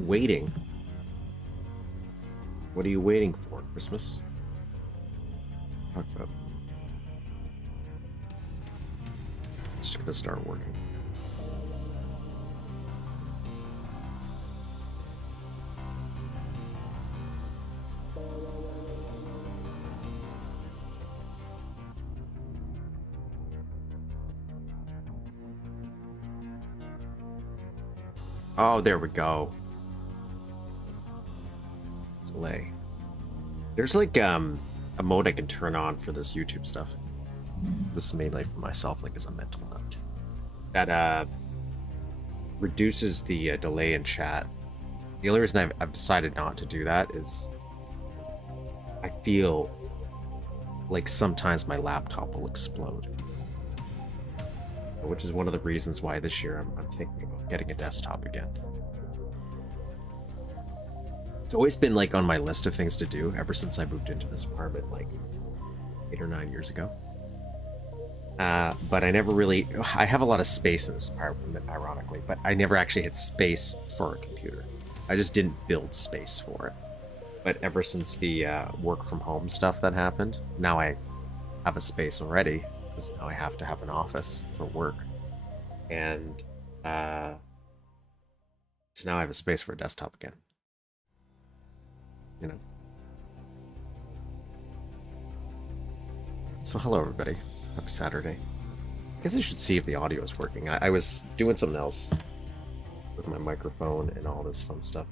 Waiting? What are you waiting for? Christmas? Talk about. It's just gonna start working. Oh, there we go. Delay. There's like a mode I can turn on for this YouTube stuff. This is mainly for myself, like as a mental note. That reduces the delay in chat. The only reason I've decided not to do that is I feel like sometimes my laptop will explode. Which is one of the reasons why this year I'm thinking about getting a desktop again. It's always been like on my list of things to do ever since I moved into this apartment like 8 or 9 years ago. But I never really, I have a lot of space in this apartment, ironically, but I never actually had space for a computer. I just didn't build space for it. But ever since the work from home stuff that happened, now I have a space already, because now I have to have an office for work. And so now I have a space for a desktop again. You know. So hello everybody. Happy Saturday. I guess I should see if the audio is working. I was doing something else with my microphone and all this fun stuff.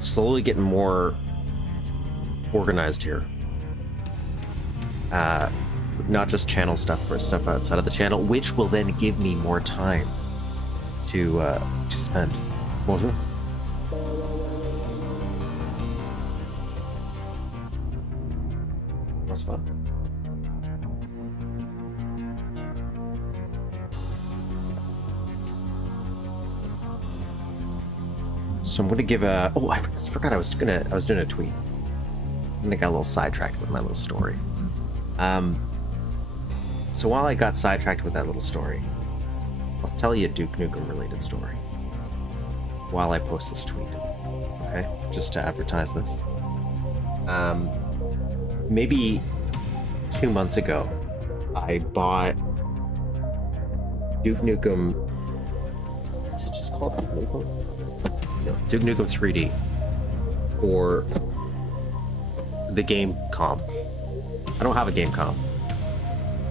Slowly getting more organized here. Not just channel stuff, but stuff outside of the channel, which will then give me more time to spend. Bonjour. That's fun. So I'm gonna give a. Oh, I forgot I was doing a tweet. And I got a little sidetracked with my little story. So while I got sidetracked with that little story, I'll tell you a Duke Nukem related story while I post this tweet. Okay, just to advertise this. Maybe 2 months ago, I bought Duke Nukem. Is it just called Duke Nukem? No, Duke Nukem 3D for the game comp. I don't have a game comp.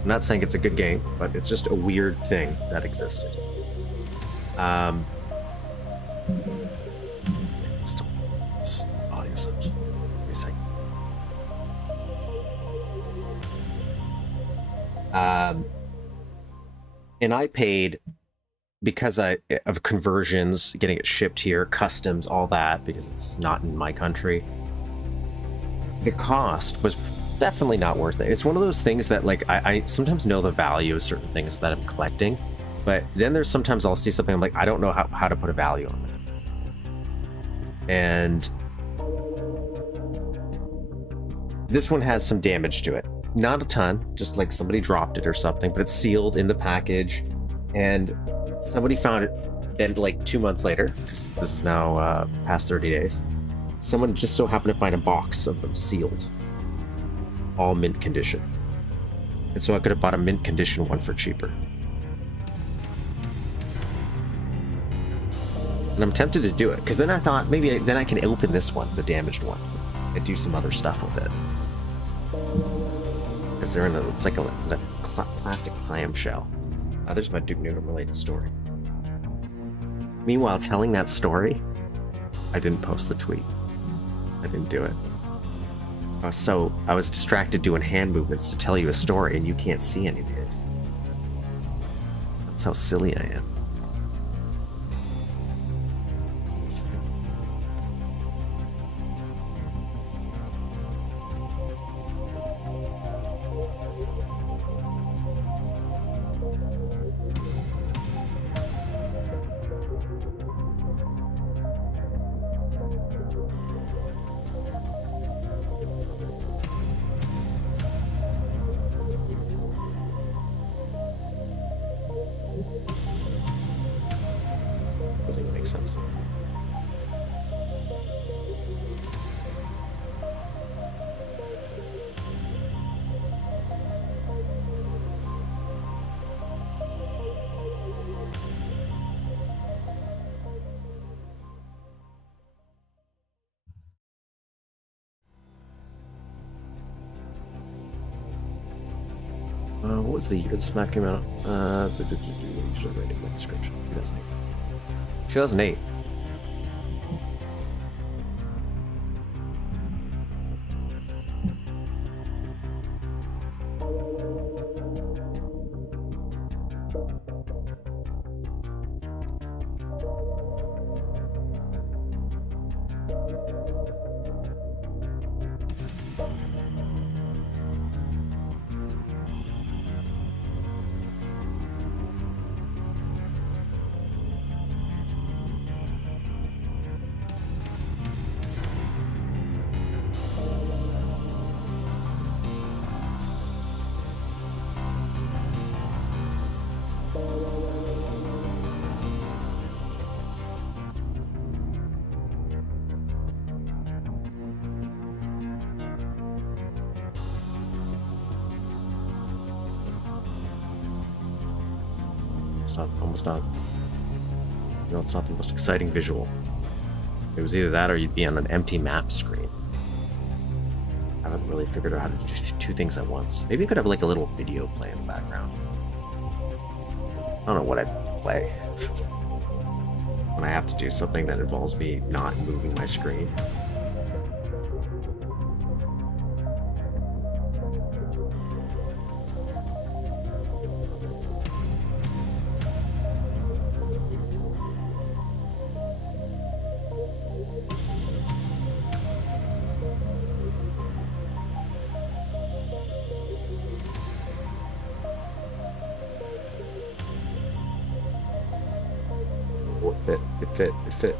I'm not saying it's a good game, but it's just a weird thing that existed. Still, this audio sound. Give me a second. And I paid, because of conversions, getting it shipped here, customs, all that, because it's not in my country. The cost was definitely not worth it. It's one of those things that, like, I sometimes know the value of certain things that I'm collecting, but then there's sometimes I'll see something, I'm like, I don't know how to put a value on that. And this one has some damage to it. Not a ton, just like somebody dropped it or something, but it's sealed in the package, and somebody found it then like 2 months later, because this is now past 30 days. Someone just so happened to find a box of them sealed, all mint condition. And so I could have bought a mint condition one for cheaper. And I'm tempted to do it, because then I thought maybe then I can open this one, the damaged one, and do some other stuff with it. Because they're in a, it's like a plastic clamshell. There's my Duke Nukem related story. Meanwhile, telling that story, I didn't post the tweet. I didn't do it. I was distracted doing hand movements to tell you a story, and you can't see any of this. That's how silly I am. sense. What was the year this map came out? Usually writing my description. 2008. 2008. Almost not. You know, it's not the most exciting visual. It was either that or you'd be on an empty map screen. I haven't really figured out how to do two things at once. Maybe you could have like a little video play in the background. I don't know what I'd play when I have to do something that involves me not moving my screen. It fit.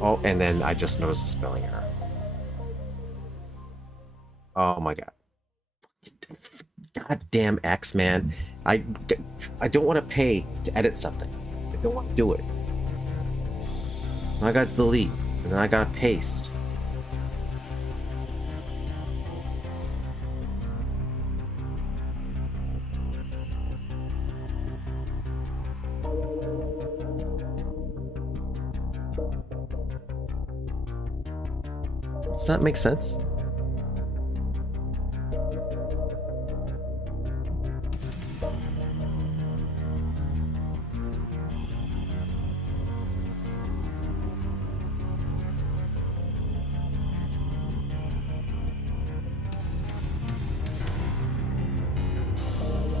Oh, and then I just noticed a spelling error. Oh my god. Goddamn X, man. I don't want to pay to edit something. I don't want to do it. So I got to delete, and then I got to paste. Does that make sense?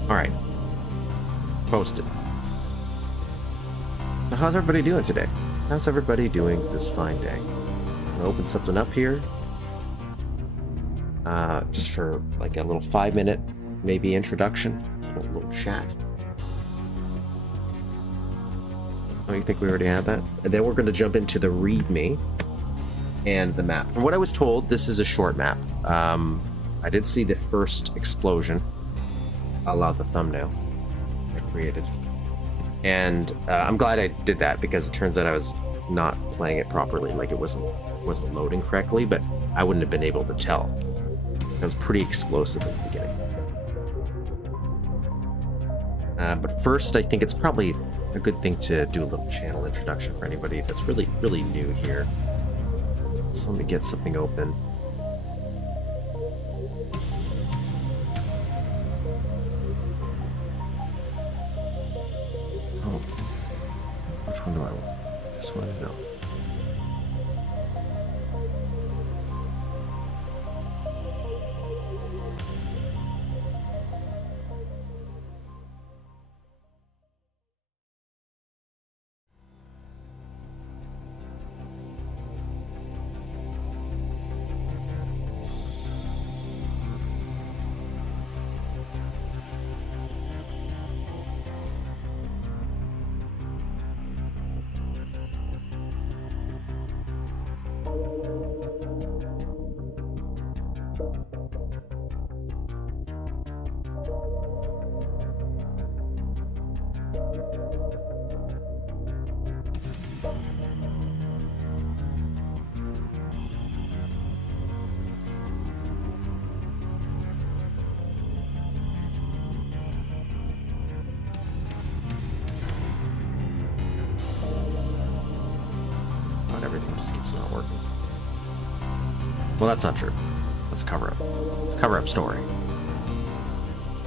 All right, posted. So how's everybody doing today? How's everybody doing this fine day? I'm gonna open something up here. Just for like a little 5-minute maybe introduction, a little chat. Oh, you think we already had that? And then we're going to jump into the ReadMe and the map. From what I was told, this is a short map. I did see the first explosion, a la the thumbnail I created. And I'm glad I did that because it turns out I was not playing it properly. Like it wasn't loading correctly, but I wouldn't have been able to tell. It was pretty explosive at the beginning. But first, I think it's probably a good thing to do a little channel introduction for anybody that's really, really new here. So let me get something open. Oh, which one do I want? This one? No. Well, that's not true. That's a cover-up. It's a cover-up story.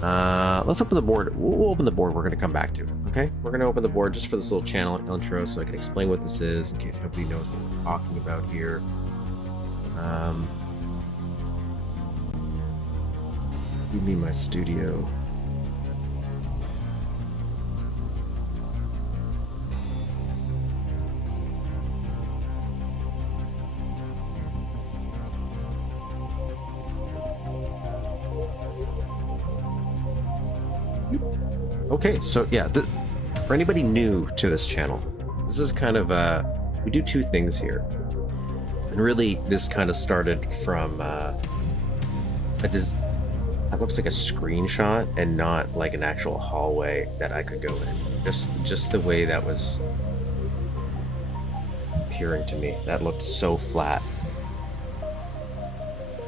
Let's open the board. We'll open the board we're going to come back to, okay? We're going to open the board just for this little channel intro so I can explain what this is in case nobody knows what we're talking about here. Give me my studio. Okay, so yeah, for anybody new to this channel, this is kind of we do two things here. And really, this kind of started from that looks like a screenshot and not like an actual hallway that I could go in. Just the way that was appearing to me. That looked so flat.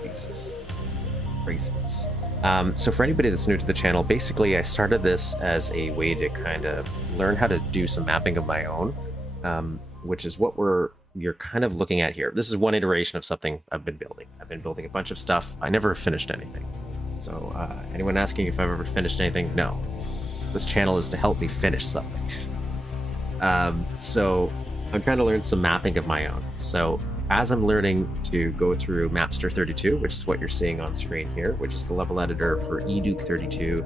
Jesus. Craziness. So for anybody that's new to the channel, basically I started this as a way to kind of learn how to do some mapping of my own, which is what you're kind of looking at here. This is one iteration of something I've been building. I've been building a bunch of stuff. I never finished anything. So anyone asking if I've ever finished anything? No. This channel is to help me finish something. So I'm trying to learn some mapping of my own. So as I'm learning to go through Mapster 32, which is what you're seeing on screen here, which is the level editor for eDuke 32,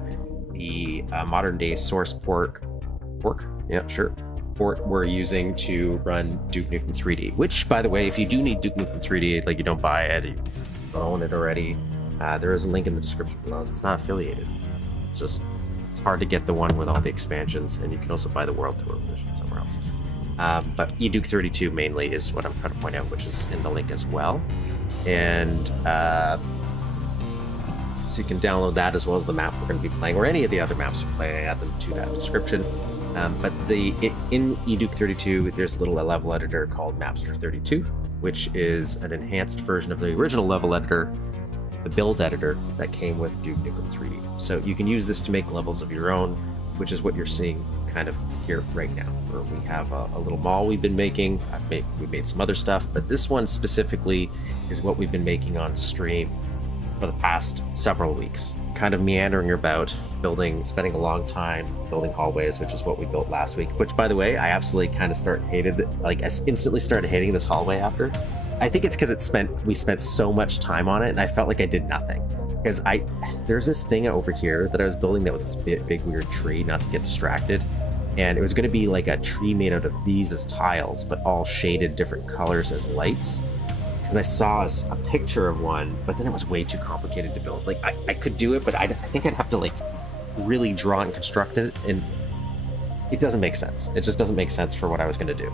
the modern day source port we're using to run Duke Nukem 3D, which, by the way, if you do need Duke Nukem 3D, like you don't buy it, you don't own it already, there is a link in the description below. It's not affiliated. It's hard to get the one with all the expansions, and you can also buy the World Tour version somewhere else. But eDuke 32 mainly is what I'm trying to point out, which is in the link as well. And so you can download that as well as the map we're going to be playing, or any of the other maps we play. I add them to that description. But in eDuke 32, there's a little level editor called Mapster 32, which is an enhanced version of the original level editor, the build editor that came with Duke Nukem 3D. So you can use this to make levels of your own, which is what you're seeing kind of here right now, where we have a little mall we've been making. We made some other stuff, but this one specifically is what we've been making on stream for the past several weeks, kind of meandering about, spending a long time building hallways, which is what we built last week, which, by the way, I absolutely kind of I instantly started hating this hallway after. I think it's because we spent so much time on it, and I felt like I did nothing. Because there's this thing over here that I was building that was this big weird tree, not to get distracted, and it was going to be like a tree made out of these as tiles, but all shaded different colors as lights. Because I saw a picture of one, but then it was way too complicated to build. Like I could do it, but I think I'd have to like really draw and construct it, and it doesn't make sense. It just doesn't make sense for what I was going to do.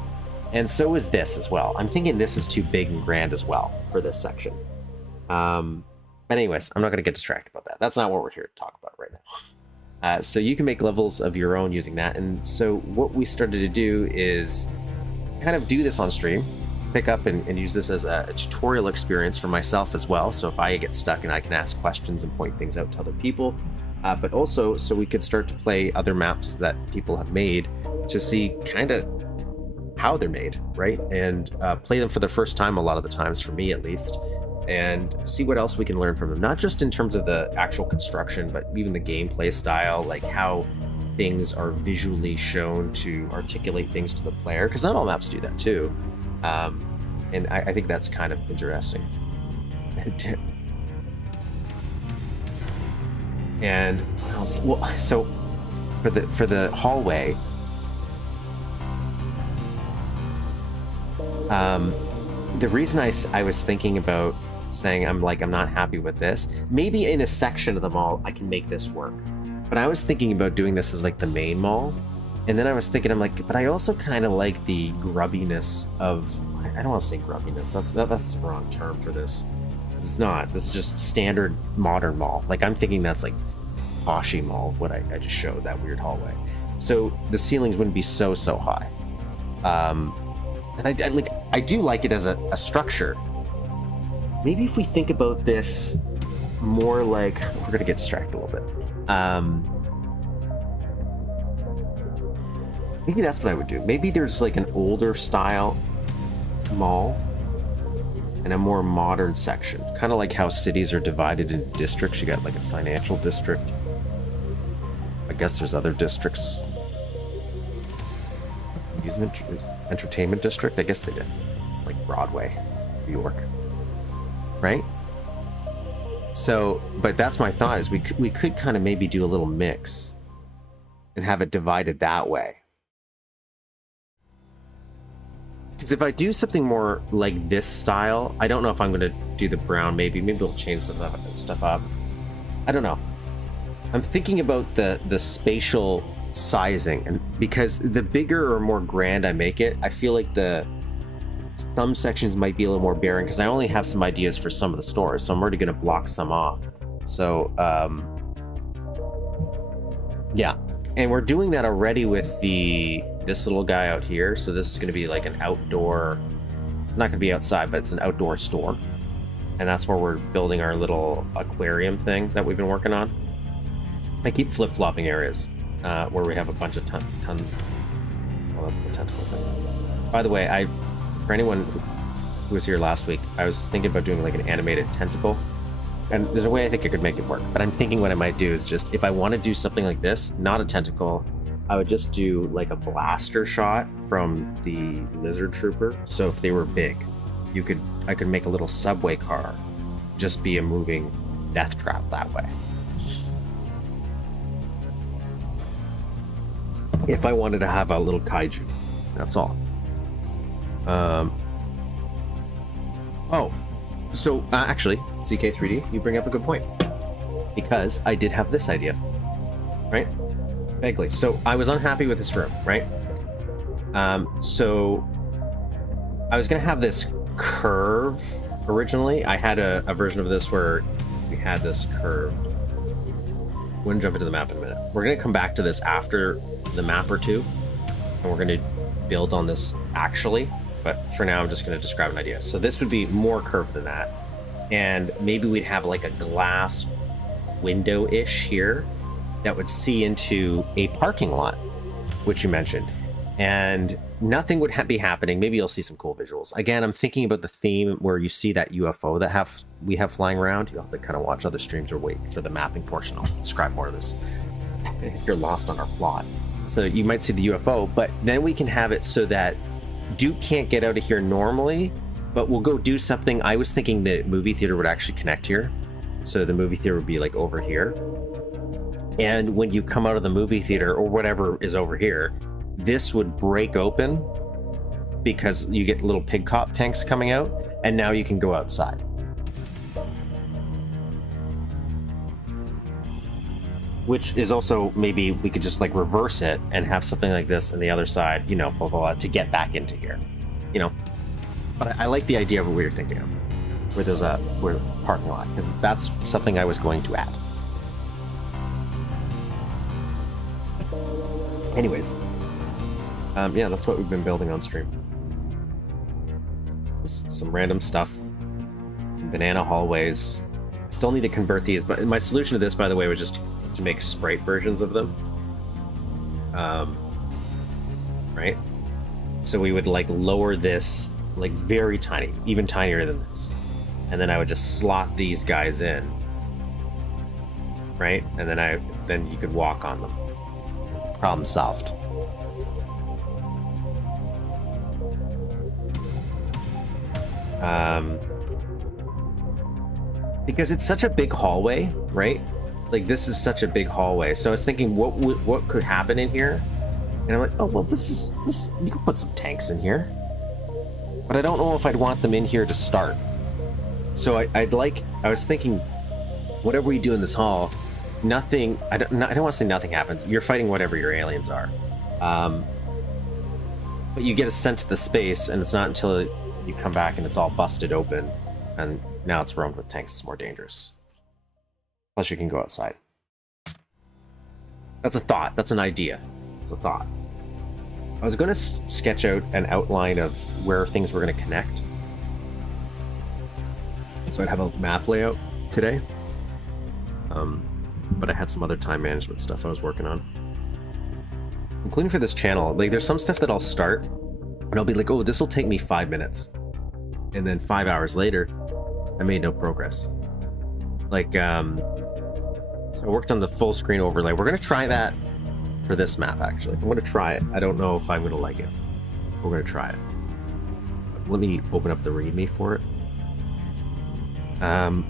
And so is this as well. I'm thinking this is too big and grand as well for this section. But anyways, I'm not going to get distracted about that. That's not what we're here to talk about right now. So you can make levels of your own using that. And so what we started to do is kind of do this on stream, pick up and use this as a tutorial experience for myself as well. So if I get stuck, and I can ask questions and point things out to other people, but also so we could start to play other maps that people have made to see kind of how they're made, right? And play them for the first time a lot of the times, for me at least, and see what else we can learn from them, not just in terms of the actual construction, but even the gameplay style, like how things are visually shown to articulate things to the player, because not all maps do that too. And I think that's kind of interesting. And what else? Well, so for the hallway, the reason I was thinking about saying I'm not happy with this, maybe in a section of the mall I can make this work, but I was thinking about doing this as like the main mall, and then I was thinking, I'm like, but I also kind of like the grubbiness of, I don't want to say grubbiness, that's the wrong term for this. It's not, this is just standard modern mall. Like I'm thinking that's like poshy mall, what I just showed, that weird hallway. So the ceilings wouldn't be so high. And I do like it as a structure. Maybe if we think about this more like, we're gonna get distracted a little bit. Maybe that's what I would do. Maybe there's like an older style mall, and a more modern section. Kind of like how cities are divided into districts. You got like a financial district. I guess there's other districts. Amusement, entertainment district? I guess they did. It's like Broadway, New York. Right? So, but that's my thought, is we could kind of maybe do a little mix and have it divided that way. Because if I do something more like this style, I don't know if I'm going to do the brown. Maybe we'll change stuff up. I don't know. I'm thinking about the spatial sizing, and because the bigger or more grand I make it, I feel like some sections might be a little more barren, because I only have some ideas for some of the stores, so I'm already going to block some off. So yeah, and we're doing that already with this little guy out here. So this is going to be like an outdoor, not going to be outside, but it's an outdoor store, and that's where we're building our little aquarium thing that we've been working on. I keep flip-flopping areas where we have a bunch of well, that's the tentacle thing. By the way, for anyone who was here last week, I was thinking about doing like an animated tentacle, and there's a way I think I could make it work, but I'm thinking what I might do is just, if I want to do something like this, not a tentacle, I would just do like a blaster shot from the lizard trooper. So if they were big, I could make a little subway car just be a moving death trap that way. If I wanted to have a little kaiju, that's all. So actually, CK3D, you bring up a good point, because I did have this idea, right? Vaguely. So I was unhappy with this room, right? So I was gonna have this curve originally. I had a version of this where we had this curved. We're gonna jump into the map in a minute. We're gonna come back to this after the map or two, and we're gonna build on this actually. But for now, I'm just going to describe an idea. So this would be more curved than that. And maybe we'd have like a glass window-ish here that would see into a parking lot, which you mentioned. And nothing would be happening. Maybe you'll see some cool visuals. Again, I'm thinking about the theme where you see that UFO that we have flying around. You'll have to kind of watch other streams or wait for the mapping portion. I'll describe more of this if you're lost on our plot. So you might see the UFO, but then we can have it so that Duke can't get out of here normally, but we'll go do something. I was thinking the movie theater would actually connect here. So the movie theater would be like over here. And when you come out of the movie theater or whatever is over here, this would break open because you get little pig cop tanks coming out, and now you can go outside. Which is also, maybe we could just like reverse it and have something like this on the other side, you know, blah, blah, blah, to get back into here, you know. But I like the idea of what we were thinking of, where there's a parking lot, because that's something I was going to add. Anyways, yeah, that's what we've been building on stream. Some random stuff, some banana hallways. Still need to convert these, but my solution to this, by the way, was just to make sprite versions of them. Right? So we would like lower this like very tiny, even tinier than this. And then I would just slot these guys in. Right? And then you could walk on them. Problem solved. Because it's such a big hallway, right? Like this is such a big hallway. So I was thinking, what could happen in here? And I'm like, oh well, this you could put some tanks in here, but I don't know if I'd want them in here to start. So I was thinking, whatever we do in this hall, nothing. I don't want to say nothing happens. You're fighting whatever your aliens are, but you get sent to the space, and it's not until you come back and it's all busted open, and now it's roamed with tanks. It's more dangerous. Plus, you can go outside. That's a thought. That's an idea. It's a thought. I was going to sketch out an outline of where things were going to connect. So I'd have a map layout today. But I had some other time management stuff I was working on. Including for this channel. Like, there's some stuff that I'll start, and I'll be like, oh, this will take me 5 minutes. And then 5 hours later, I made no progress. Like, so I worked on the full screen overlay. We're gonna try that for this map, actually. I'm gonna try it. I don't know if I'm gonna like it. We're gonna try it. Let me open up the ReadMe for it. And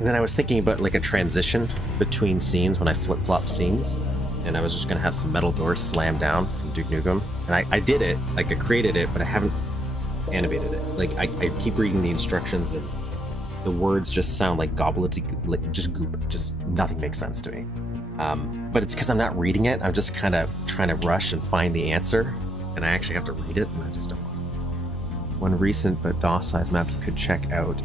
then I was thinking about like a transition between scenes when I flip-flop scenes. And I was just gonna have some metal doors slam down from Duke Nukem. And I did it, like I created it, but I haven't animated it. Like I keep reading the instructions and the words just sound like gobbledygook, like just goop. Just nothing makes sense to me. But it's because I'm not reading it. I'm just kind of trying to rush and find the answer. And I actually have to read it, and I just don't want to. One recent but DOS-sized map you could check out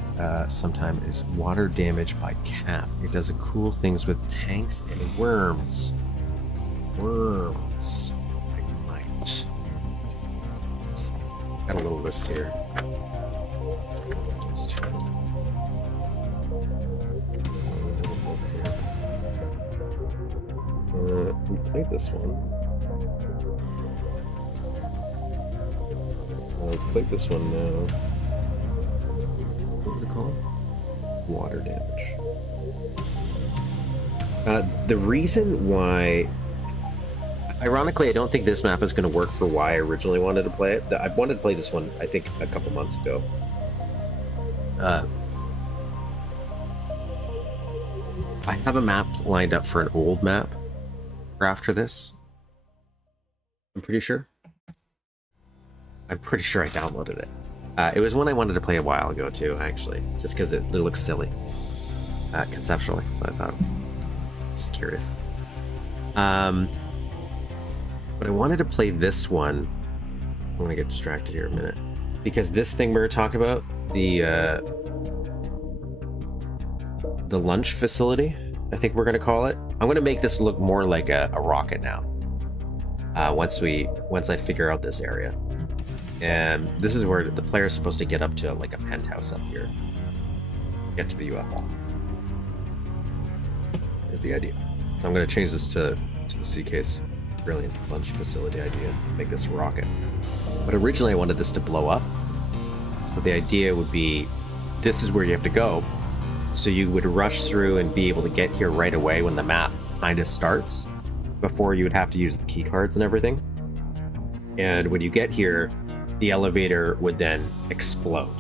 sometime is Water Damage by Cap. It does cool things with tanks and worms. Worms. I might. Got a little list here. We played this one. I played this one now. What was it called? Water Damage. The reason why... Ironically, I don't think this map is going to work for why I originally wanted to play it. I wanted to play this one, I think, a couple months ago. I have a map lined up for an old map for after this. I'm pretty sure. I'm pretty sure I downloaded it. It was one I wanted to play a while ago, too, actually. Just because it looks silly. Conceptually, so I thought... Just curious. But I wanted to play this one. I'm gonna get distracted here a minute. Because this thing we were talking about, the lunch facility, I think we're gonna call it. I'm gonna make this look more like a rocket now. Once I figure out this area. And this is where the player is supposed to get up to like a penthouse up here. Get to the UFO. Is the idea. So I'm gonna change this to the C-case. Brilliant lunch facility idea. Make this a rocket. But originally I wanted this to blow up. So the idea would be, this is where you have to go. So you would rush through and be able to get here right away when the map kind of starts, before you would have to use the key cards and everything. And when you get here, the elevator would then explode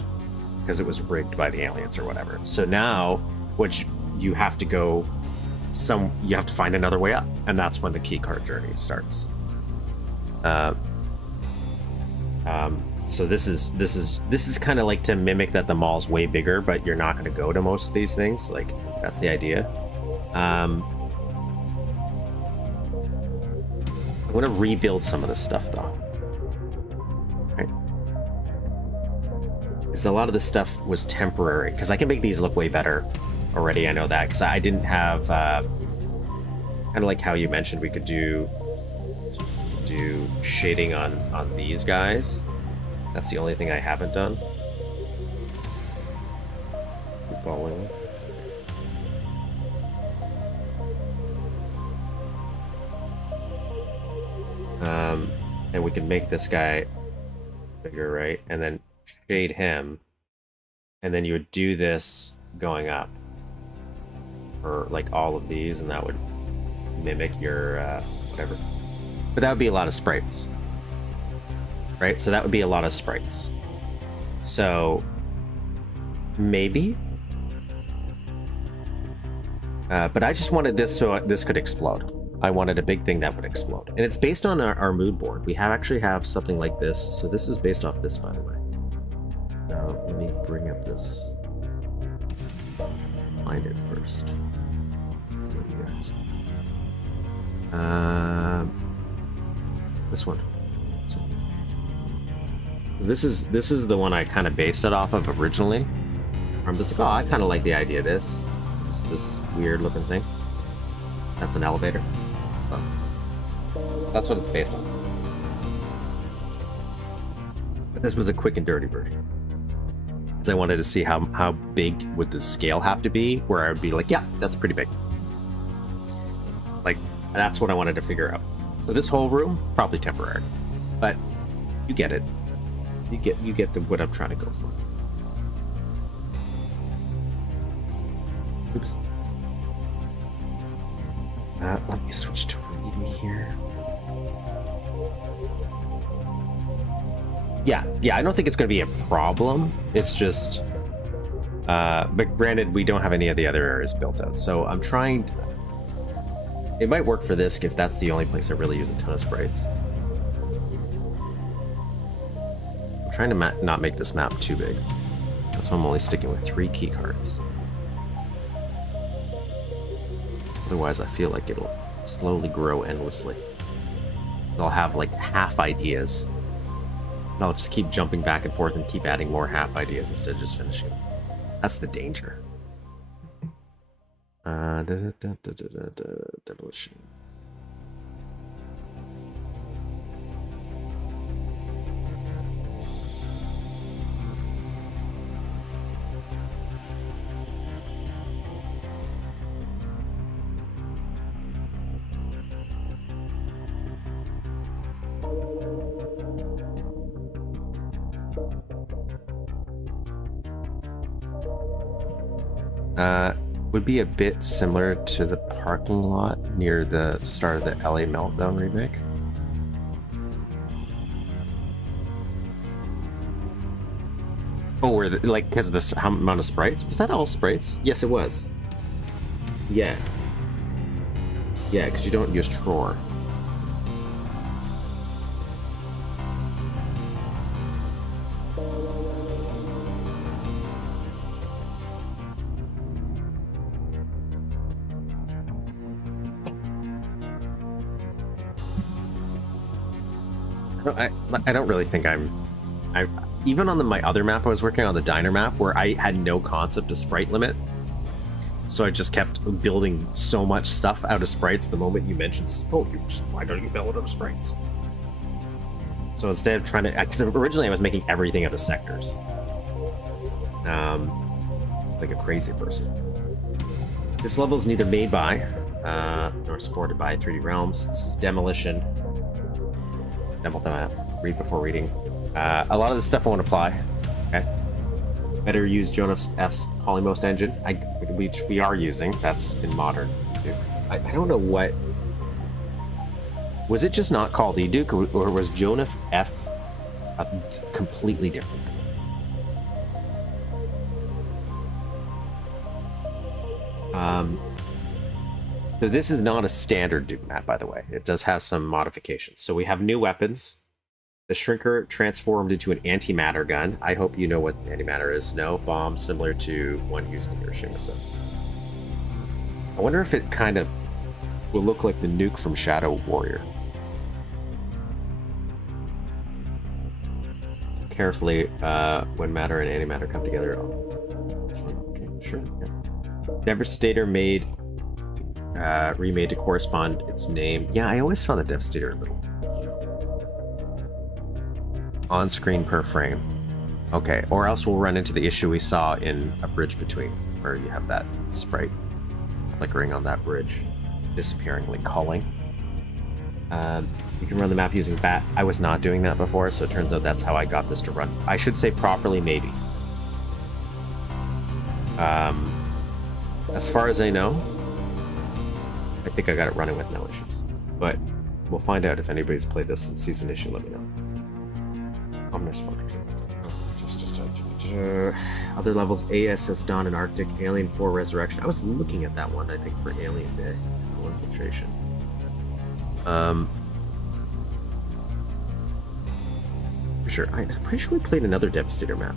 because it was rigged by the aliens or whatever. So now, which you have to go you have to find another way up, and that's when the key card journey starts. So this is kind of like to mimic that the mall's way bigger, but you're not going to go to most of these things. Like, that's the idea. I want to rebuild some of this stuff though. Right? Because a lot of this stuff was temporary. Because I can make these look way better already. I know that because I didn't have kind of like how you mentioned we could do shading on these guys. That's the only thing I haven't done. You following? And we can make this guy bigger, right? And then shade him, and then you would do this going up, or like all of these, and that would mimic your whatever. But that would be a lot of sprites, right? So that would be a lot of sprites. So maybe, but I just wanted this so this could explode. I wanted a big thing that would explode, and it's based on our mood board. We actually have something like this. So this is based off this, by the way. Now let me bring up this. Find it first. Show you guys. This one. This is the one I kind of based it off of originally. I'm just like, oh, I kind of like the idea of this. It's this weird looking thing. That's an elevator. That's what it's based on. But this was a quick and dirty version. Because I wanted to see how big would the scale have to be, where I would be like, yeah, that's pretty big. Like, that's what I wanted to figure out. So this whole room, probably temporary. But you get it. You get what I'm trying to go for. Oops. Let me switch to ReadMe here. Yeah, I don't think it's going to be a problem. It's just, but granted, we don't have any of the other areas built out. So I'm trying to, it might work for this if that's the only place I really use a ton of sprites. I'm trying to not make this map too big. That's why I'm only sticking with 3 key cards. Otherwise, I feel like it'll slowly grow endlessly. So I'll have like half ideas. And I'll just keep jumping back and forth and keep adding more half ideas instead of just finishing. That's the danger. Demolition. Would be a bit similar to the parking lot near the start of the LA Meltdown remake. Oh, where like because of the amount of sprites? Was that all sprites? Yes, it was. Yeah. Yeah, because you don't use Tror. I don't really think I even on my other map I was working on, the diner map, where I had no concept of sprite limit, so I just kept building so much stuff out of sprites. The moment you mentioned, oh, why don't you build out of sprites? So instead of trying to, because originally I was making everything out of sectors, like a crazy person. This level is neither made by nor supported by 3D Realms. This is Demolition. Demo the map. Read before reading. A lot of this stuff won't apply. Okay. Better use Jonas F's Polymost engine, which we are using. That's in modern Duke. I don't know what. Was it just not called eDuke, or was Jonas F a completely different thing? So this is not a standard Duke map, by the way. It does have some modifications. So we have new weapons. The Shrinker transformed into an antimatter gun. I hope you know what antimatter is. No, bomb similar to one used in Hiroshima. I wonder if it kind of will look like the nuke from Shadow Warrior. So carefully, when matter and antimatter come together. Oh, that's fine. Okay, sure. Yeah. Devastator remade to correspond its name. Yeah, I always found the Devastator a little, on screen per frame. Okay, or else we'll run into the issue we saw in A Bridge Between, where you have that sprite flickering on that bridge, disappearingly calling. You can run the map using BAT. I was not doing that before, so it turns out that's how I got this to run. I should say properly, maybe. As far as I know, I think I got it running with no issues. But we'll find out if anybody's played this and sees an issue, let me know. Other levels, ASS Dawn and Arctic, Alien 4 Resurrection. I was looking at that one, I think, for Alien Day. No Infiltration. For sure. I'm pretty sure we played another Devastator map.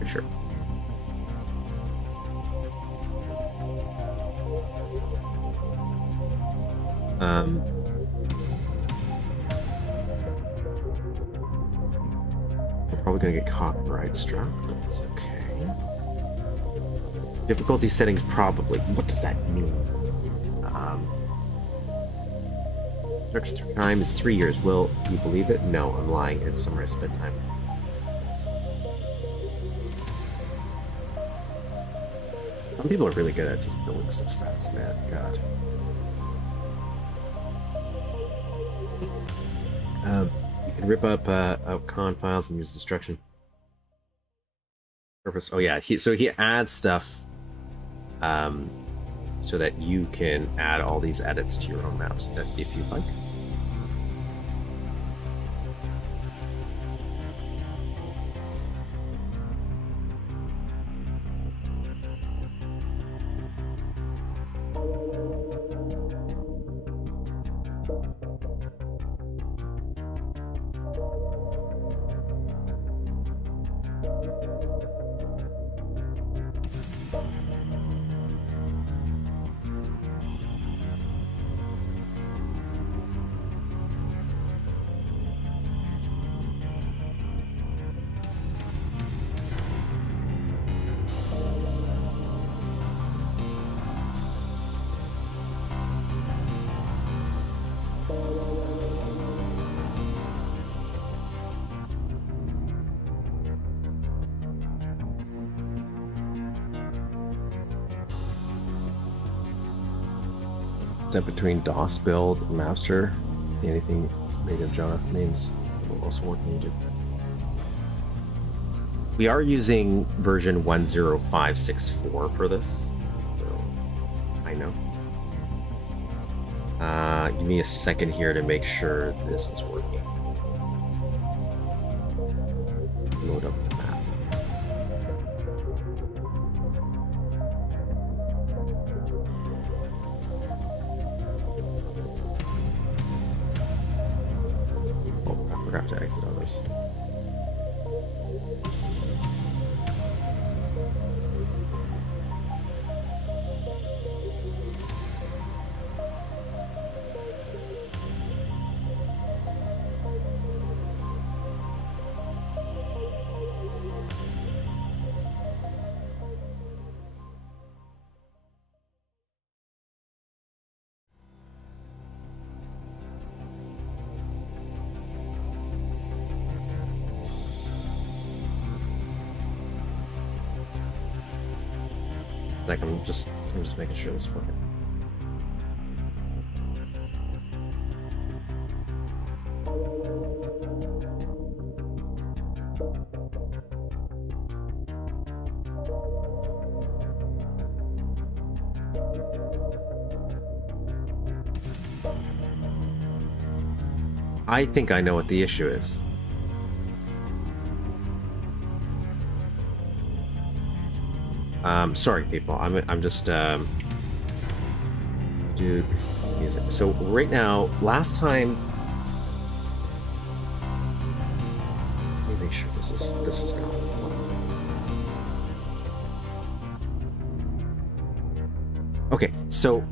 For sure. We're probably gonna get copyright struck, but it's okay. Difficulty settings, probably. What does that mean? Instruction time is 3 years. Will you believe it? No, I'm lying. It's somewhere I spent time. Some people are really good at just building stuff fast, man. God. You can rip up con files and use destruction purpose. Oh yeah, so he adds stuff so that you can add all these edits to your own maps if you'd like. Step between DOS build and Mapster. Anything that's made in Jonah means it will also work in Egypt. We are using version 10564 for this, so I know. Give me a second here to make sure this is working. Load up the map. Oh, I forgot to exit on this. Like I'm just making sure this is working. I think I know what the issue is. Sorry, people. I'm just Duke music. So right now, last time. Let me make sure this is not. Okay, so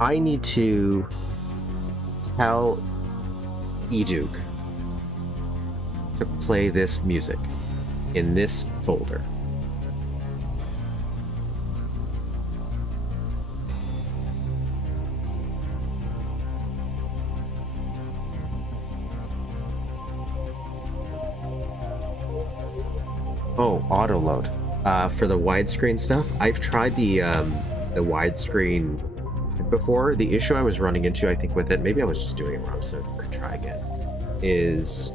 I need to tell eDuke to play this music in this folder. Oh, auto load. For the widescreen stuff, I've tried the widescreen before. The issue I was running into, I think, with it, maybe I was just doing it wrong, so I could try again, is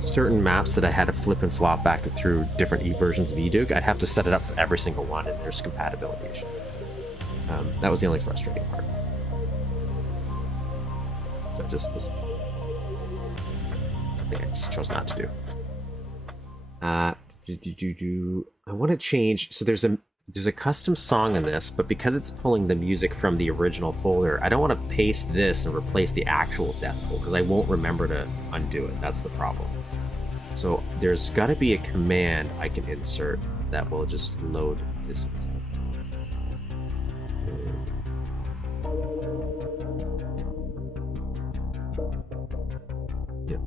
certain maps that I had to flip and flop back through different versions of eDuke, I'd have to set it up for every single one, and there's compatibility issues. That was the only frustrating part. So it just was something I just chose not to do. I want to change. So there's a custom song in this, but because it's pulling the music from the original folder, I don't want to paste this and replace the actual death toll because I won't remember to undo it. That's the problem. So there's got to be a command I can insert that will just load this music. Yep.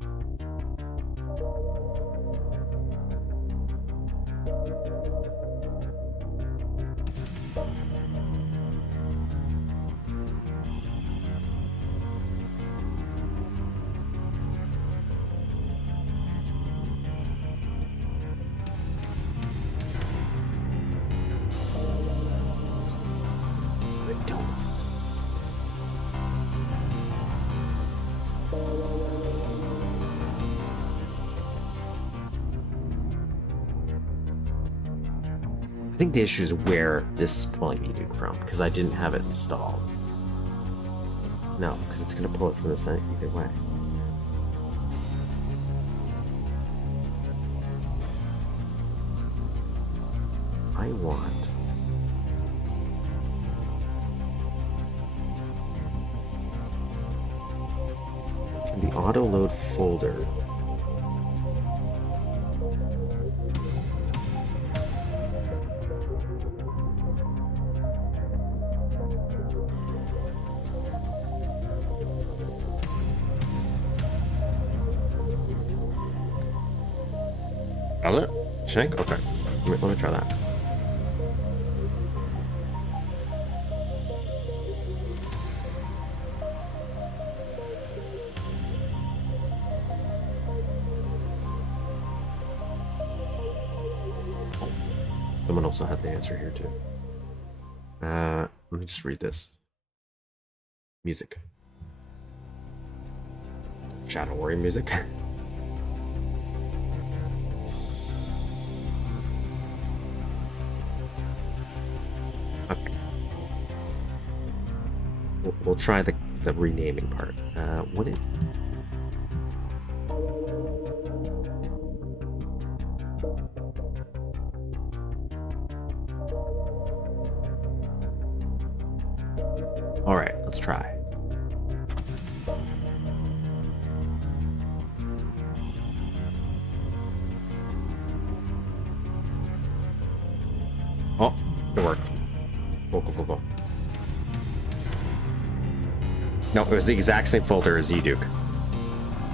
think the issue is where this is pulling me, dude, from, because I didn't have it installed. No, because it's going to pull it from the side either way. I want... the auto load folder. Does it? Shank? Okay. Let me try that. Someone also had the answer here too. Let me just read this. Music. Shadow Warrior music. Okay. We'll try the renaming part. What it? All right, let's try. Oh, it worked. Go. No, it was the exact same folder as Duke.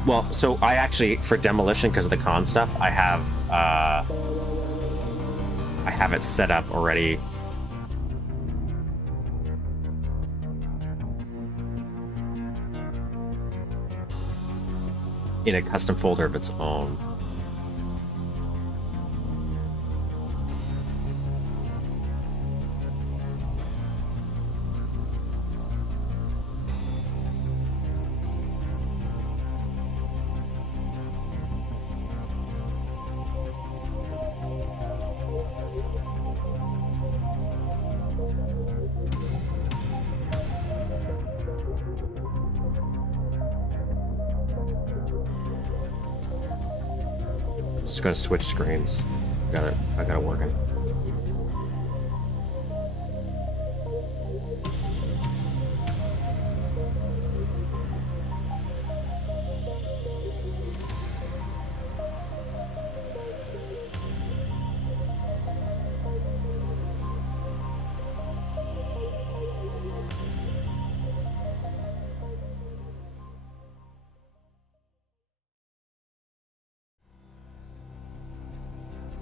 Well, so I actually, for Demolition, because of the con stuff, I have it set up already. In a custom folder of its own. Just gonna switch screens. I got it working.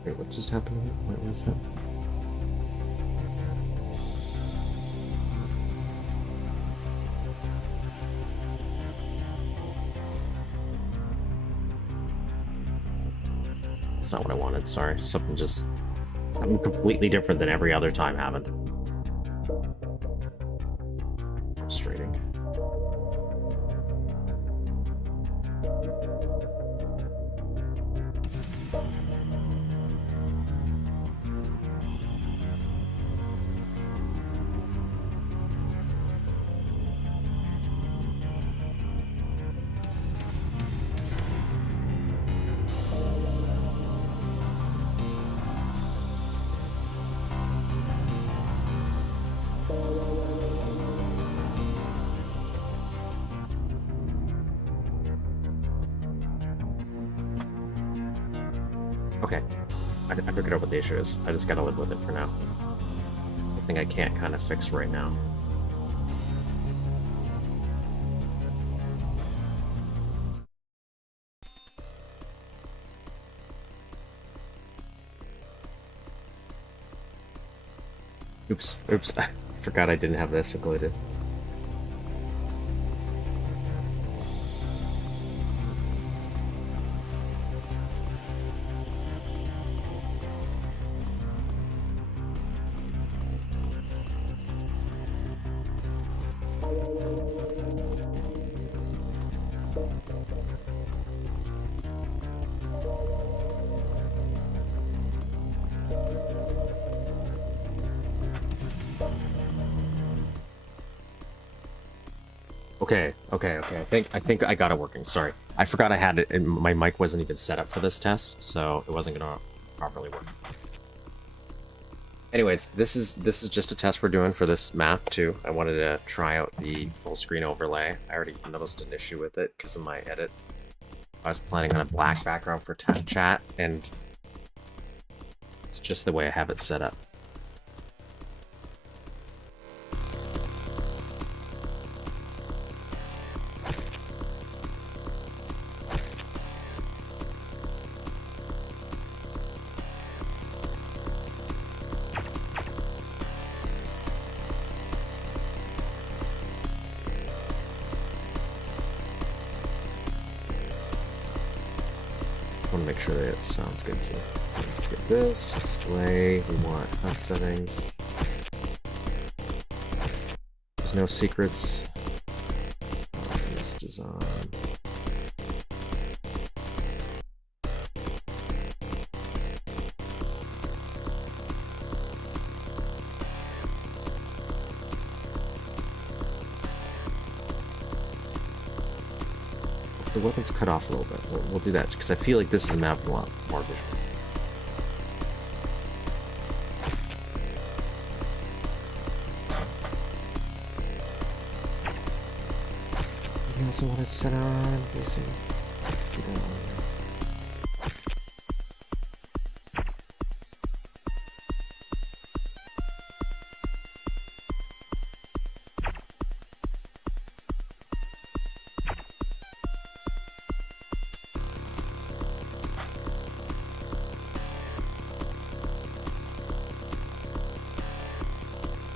Wait, what just happened here? What was that? That's not what I wanted, sorry. Something completely different than every other time happened. Frustrating. Okay, I figured out what the issue is. I just gotta live with it for now. Something I can't kind of fix right now. Oops, I forgot I didn't have this included. Okay. I think I got it working. Sorry, I forgot I had it, and my mic wasn't even set up for this test, so it wasn't gonna properly work. Anyways, this is just a test we're doing for this map too. I wanted to try out the full screen overlay. I already noticed an issue with it because of my edit. I was planning on a black background for chat, and it's just the way I have it set up. Make sure that it sounds good here. Let's get this display. We want HUD settings. There's no secrets. Messages on. The weapons cut off a little bit. We'll do that because I feel like this is a map we want more visual. Anything else I want to set on? Facing.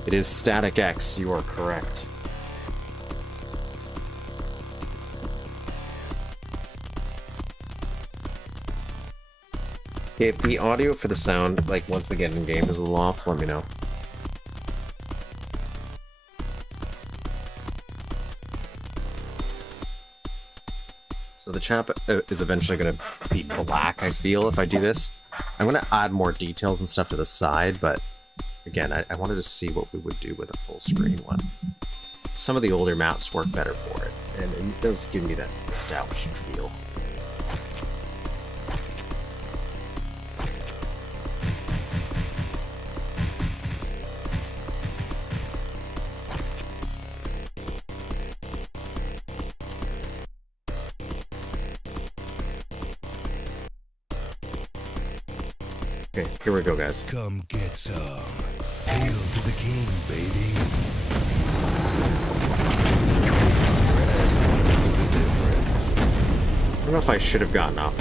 It is static X, you are correct. Okay, if the audio for the sound, like once we get in game, is a little off, let me know. So the chat is eventually going to be black, I feel, if I do this. I'm going to add more details and stuff to the side, but again, I wanted to see what we would do with a full screen one. Some of the older maps work better for it, and it does give me that nostalgic feel. Okay, here we go, guys. Come get some. Hail to the king, baby. I don't know if I should have gotten off.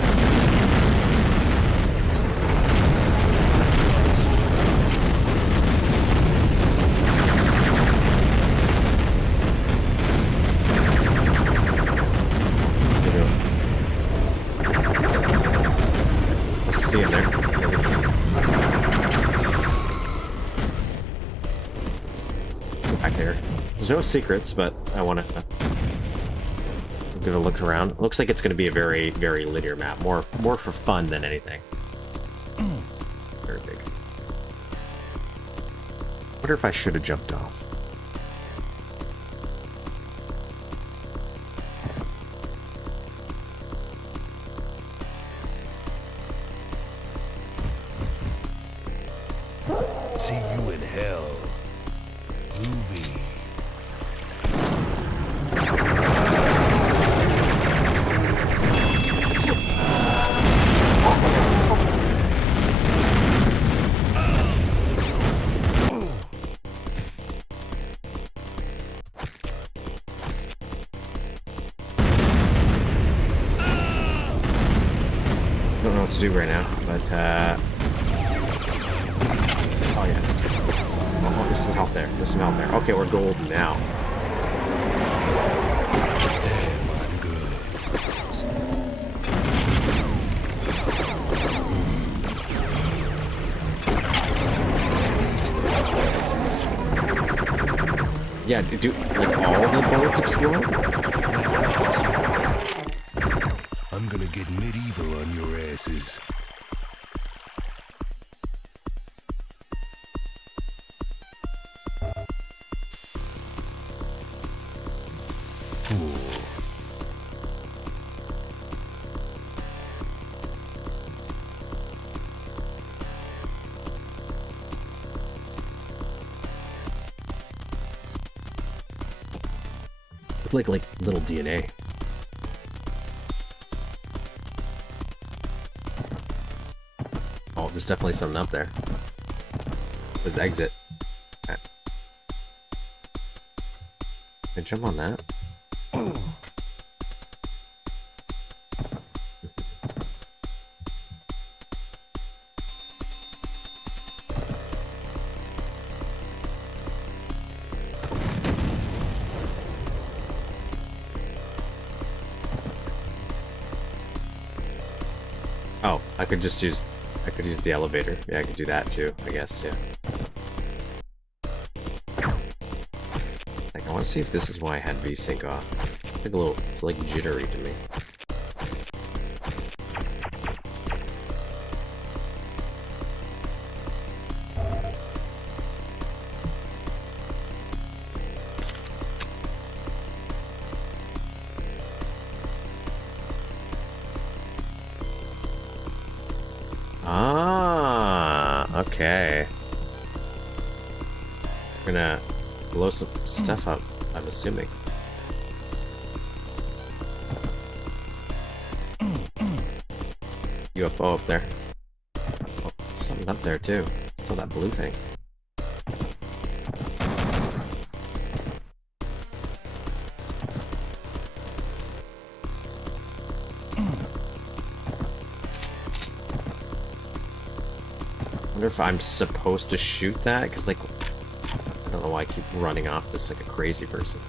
Let's see in there. Back there. There's no secrets, but I want to give a look around. It looks like it's going to be a very, very linear map. More for fun than anything. Very big. Wonder if I should have jumped off. See you in hell. Groovy. Don't know what to do right now, but oh yeah, oh, there's some help there. There's some help there. Okay, we're golden now. Damn, I'm good. Yeah, do like all the bullets explode? I'm gonna get medieval on your asses. Look like little DNA. Oh, there's definitely something up there. There's exit. Okay. Can I jump on that? Oh, I could use the elevator. Yeah, I could do that too, I guess, yeah. Like, I want to see if this is why I had VSync off. I think it's like jittery to me. Okay. We're gonna blow some stuff up, I'm assuming. UFO up there. Oh, something up there too. Still that blue thing. I wonder if I'm supposed to shoot that, because like I don't know why I keep running off this like a crazy person.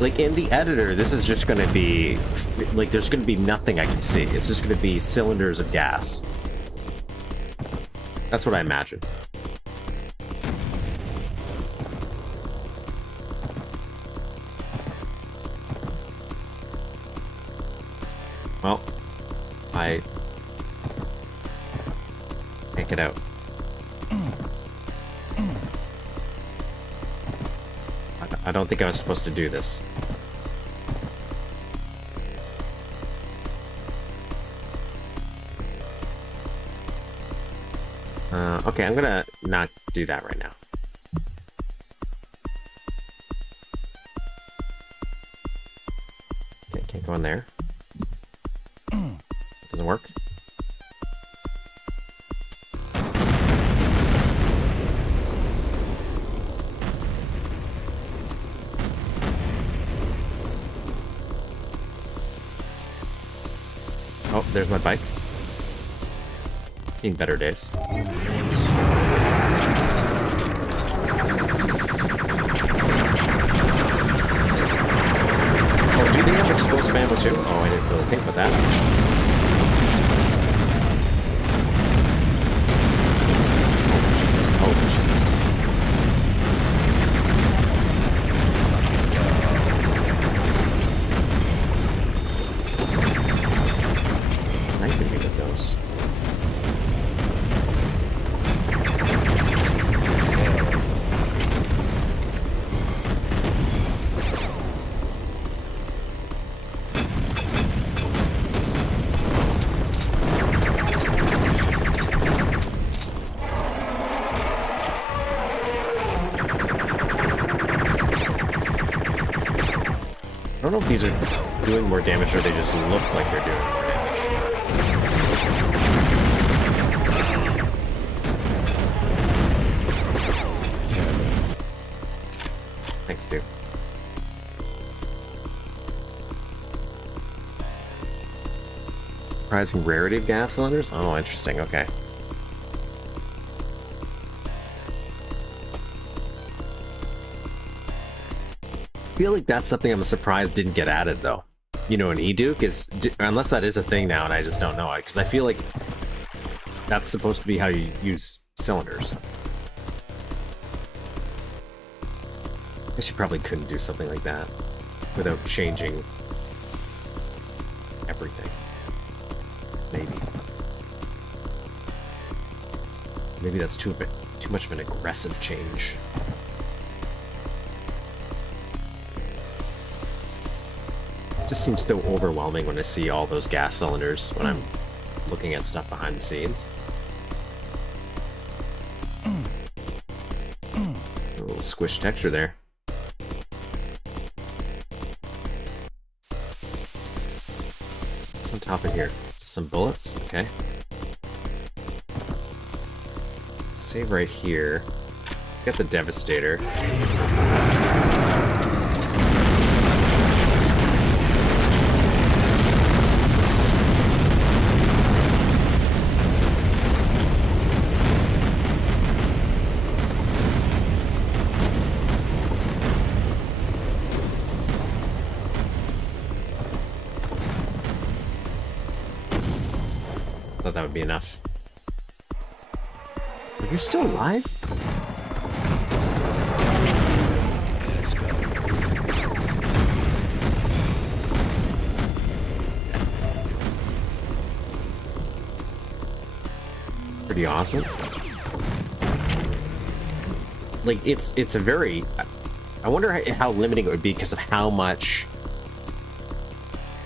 Like in the editor, this is just going to be like there's going to be nothing I can see. It's just going to be cylinders of gas. That's what I imagine. Well, I can't get out. I don't think I was supposed to do this. Okay, I'm gonna not do that right now. Okay, can't go in there. Doesn't work. Oh, there's my bike. Seen better days. Oh, do they have explosive ammo too? Oh, I didn't really think about that. Oh, Jesus. I can be with those. I don't know if these are doing more damage or they just look like they're doing more damage. Thanks, dude. Surprising rarity of gas cylinders? Oh, interesting. Okay. I feel like that's something I'm surprised didn't get added, though. You know, an E-Duke is... Unless that is a thing now and I just don't know it. Because I feel like that's supposed to be how you use cylinders. I guess you probably couldn't do something like that without changing everything. Maybe. Maybe that's too much of an aggressive change. just seems so overwhelming when I see all those gas cylinders when I'm looking at stuff behind the scenes. A little squish texture there. What's on top of here? Just some bullets? Okay. Let's save right here. Get the Devastator. Thought that would be enough. Are you still alive? Pretty awesome. Like it's a very. I wonder how limiting it would be because of how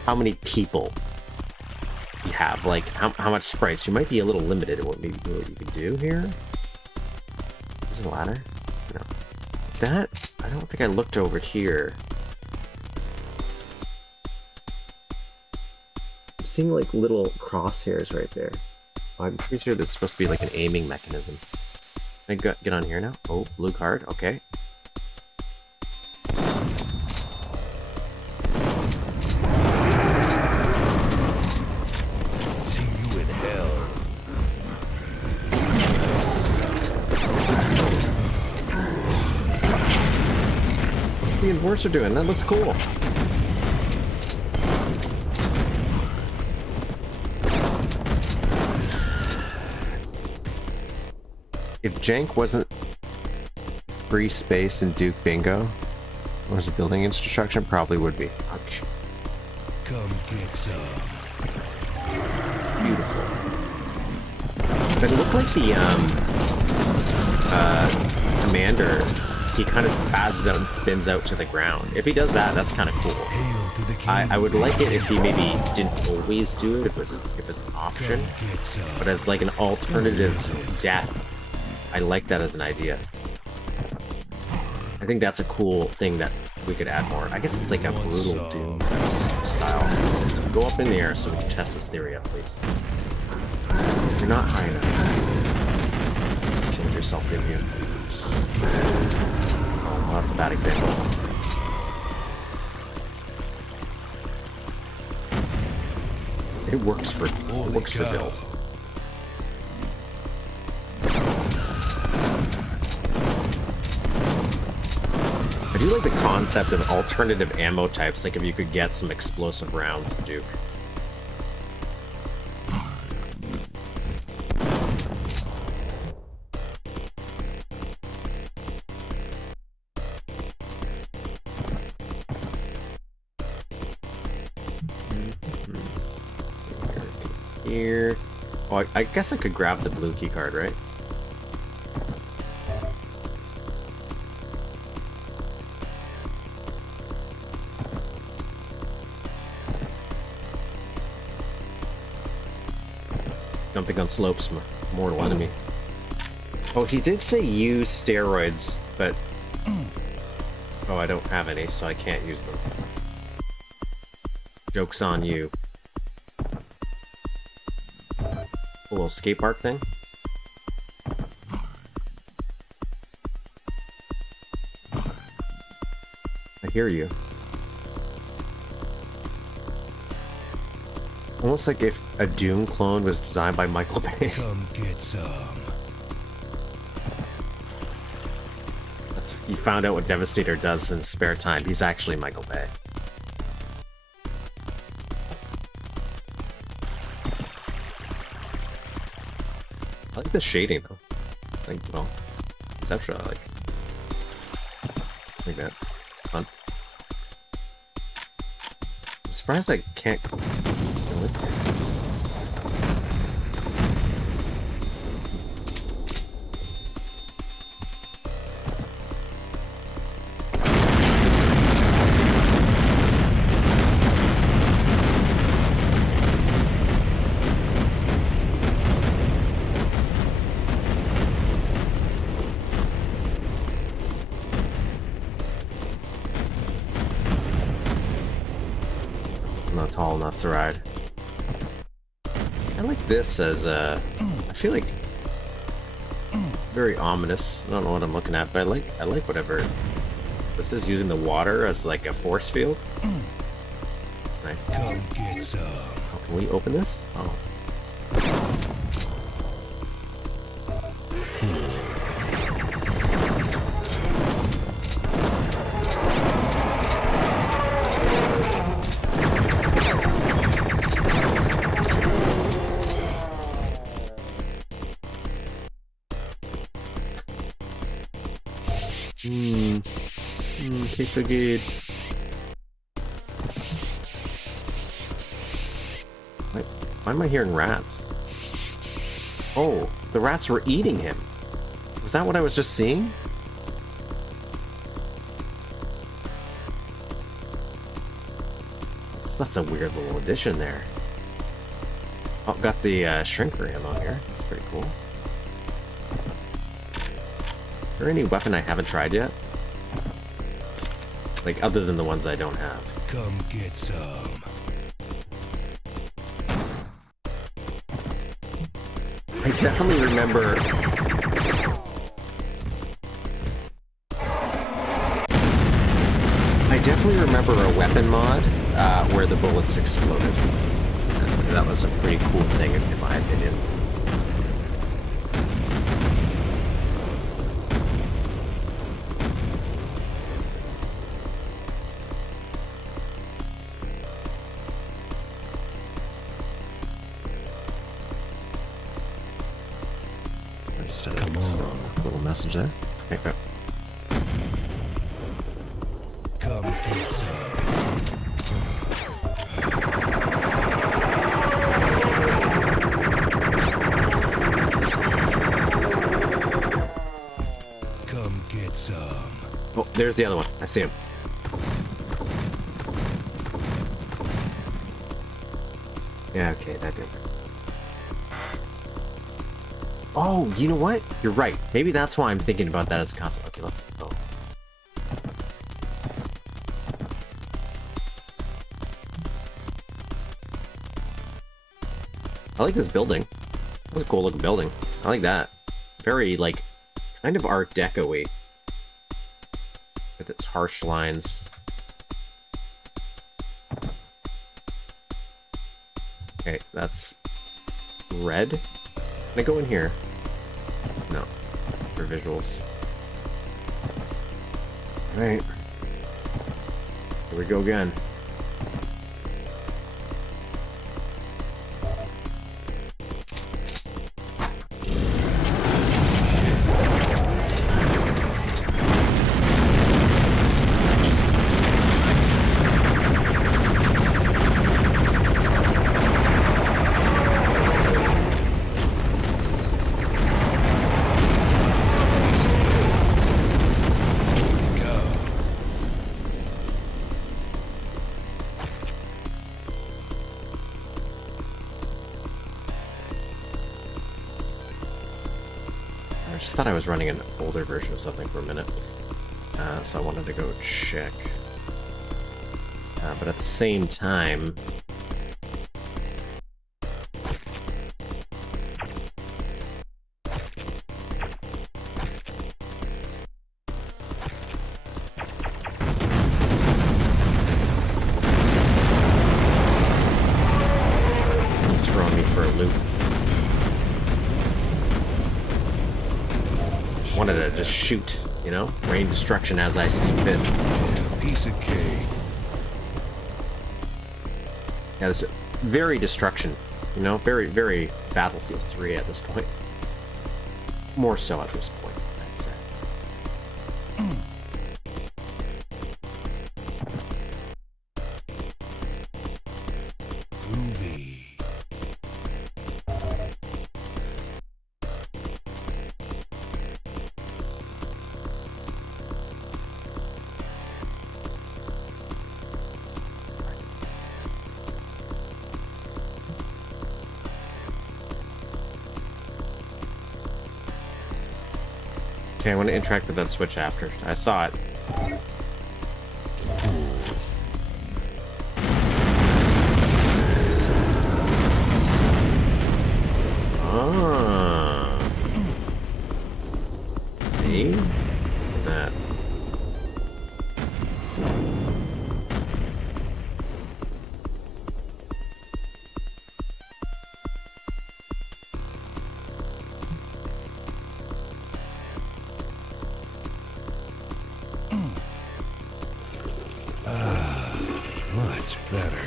many people you have. Like how much sprites. You might be a little limited in what you can do here. Is it a ladder? No. That I don't think I looked over here. I'm seeing like little crosshairs right there. I'm pretty sure that's supposed to be like an aiming mechanism. Can I get on here now? Oh, blue card. Okay. See you in hell. What's the enforcer doing? That looks cool. If Jank wasn't free space in Duke Bingo, or was it building instruction? Probably would be. Come get some. It's beautiful. But it looked like the commander, he kind of spazzes out and spins out to the ground. If he does that, that's kind of cool. Hail to the king. I would like it if he maybe didn't always do it, if it was an option, but as like an alternative death. I like that as an idea. I think that's a cool thing that we could add more. I guess it's like a brutal Doom style system. Go up in the air so we can test this theory out, please. You're not high enough. You just killed yourself, didn't you? Oh, well, that's a bad example. It works for build. I do like the concept of alternative ammo types, like if you could get some explosive rounds in Duke. Here. Oh, I guess I could grab the blue key card, right? Jumping on slopes, mortal enemy. Oh, he did say use steroids, but... Oh, I don't have any, so I can't use them. Joke's on you. A little skate park thing. I hear you. Almost like if a Doom clone was designed by Michael Bay. Come get some. You found out what Devastator does in his spare time. He's actually Michael Bay. I like the shading though. Like, well, conceptual, I like that. Fun. I'm surprised I can't. left to ride. I like this as a... I feel like... very ominous. I don't know what I'm looking at, but I like whatever. This is using the water as like a force field. That's nice. Come get some. Oh, can we open this? Oh. Tastes so good. Why am I hearing rats? Oh, the rats were eating him. Was that what I was just seeing? That's a weird little addition there. Oh, got the shrink ram on here. That's pretty cool. Is there any weapon I haven't tried yet? Like, other than the ones I don't have. Come get some. I definitely remember... I definitely remember a weapon mod where the bullets exploded. That was a pretty cool thing, in my opinion. Little message there. Okay, go. Come get some. Come get some. Oh, there's the other one. I see him. Yeah, okay, that did. Oh, you know what? You're right. Maybe that's why I'm thinking about that as a console. Okay, let's go. I like this building. That's a cool looking building. I like that. Very, like, kind of Art Deco-y. With its harsh lines. Okay, that's red. Can I go in here? No. For visuals. Alright. Here we go again. I just thought I was running an older version of something for a minute, so I wanted to go check. But at the same time... throwing me for a loop. Wanted to just shoot, you know? Rain destruction as I see fit. Piece of cake. Yeah, there's very destruction, you know? Very, very Battlefield 3 at this point. More so at this point, I'd say. Groovy. Okay, I want to interact with that switch after. I saw it. Ah. See? Look at that. Much better.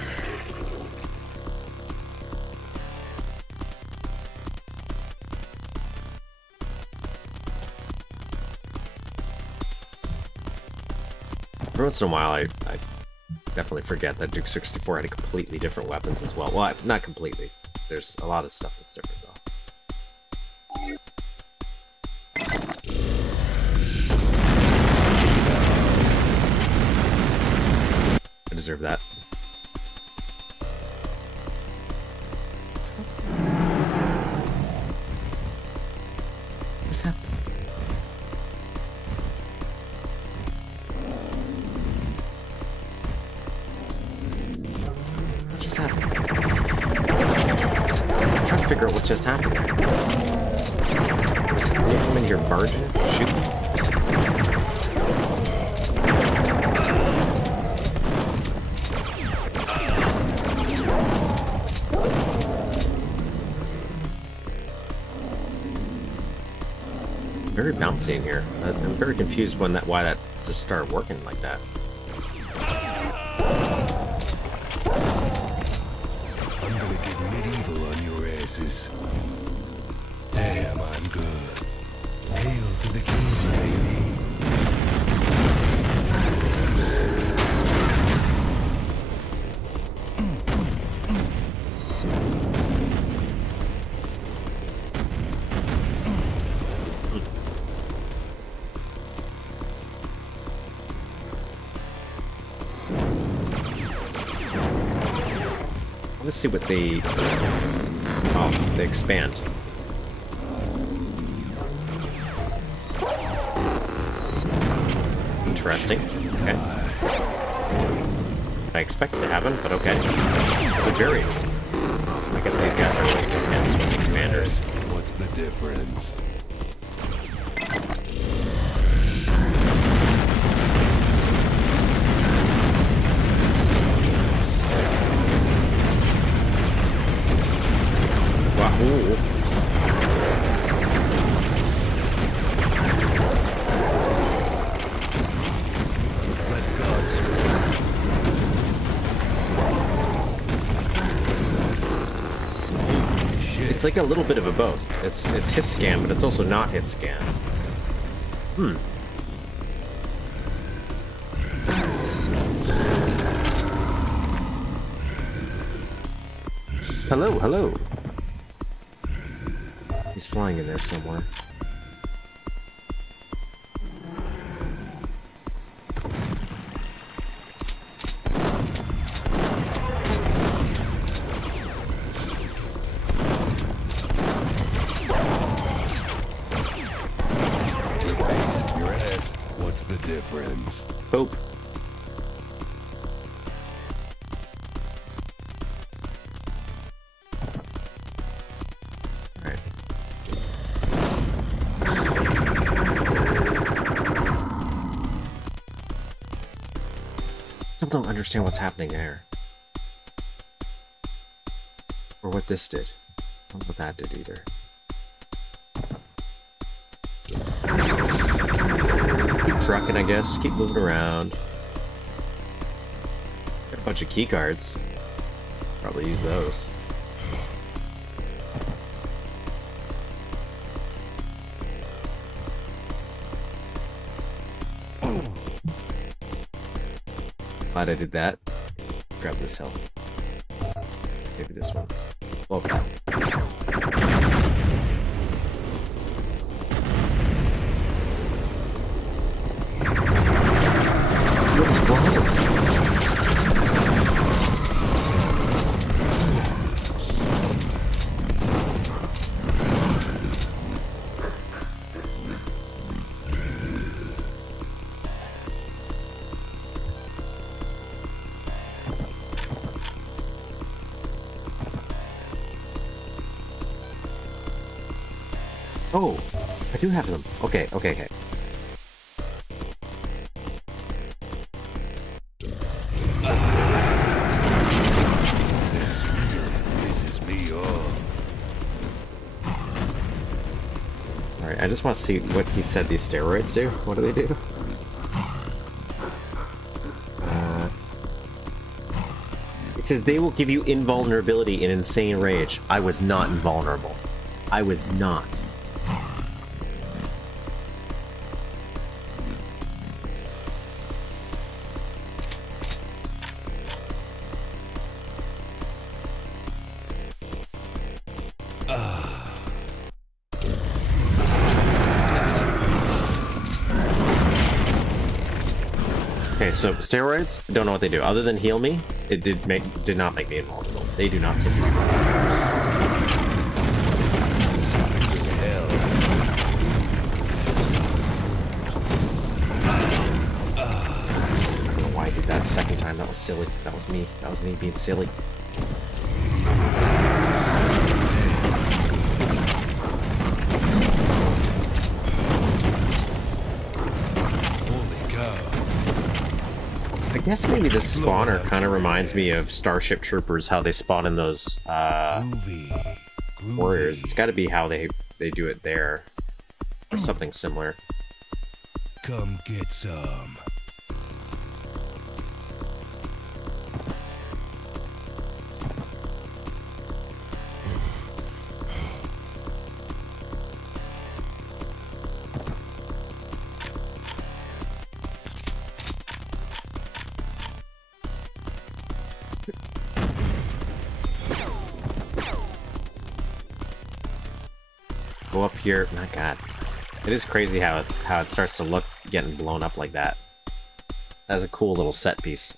Every once in a while, I definitely forget that Duke 64 had completely different weapons as well. Well, not completely. There's a lot of stuff that's different, though. I deserve that. What's happening? What just happened? I'm trying to figure out what just happened. Can you come in here barging? Shoot me? Very bouncy in here. I'm very confused why that just started working like that. I'm gonna get medieval on your asses. Damn, I'm good. Hail to the king, baby. Let's see what they... Oh, they expand. Interesting. Okay. I expected to happen, but okay. It's a very... I guess these guys are like enhanced with expanders. What's the difference? Ooh. It's like a little bit of a both. It's hit scan, but it's also not hit scan. Hmm. Hello, hello. He's flying in there somewhere. Your ass. What's the difference? Boop. Don't understand what's happening there. Or what this did. I don't know what that did either. Keep trucking, I guess. Keep moving around. Got a bunch of key cards. Probably use those. Glad I did that. Grab this health. Maybe this one. Okay. What is wrong? Oh, I do have them. Okay, okay, okay. Sorry, I just want to see what he said these steroids do. What do they do? It says they will give you invulnerability in insane rage. I was not invulnerable. I was not. Okay, so steroids, I don't know what they do. Other than heal me, it did not make me invulnerable. They do not seem to be. I don't know why I did that second time. That was silly. That was me. That was me being silly. I guess maybe this spawner kind of reminds me of Starship Troopers, how they spawn in those warriors. It's got to be how they do it there, or something similar. Come get some. Go up here. My God, it is crazy how it starts to look getting blown up like that. That's a cool little set piece.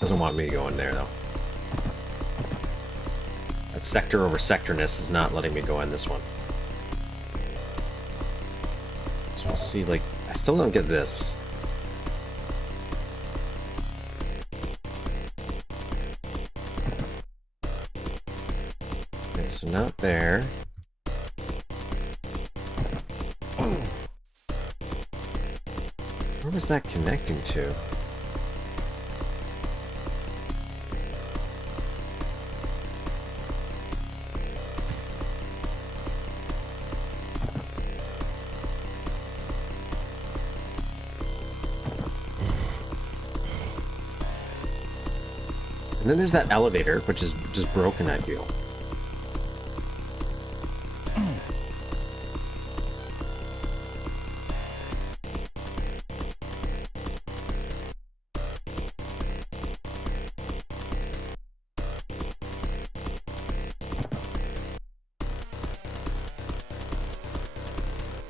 Doesn't want me to go in there though. That sector over sectorness is not letting me go in this one. So we'll see. Like, I still don't get this. So not there. Where was that connecting to? And then there's that elevator, which is just broken, I feel.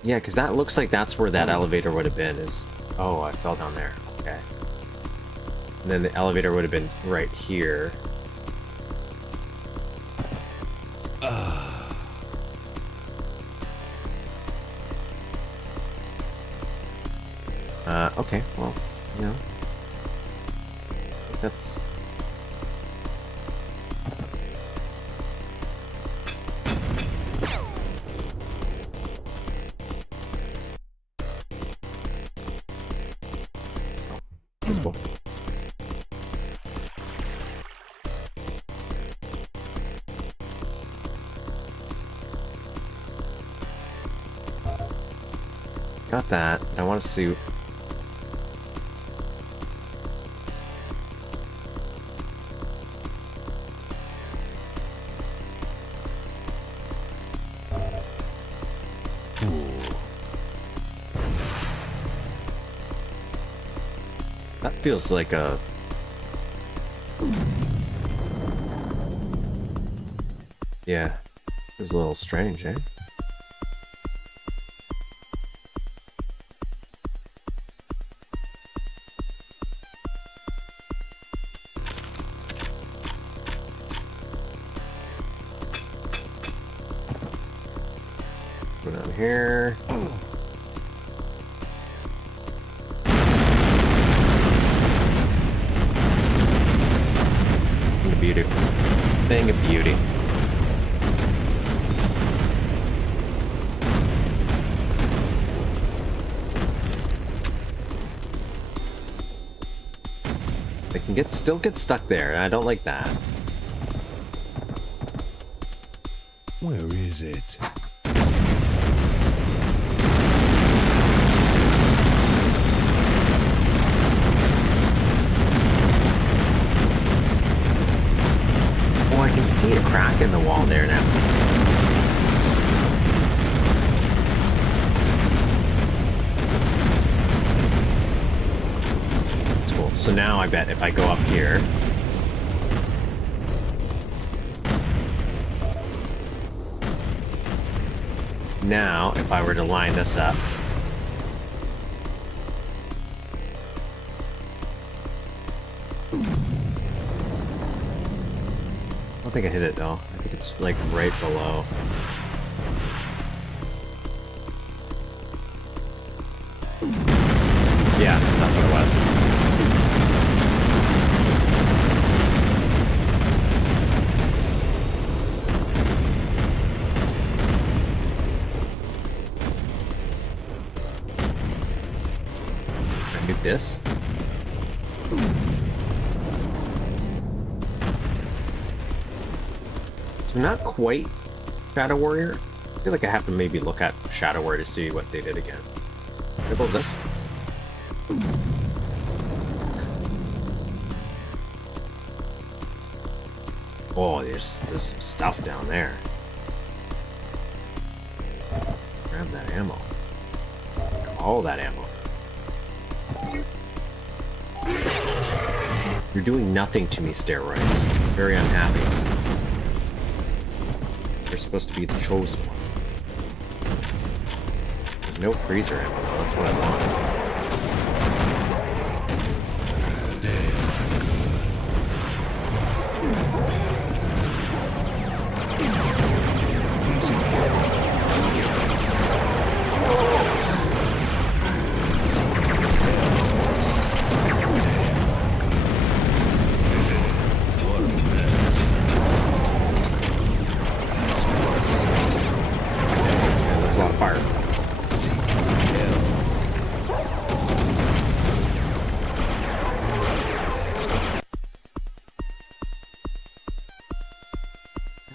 Yeah, because that looks like that's where that elevator would have been, is... Oh, I fell down there. Okay. And then the elevator would have been right here. Okay, well, you know. That's... Got that. I want to see. That feels like a... Yeah, it's a little strange, eh? Go down here. Thing of beauty. They can still get stuck there, and I don't like that. Where is it? Oh, I can see a crack in the wall there now. That's cool. So now I bet if I go up here... Now, if I were to line this up... I don't think I hit it though. I think it's like right below. Yeah, that's what it was. Can I nuke this? Not quite Shadow Warrior. I feel like I have to maybe look at Shadow Warrior to see what they did again. Can I build this? Oh, there's some stuff down there. Grab that ammo. All that ammo. You're doing nothing to me, steroids. I'm very unhappy. You're supposed to be the chosen one. No freezer ammo, though. That's what I want.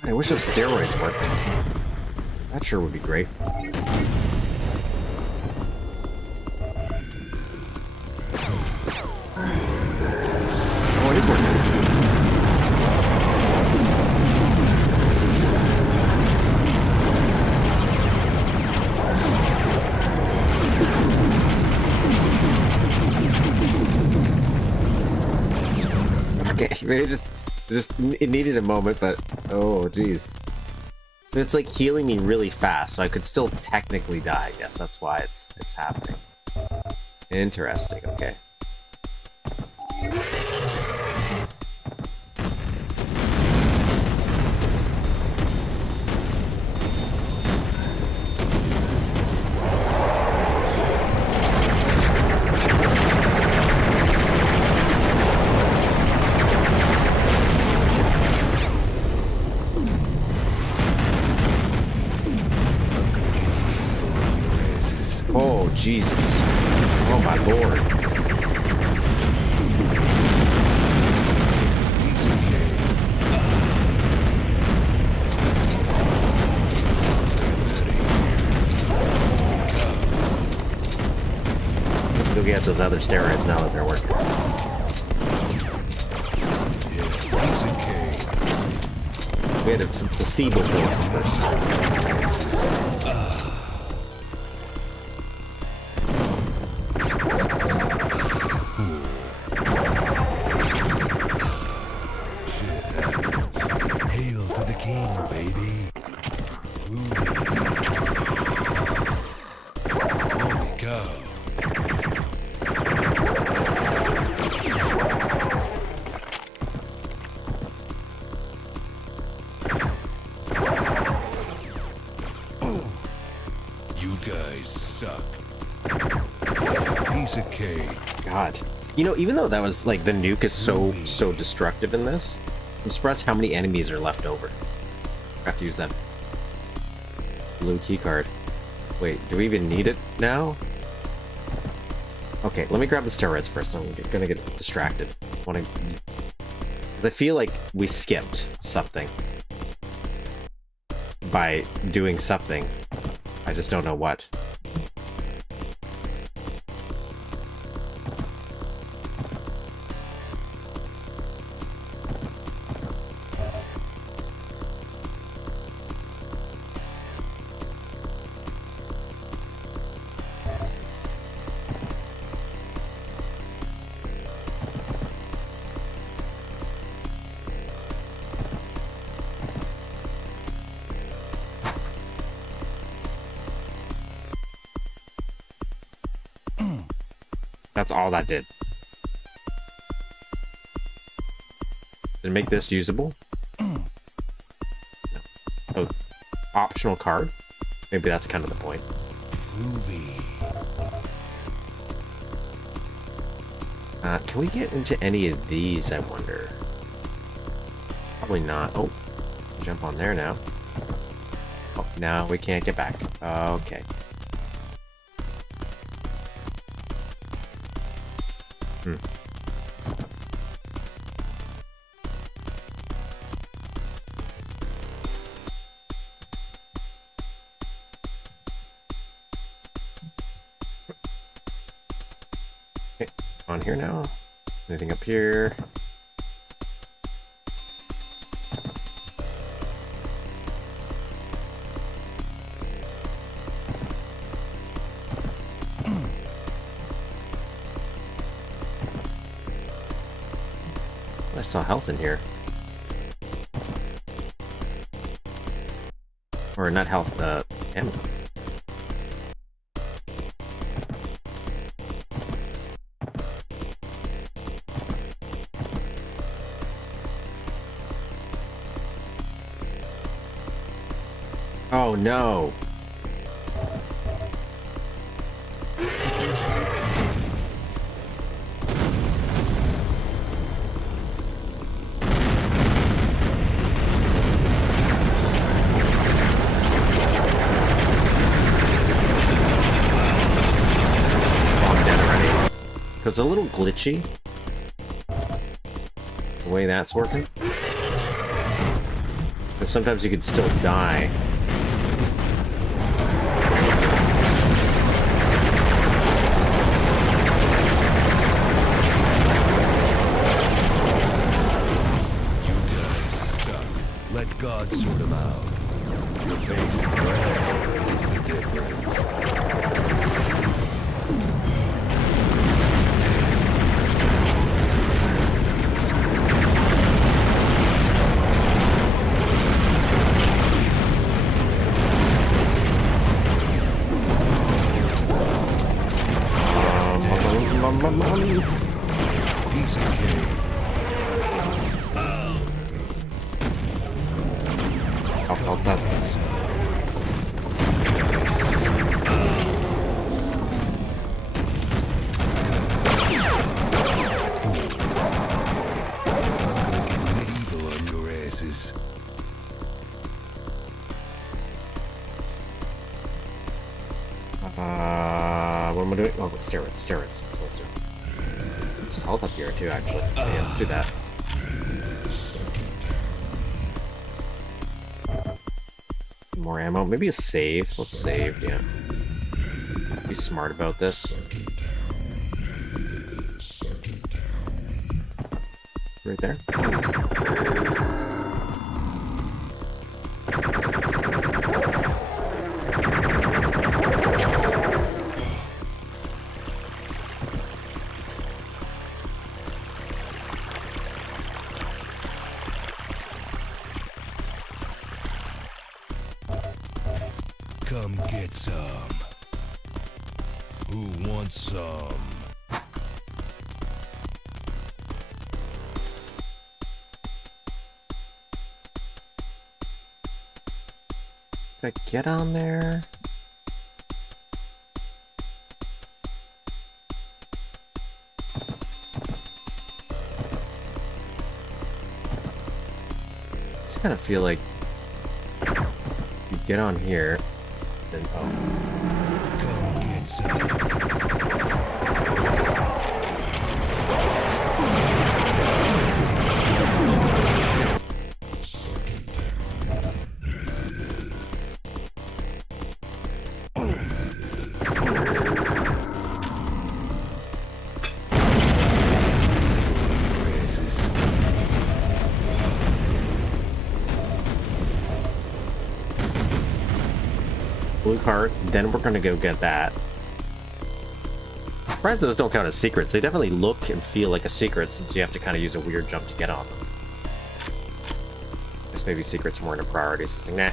I wish those steroids worked. That sure would be great. Oh, it is working. Okay, maybe just it needed a moment, but oh geez. So it's like healing me really fast, so I could still technically die. I guess that's why it's happening. Interesting. Okay. Jesus. Oh my lord. Go get those other steroids now that they're working. We had some placebo pills the first time. God. You know, even though that was like the nuke is so destructive in this, I'm surprised how many enemies are left over. I have to use that blue key card. Wait, do we even need it now? Okay, let me grab the steroids first. I'm gonna get distracted. Because I feel like we skipped something by doing something. I just don't know what. That's all that did. Did it make this usable? No. Oh, optional card? Maybe that's kind of the point. Can we get into any of these, I wonder? Probably not. Oh, jump on there now. Oh, no, we can't get back. Okay. Hmm. Okay, on here now. Anything up here? I saw health in here. Or not health, ammo. Oh no! It's a little glitchy the way that's working. Because sometimes you could still die. Let God sort them out. Your face is different. What am I doing? Oh, steroids. That's what I was doing. There's health up here too, actually. Yeah, let's do that. Some more ammo. Maybe a save. Let's save, yeah. Be smart about this. Right there. Come get some. Who wants some? Did I get on there? kind of feel like you get on here, then blue card, then we're gonna go get that. Surprised those don't count as secrets. They definitely look and feel like a secret since you have to kind of use a weird jump to get on them. Guess maybe secrets weren't a priority, so it's like, nah.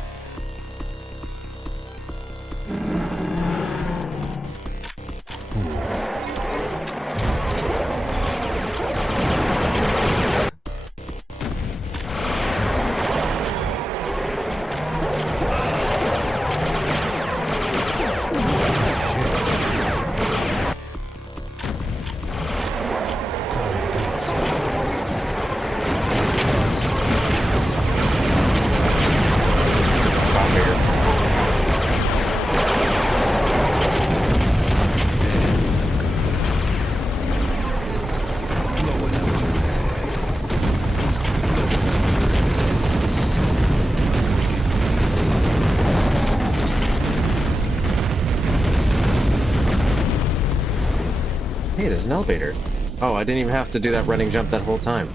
Hey, there's an elevator. Oh, I didn't even have to do that running jump that whole time.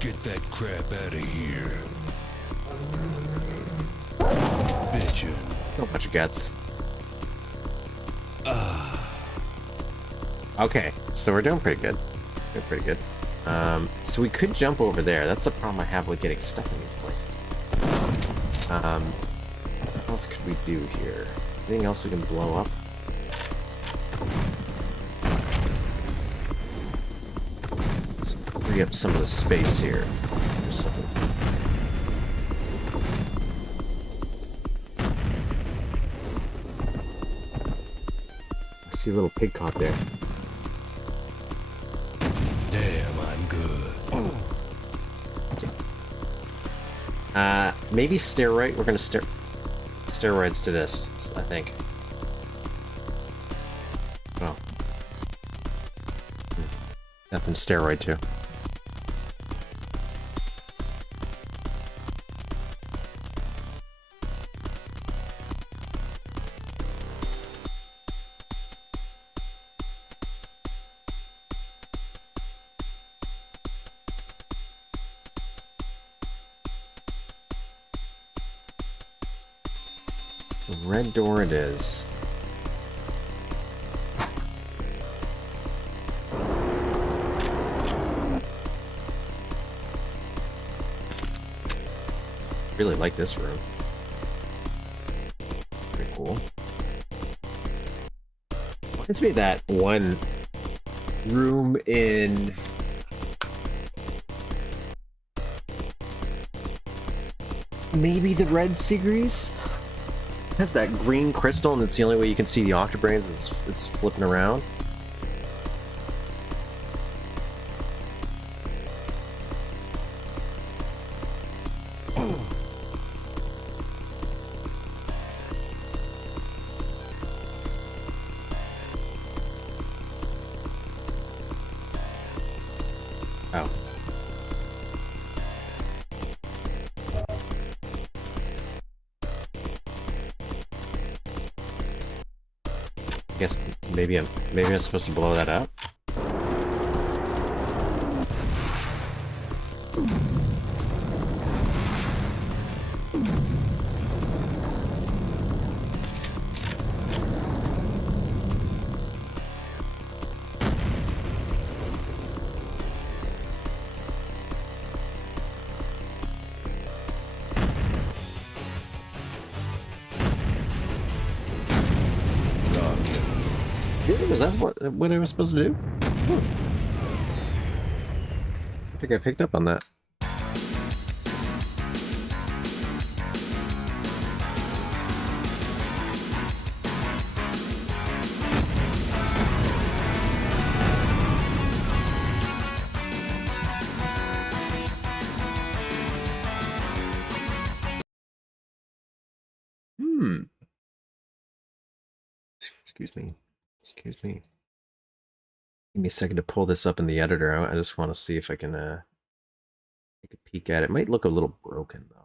Get that crap out of here. Bitchin'. Not much guts. Okay, so we're doing pretty good. Doing pretty good. So we could jump over there. That's the problem I have with getting stuck in these places. What else could we do here? Anything else we can blow up? Let's free up some of the space here. There's something. I see a little pig caught there. Damn, I'm good. Maybe steroid. We're gonna steroids to this, I think. Oh. Nothing steroid to. Red door it is. Really like this room. Pretty cool. Reminds me of that one room in maybe the Red series. It has that green crystal, and it's the only way you can see the Octobrains. It's flipping around. Oh. I guess maybe I'm supposed to blow that up. Was that what I was supposed to do? I think I picked up on that. Excuse me. Excuse me. Give me a second to pull this up in the editor. I just want to see if I can take a peek at it. It might look a little broken, though.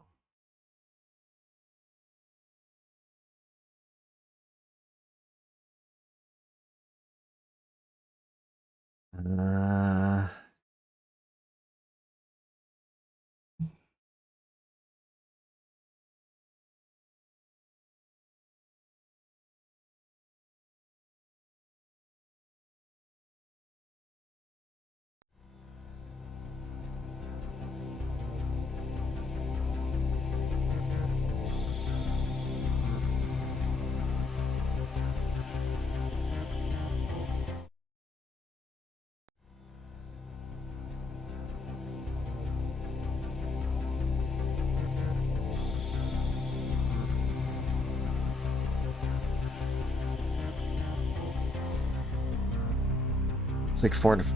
It's like 400.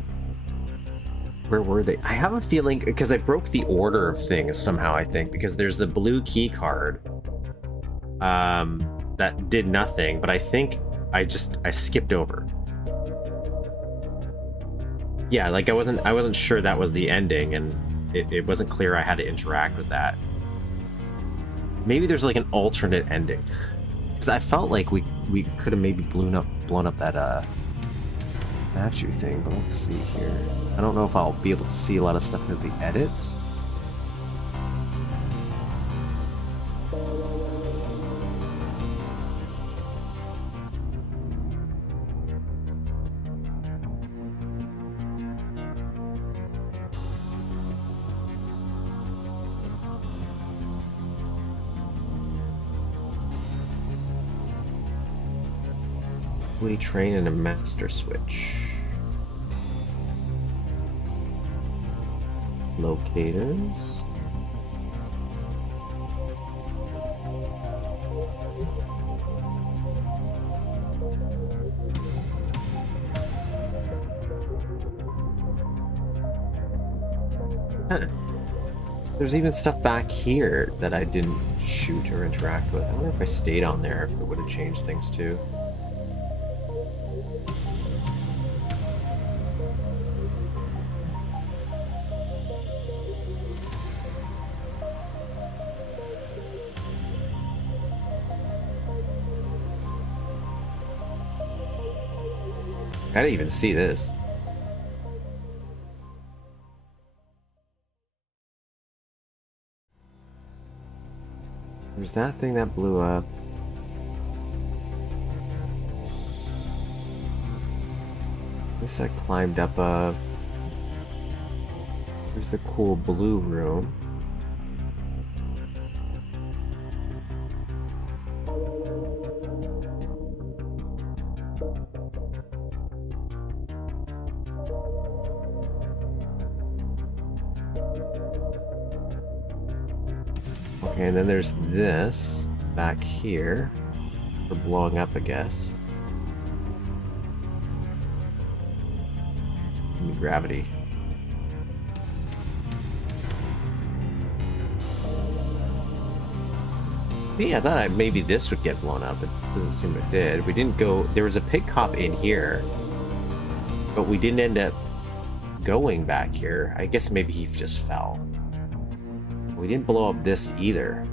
Where were they? I have a feeling because I broke the order of things somehow. I think because there's the blue key card that did nothing, but I think I skipped over. Yeah, like I wasn't sure that was the ending, and it wasn't clear I had to interact with that. Maybe there's like an alternate ending, because I felt like we could have maybe blown up that statue thing. But let's see here. I don't know if I'll be able to see a lot of stuff in the edits. We train in a master switch. Locators. Huh. There's even stuff back here that I didn't shoot or interact with. I wonder if I stayed on there, if it would have changed things too. I didn't even see this. There's that thing that blew up. This I climbed up of. There's the cool blue room. Okay, and then there's this back here for blowing up, I guess. Give me gravity. Yeah, I thought maybe this would get blown up. It doesn't seem it did. We didn't go... There was a pig cop in here, but we didn't end up going back here. I guess maybe he just fell. We didn't blow up this either.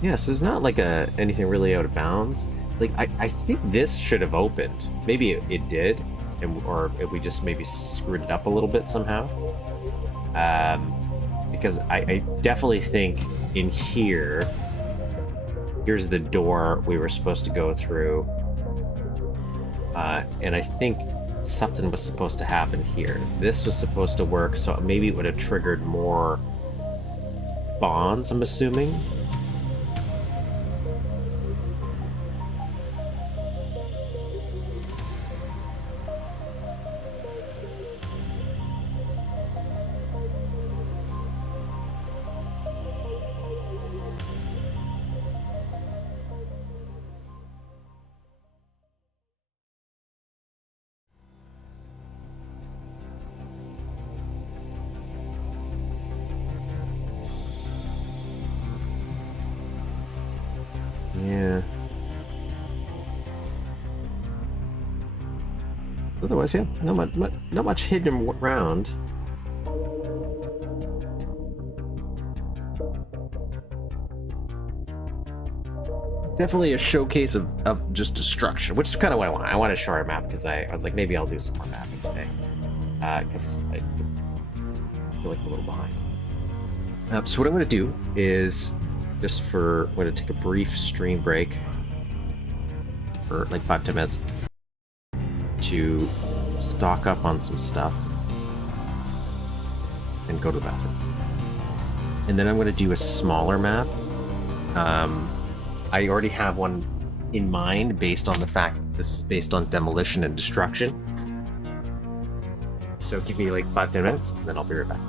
Yeah, so it's not like anything really out of bounds. Like, I think this should have opened. Maybe it did, or we just maybe screwed it up a little bit somehow. Because I definitely think in here, here's the door we were supposed to go through. And I think something was supposed to happen here. This was supposed to work, so maybe it would have triggered more spawns, I'm assuming. otherwise, yeah, not much hidden around. Definitely a showcase of just destruction, which is kind of what I want. I want to show our map because I was like, maybe I'll do some more mapping today. Because I feel like I'm a little behind. So what I'm going to do is, I'm going to take a brief stream break for like 5-10 minutes to stock up on some stuff and go to the bathroom. And then I'm going to do a smaller map. I already have one in mind based on the fact that this is based on demolition and destruction. So give me like 5-10 minutes, and then I'll be right back.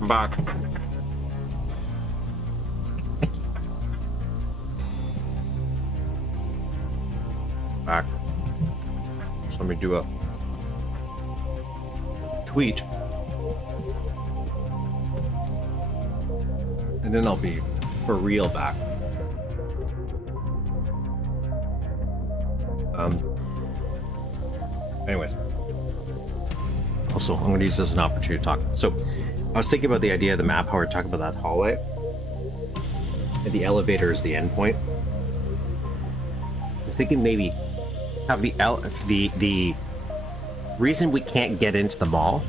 I'm back. Back. Just let me do a tweet. And then I'll be for real back. Anyways. Also, I'm going to use this as an opportunity to talk. So, I was thinking about the idea of the map, how we're talking about that hallway. And the elevator is the end point. I'm thinking maybe have the reason we can't get into the mall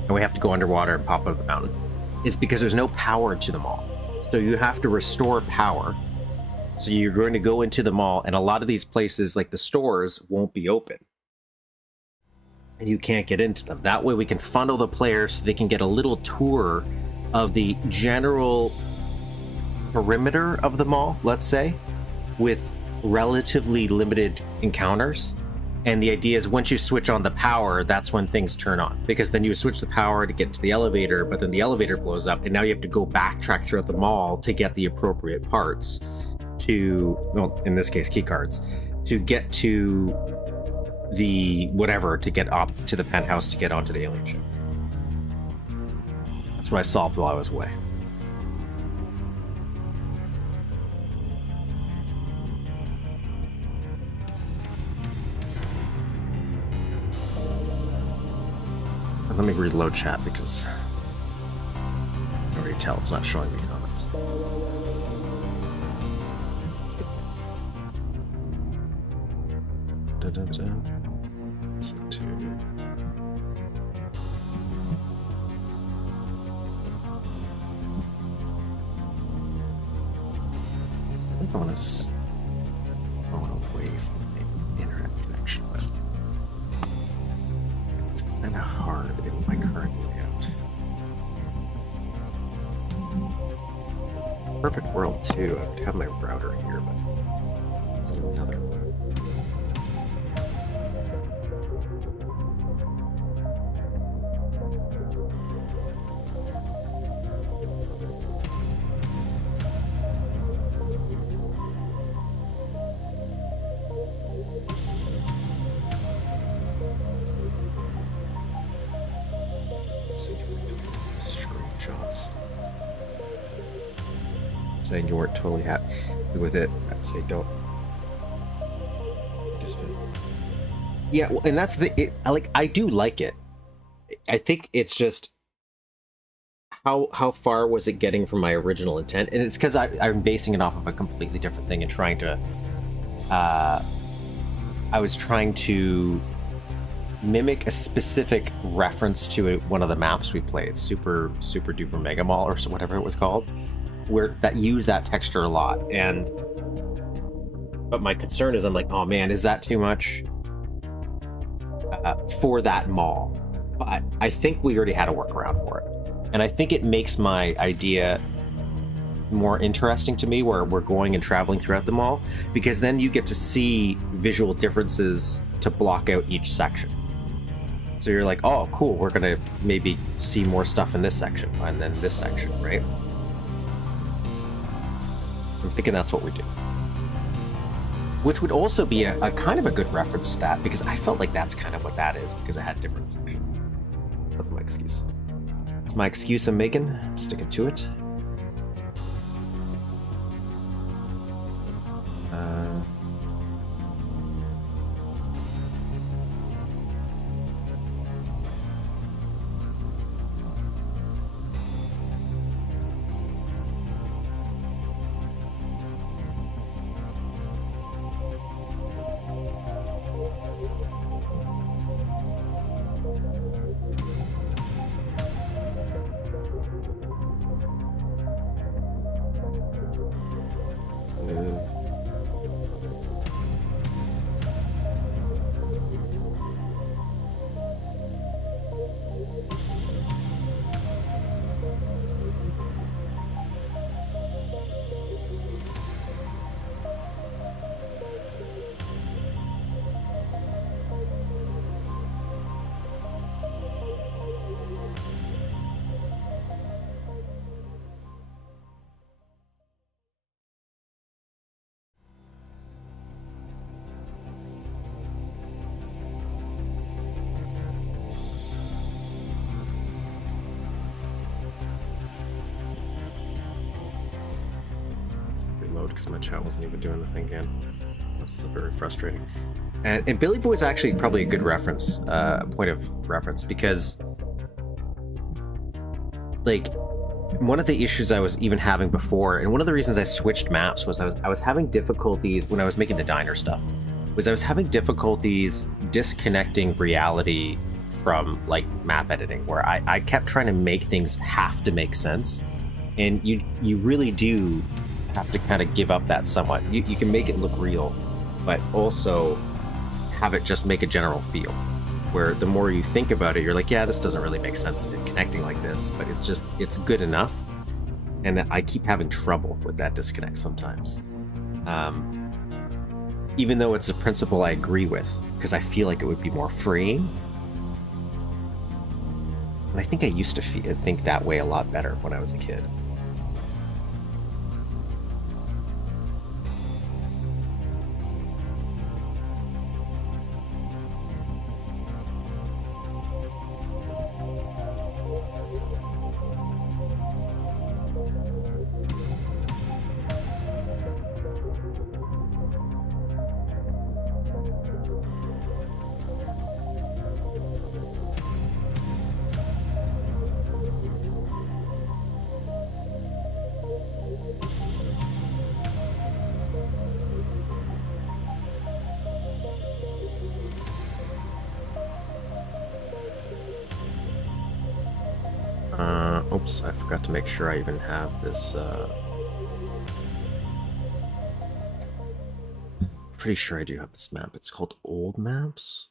and we have to go underwater and pop out of the mountain is because there's no power to the mall. So you have to restore power. So you're going to go into the mall, and a lot of these places, like the stores, won't be open. And you can't get into them. That way we can funnel the players so they can get a little tour of the general perimeter of the mall, let's say, with relatively limited encounters. And the idea is once you switch on the power, that's when things turn on. Because then you switch the power to get to the elevator, but then the elevator blows up, and now you have to go backtrack throughout the mall to get the appropriate parts to, well, in this case, key cards, to get to the whatever, to get up to the penthouse to get onto the alien ship. That's what I solved while I was away. And let me reload chat because I already tell it's not showing me comments. Listen to. I think I want to throw it away from the internet connection, but it's kind of hard in my current layout. Perfect World 2, I would have my router here, but it's another one. Screenshots saying you weren't totally happy with it. I'd say don't. Just been... Yeah, well, and that's I do like it. I think it's just how far was it getting from my original intent, and it's because I'm basing it off of a completely different thing and trying to. I was trying to mimic a specific reference to one of the maps we played, Super Duper Mega Mall or whatever it was called, where that used that texture a lot. But my concern is, I'm like, oh man, is that too much for that mall? But I think we already had a workaround for it, and I think it makes my idea more interesting to me, where we're going and traveling throughout the mall, because then you get to see visual differences to block out each section. So you're like, oh, cool, we're gonna maybe see more stuff in this section and then this section, right? I'm thinking that's what we do. Which would also be a kind of a good reference to that, because I felt like that's kind of what that is, because it had different sections. That's my excuse. That's my excuse I'm making. I'm sticking to it. load because my chat wasn't even doing the thing again. This is very frustrating. And Billy Boy is actually probably a good reference, point of reference, because like one of the issues I was even having before, and one of the reasons I switched maps was I was having difficulties when I was making the diner stuff. Was I was having difficulties disconnecting reality from like map editing, where I kept trying to make things have to make sense, and you really do have to kind of give up that somewhat. You can make it look real, but also have it just make a general feel, where the more you think about it, you're like, yeah, this doesn't really make sense connecting like this, but it's good enough. And I keep having trouble with that disconnect sometimes. Even though it's a principle I agree with, because I feel like it would be more freeing. And I think I used to think that way a lot better when I was a kid. Oops, I forgot to make sure I even have this, pretty sure I do have this map. It's called Old Maps.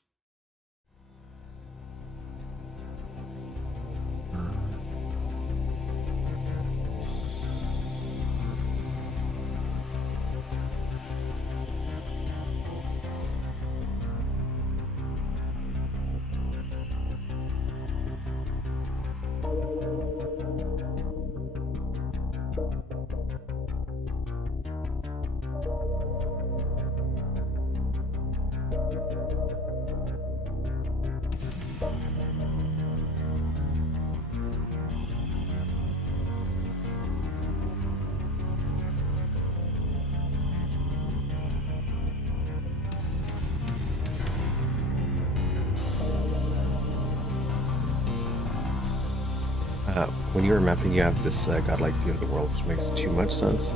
When you were mapping, you have this godlike view of the world, which makes too much sense.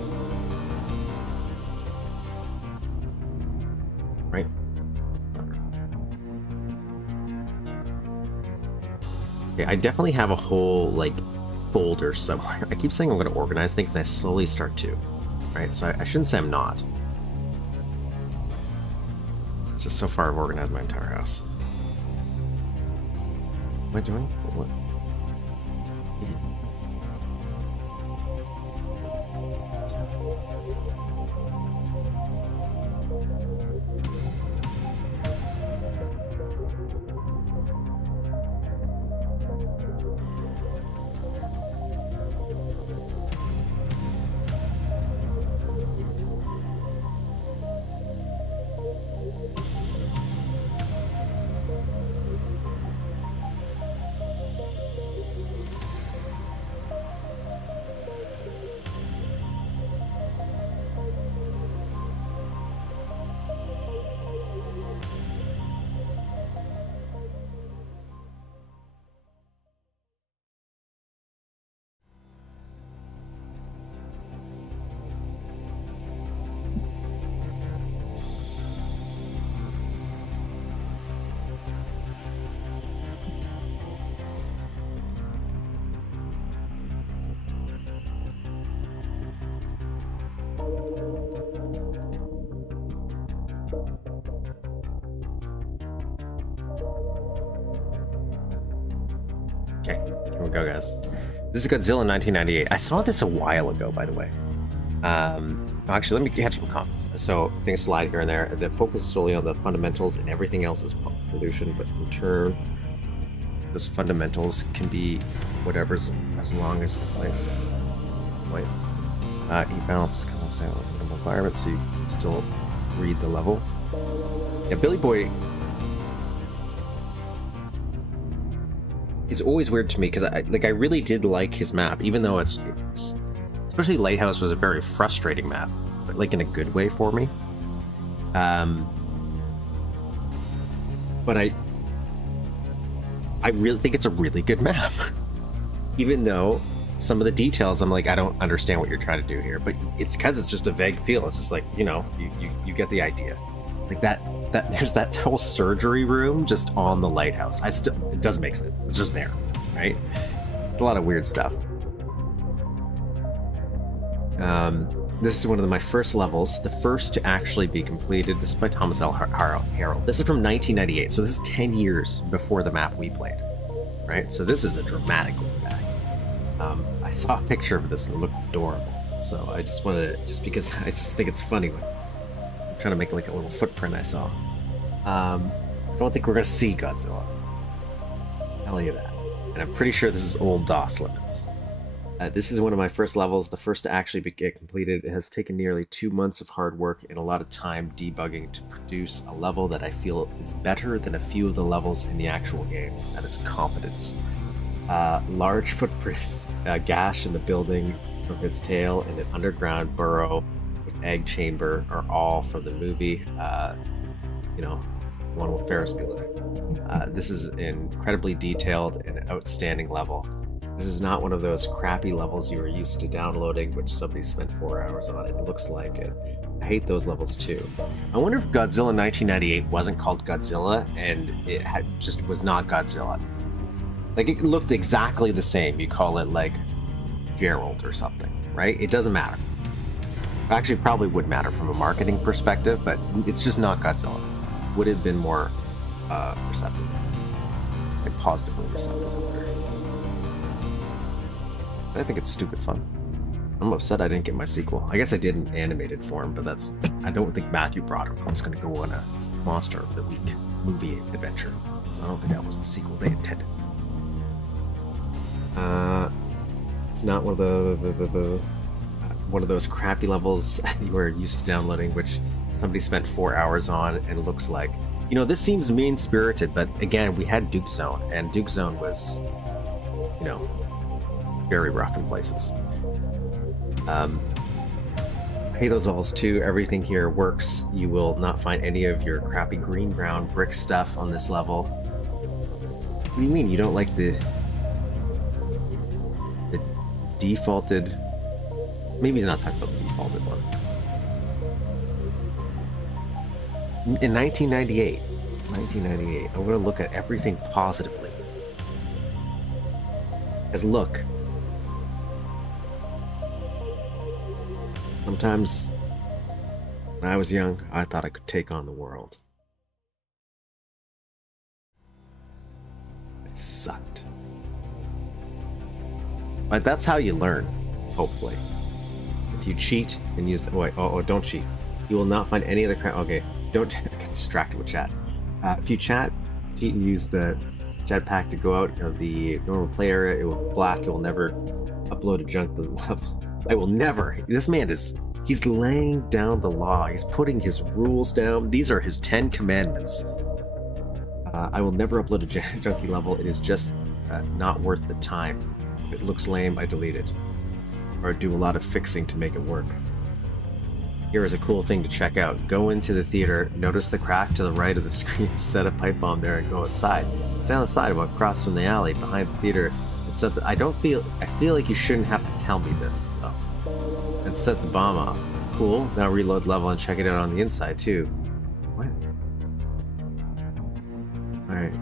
Right? Yeah, I definitely have a whole, like, folder somewhere. I keep saying I'm going to organize things, and I slowly start to. Right? So I shouldn't say I'm not. It's just so far I've organized my entire house. What am I doing? What? Okay, here we go, guys. This is Godzilla 1998. I saw this a while ago, by the way. Actually, let me catch up comments. So things slide here and there. The focus is solely on the fundamentals, and everything else is pollution. But in turn, those fundamentals can be whatever's as long as it plays. Wait, eat balance, kind of environment, so you can still read the level. Yeah, Billy Boy is always weird to me because I really did like his map, even though it's especially Lighthouse was a very frustrating map. but like in a good way for me. But I really think it's a really good map. Even though some of the details, I'm like, I don't understand what you're trying to do here. But it's because it's just a vague feel. It's just like, you know, you get the idea. Like that there's that whole surgery room just on the lighthouse. It doesn't make sense. It's just there, right? It's a lot of weird stuff. This is one of my first levels, the first to actually be completed. This is by Thomas L. Harrell. This is from 1998, so this is 10 years before the map we played, right? So this is a dramatic look back. I saw a picture of this and it looked adorable, so I just wanted to, just because I just think it's funny when I'm trying to make like a little footprint I saw. I don't think we're gonna see Godzilla. I'll tell you that. And I'm pretty sure this is old DOS limits. This is one of my first levels, the first to actually get completed. It has taken nearly 2 months of hard work and a lot of time debugging to produce a level that I feel is better than a few of the levels in the actual game, and its confidence. Large footprints, a gash in the building from his tail, and an underground burrow with egg chamber are all from the movie, you know, one with Ferris Bueller. This is an incredibly detailed and outstanding level. This is not one of those crappy levels you are used to downloading, which somebody spent 4 hours on. It looks like it. I hate those levels too. I wonder if Godzilla 1998 wasn't called Godzilla and it just was not Godzilla. Like, it looked exactly the same. You call it like Gerald or something, right? It doesn't matter. Actually, probably would matter from a marketing perspective, but it's just not Godzilla. Would have been more receptive, like positively receptive. I think it's stupid fun. I'm upset I didn't get my sequel. I guess I did in animated form, but that's... I don't think Matthew Broderick was going to go on a Monster of the Week movie adventure. So I don't think that was the sequel they intended. It's not one of those crappy levels you were used to downloading, which somebody spent 4 hours on and looks like... You know, this seems mean-spirited, but again, we had Duke Zone, and Duke Zone was, you know, very rough in places. I hate those levels too. Everything here works. You will not find any of your crappy green-brown brick stuff on this level. What do you mean you don't like the defaulted? Maybe he's not talking about the defaulted one. In 1998, it's 1998. I want to look at everything positively. As look. Sometimes, when I was young, I thought I could take on the world. It sucked. But that's how you learn, hopefully. If you cheat and use the... Oh, don't cheat. You will not find any other crap. Okay, don't get distracted with chat. If you cheat and use the jetpack to go out of the normal play area, it will black. It will never upload a junk level. I will never. This man he's laying down the law. He's putting his rules down. These are his 10 commandments. I will never upload a junky level. It is just not worth the time. If it looks lame, I delete it. Or do a lot of fixing to make it work. Here is a cool thing to check out. Go into the theater, notice the crack to the right of the screen, set a pipe bomb there and go outside. Stay on the sidewalk across from the alley behind the theater. I feel like you shouldn't have to tell me this, though. And set the bomb off. Cool. Now reload level and check it out on the inside, too. What? Alright.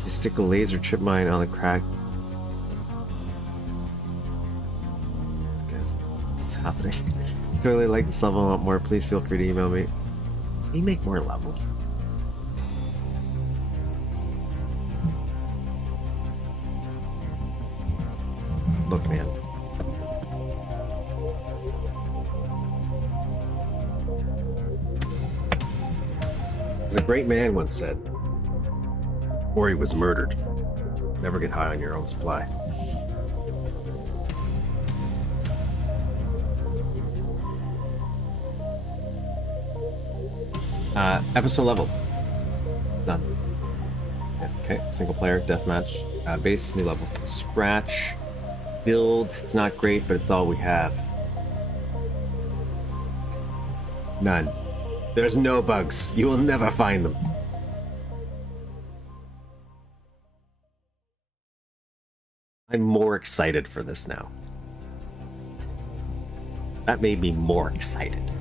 You stick a laser chip mine on the crack. What's happening? If you really like this level and want more, please feel free to email me. Can you make more levels? Look, man. As a great man once said, or he was murdered. Never get high on your own supply. Episode level. Done. Yeah, okay, single player, deathmatch. Base, new level from scratch. Build, it's not great, but it's all we have. None. There's no bugs. You will never find them. I'm more excited for this now. That made me more excited.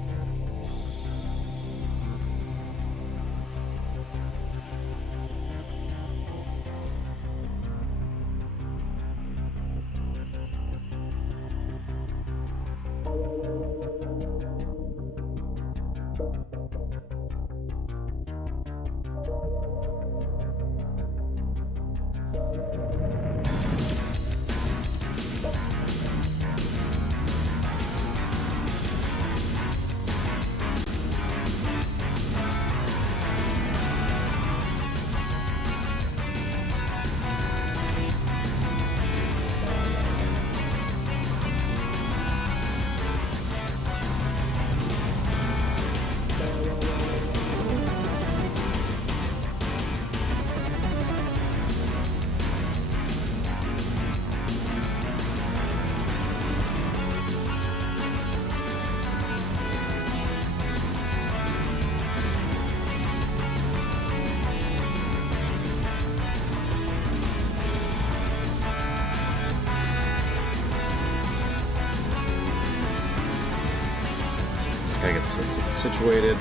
Gotta get situated.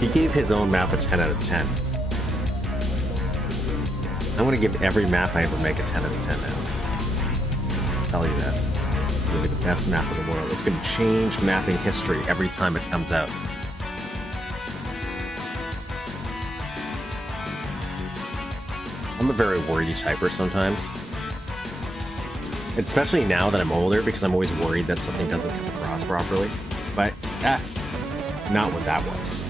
He gave his own map a 10 out of 10. I'm gonna give every map I ever make a 10 out of 10 now. I'll tell you that. It'll be the best map in the world. It's gonna change mapping history every time it comes out. I'm a very wordy typer sometimes. Especially now that I'm older, because I'm always worried that something doesn't come across properly. But that's not what that was.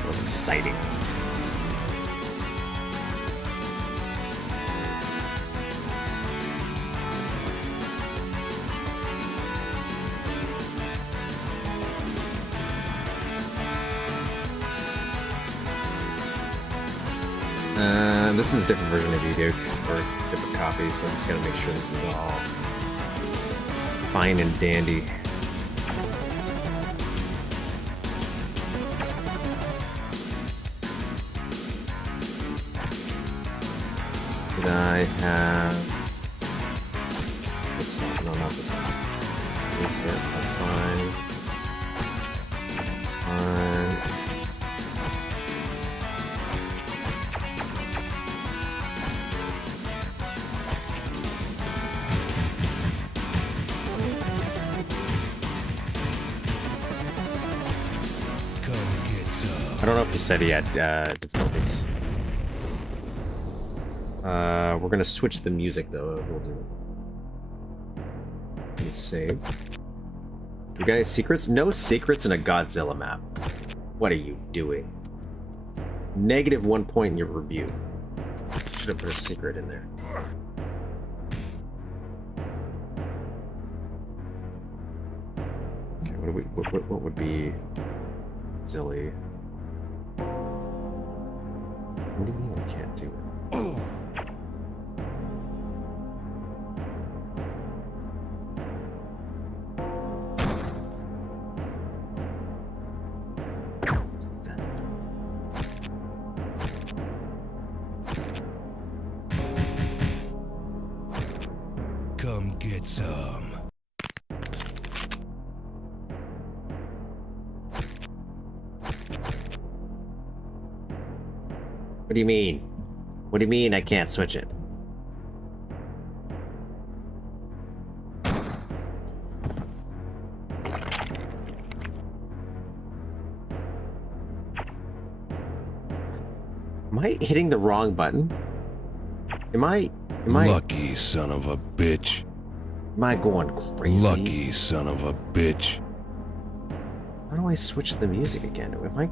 It was exciting. This is a different version of Duke, or different copy, so I'm just gonna make sure this is all fine and dandy. Did I have this one? No, not this one. Reset, that's fine. Fine. I don't know if he said he had difficulties. We're gonna switch the music though. We'll do. Let me save. Do we got any secrets? No secrets in a Godzilla map. What are you doing? -1 point in your review. Should have put a secret in there. Okay, what would be Zilly? What do you mean I can't do it? Come get some. What do you mean? What do you mean I can't switch it? Am I hitting the wrong button? Am I Lucky son of a bitch. Am I going crazy? Lucky son of a bitch. How do I switch the music again? Am I...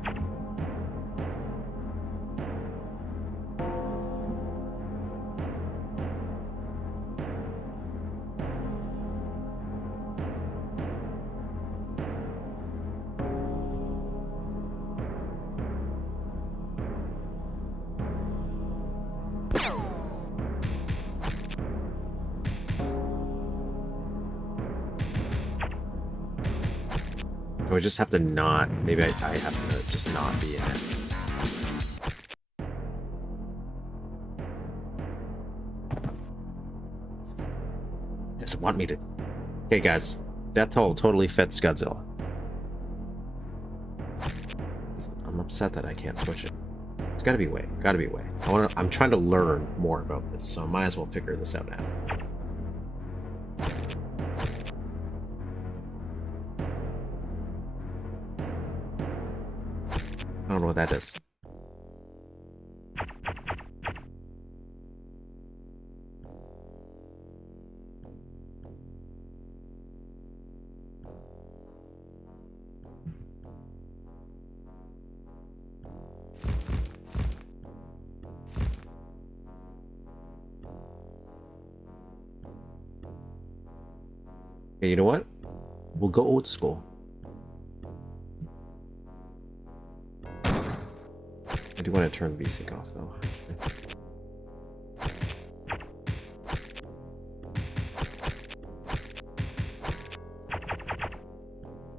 I would just have to not... Maybe I have to just not be in it. Doesn't want me to... Okay, guys. Death Toll totally fits Godzilla. I'm upset that I can't switch it. There's gotta be a way. Gotta be a way. I'm trying to learn more about this, so I might as well figure this out now. I don't know what that is. Okay, you know what? We'll go old school. I do want to turn VSync off, though.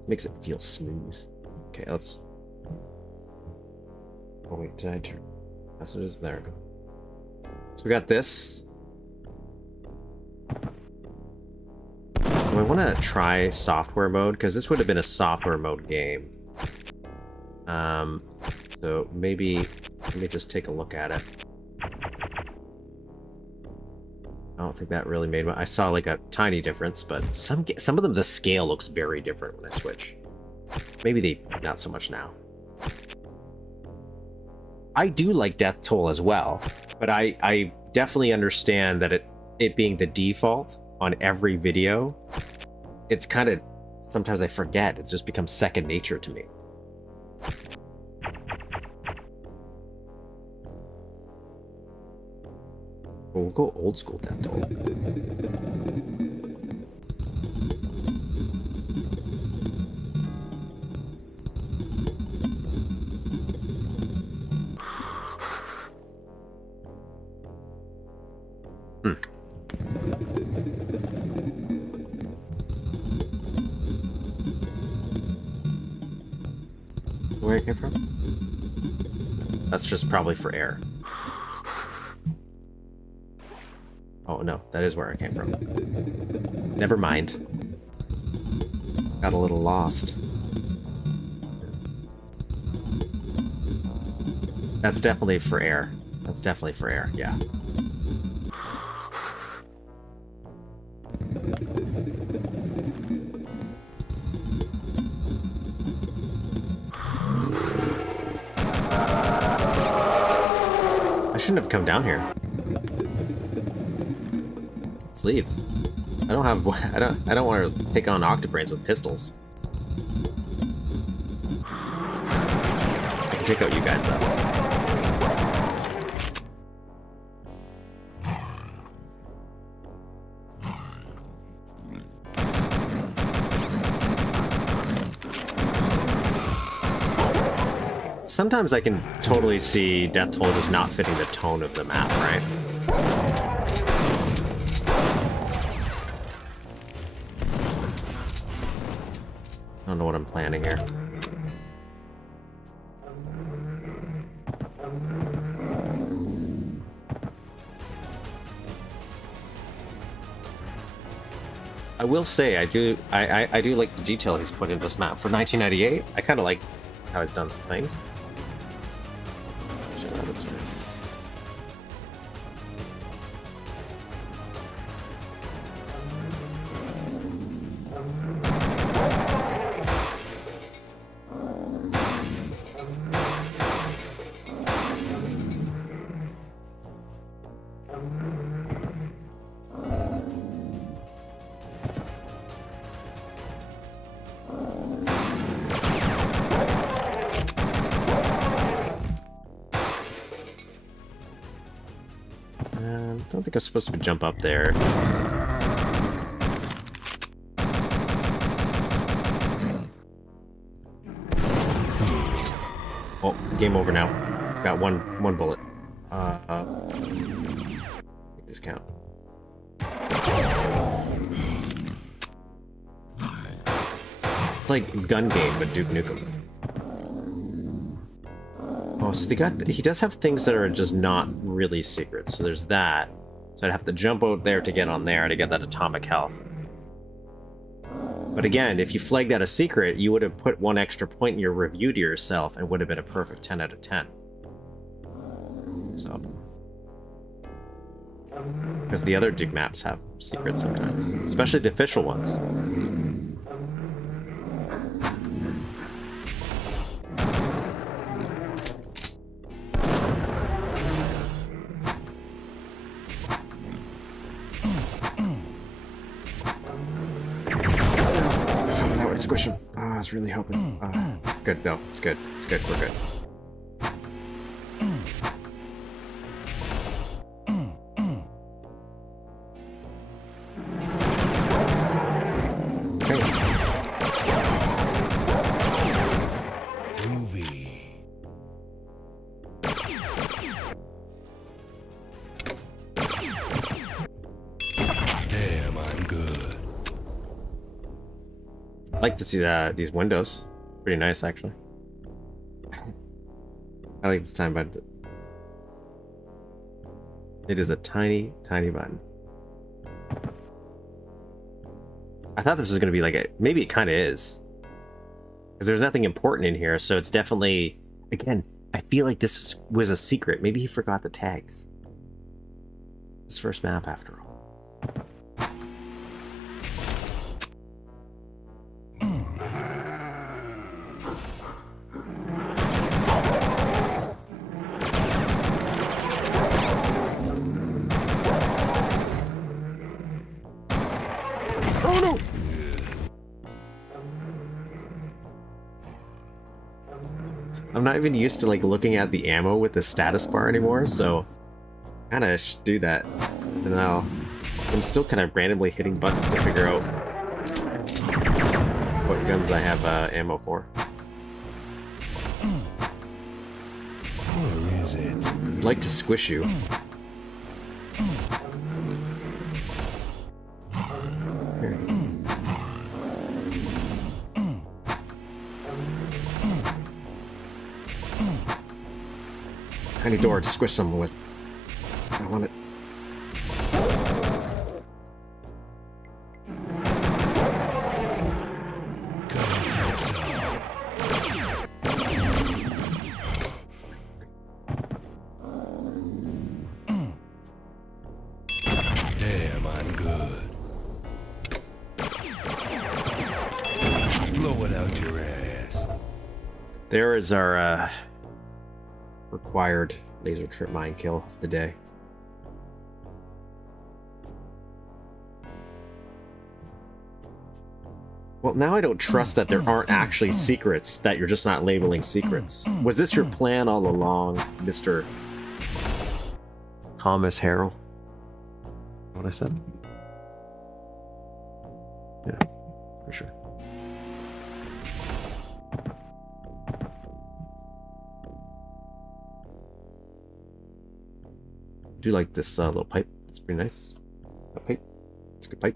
Makes it feel smooth. Okay, let's... Oh wait, did I turn messages? There we go. So we got this. Do I want to try software mode? Because this would have been a software mode game. So maybe let me just take a look at it. I don't think that really made I saw like a tiny difference, but some of them, the scale looks very different when I switch. Maybe not so much now. I do like Death Toll as well, but I definitely understand that it being the default on every video, it's kind of, sometimes I forget, it just becomes second nature to me. We'll go old school Death Toll. Where it came from? That's just probably for air. Oh no, that is where I came from. Never mind. Got a little lost. That's definitely for air. That's definitely for air, yeah. I shouldn't have come down here. Let's leave. I don't want to take on Octobrains with pistols. I can take out you guys though. Sometimes I can totally see Death Toll just not fitting the tone of the map, right? I don't know what I'm planning here. I will say I do like the detail he's put into this map for 1998. I kind of like how he's done some things. That's right. I don't think I'm supposed to jump up there. Oh, game over now. Got one bullet. Make this count. It's like Gun Game, but Duke Nukem. Oh, so he does have things that are just not really secrets. So there's that. So I'd have to jump out there to get on there to get that atomic health. But again, if you flagged out a secret, you would have put 1 extra point in your review to yourself and would have been a perfect 10 out of 10. So, because the other Duke maps have secrets sometimes, especially the official ones. That would squish him. Oh, I was really hoping. Good, no, it's good. It's good, we're good. I like to see these windows. Pretty nice, actually. I like this time button. It is a tiny, tiny button. I thought this was going to be like a... Maybe it kind of is. Because there's nothing important in here, so it's definitely... Again, I feel like this was a secret. Maybe he forgot the tags. His first map, after all. I'm not even used to like looking at the ammo with the status bar anymore, so kind of should do that. And now I'm still kind of randomly hitting buttons to figure out what guns I have ammo for. Where is it? I'd like to squish you. Here. Tiny door to squish someone with. I want it. Damn, I'm good. Blow it out your ass. There is our required laser trip mine kill of the day. Well, now I don't trust that there aren't actually secrets, that you're just not labeling secrets. Was this your plan all along, Mr. Thomas Harrell? What I said? Yeah, for sure. I do like this little pipe. It's pretty nice. A pipe. It's a good pipe.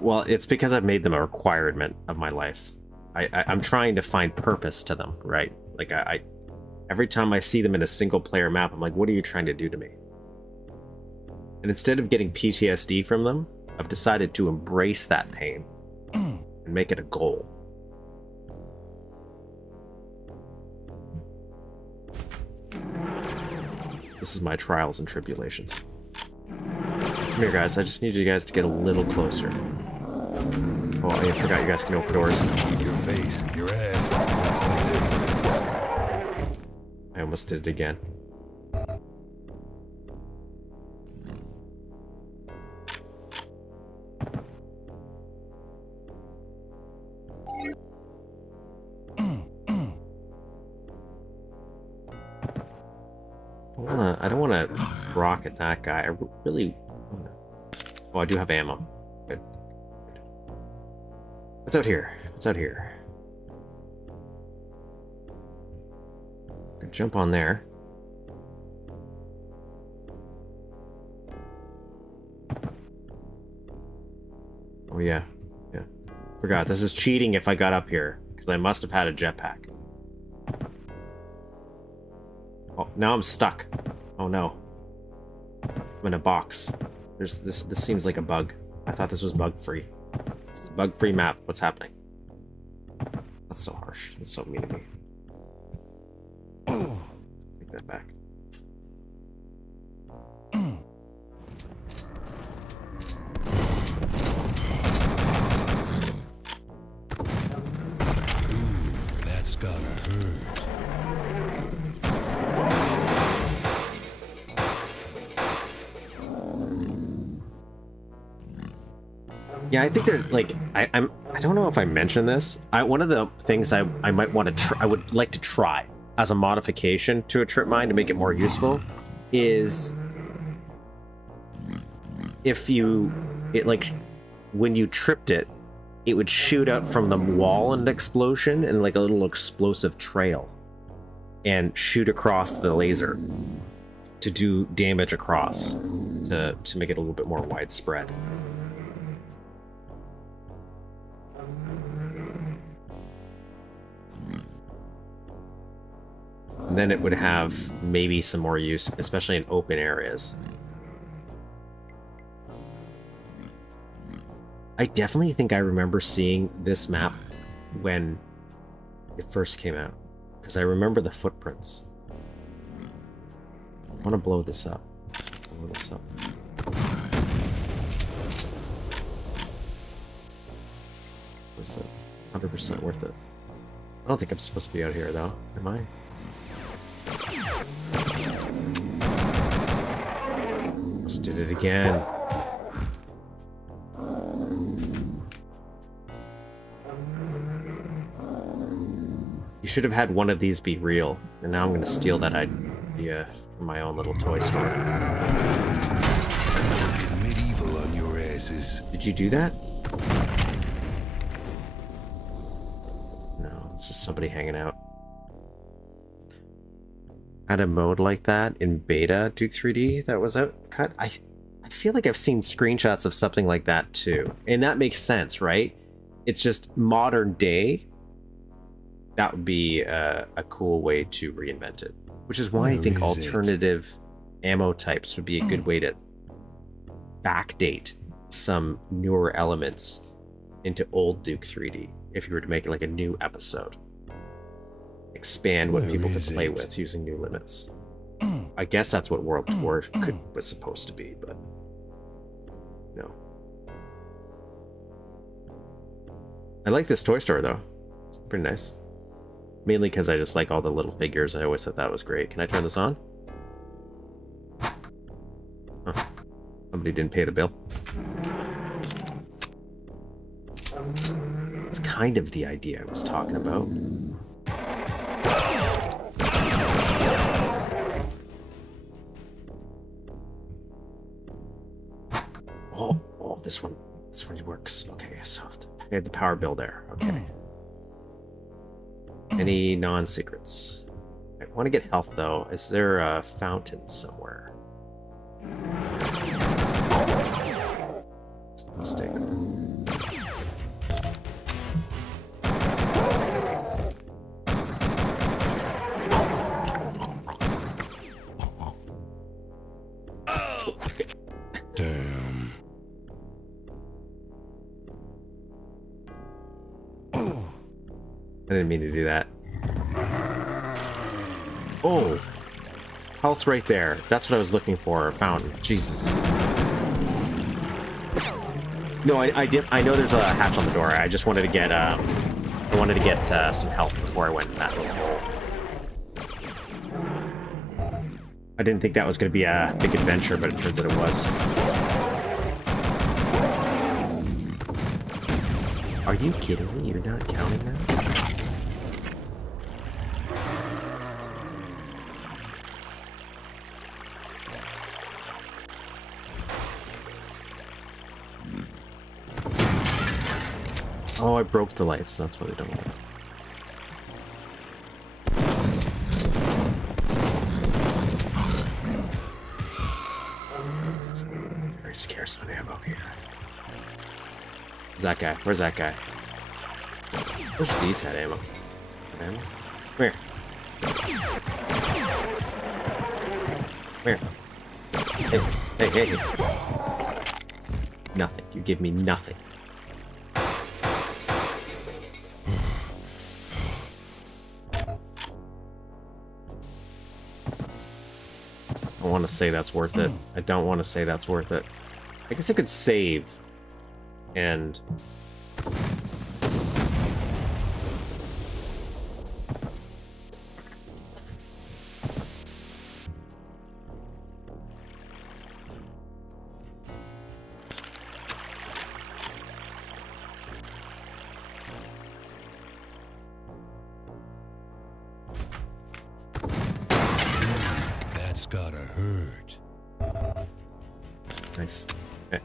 Well, it's because I've made them a requirement of my life. I'm trying to find purpose to them, right? Like every time I see them in a single player map, I'm like, what are you trying to do to me? And instead of getting PTSD from them, I've decided to embrace that pain and make it a goal. This is my trials and tribulations. Come here, guys. I just need you guys to get a little closer. Oh, I forgot you guys can open doors. Your face, your ass. I almost did it again. I don't want to rocket that guy. I really wanna... Oh, I do have ammo. Good. What's out here? What's out here? Could jump on there. Oh yeah. Yeah. Forgot, this is cheating if I got up here, because I must have had a jetpack. Oh, now I'm stuck. Oh no. I'm in a box. There's this seems like a bug. I thought this was bug-free. It's a bug-free map. What's happening? That's so harsh. That's so mean of me. Take that back. That's gotta hurt. Yeah, I think there's like I don't know if I mentioned this. One of the things I might want to try, I would like to try as a modification to a trip mine to make it more useful is if like when you tripped it, it would shoot out from the wall in an explosion and like a little explosive trail and shoot across the laser to do damage across to make it a little bit more widespread. And then it would have maybe some more use, especially in open areas. I definitely think I remember seeing this map when it first came out, because I remember the footprints. I want to blow this up. Blow this up. Worth it. 100% worth it. I don't think I'm supposed to be out here, though. Am I? Just did it again. You should have had one of these be real, and now I'm going to steal that idea from my own little toy store. Medieval on your asses. Did you do that? No, it's just somebody hanging out. Had a mode like that in beta Duke 3D that was out cut. I feel like I've seen screenshots of something like that too, and that makes sense, right? It's just modern day. That would be a cool way to reinvent it, which is why I think alternative ammo types would be a good way to backdate some newer elements into old Duke 3D if you were to make it like a new episode. Expand what people could play with using new limits. I guess that's what World Tour was supposed to be, but no. I like this toy store though. It's pretty nice. Mainly because I just like all the little figures. I always thought that was great. Can I turn this on? Huh. Somebody didn't pay the bill. It's kind of the idea I was talking about. Oh, this one works. Okay, so I had the power bill there. Okay. Any non-secrets? I want to get health though. Is there a fountain somewhere? Mistaken. Damn. I didn't mean to do that. Oh, health's right there. That's what I was looking for. Fountain. Jesus. No, I did. I know there's a hatch on the door. I just wanted to get. I wanted to get some health before I went in that little hole. I didn't think that was going to be a big adventure, but it turns out it was. Are you kidding me? You're not counting that? Oh, broke the lights. That's why they don't work. Very scarce on ammo here. Where's that guy? Where's that guy? Wish these had ammo. Ammo? Come here. Come here. Hey, hey, hey, hey. Nothing. You give me nothing. I don't want to say that's worth it. I don't want to say that's worth it. I guess I could save and... Gotta hurt. Nice. Okay.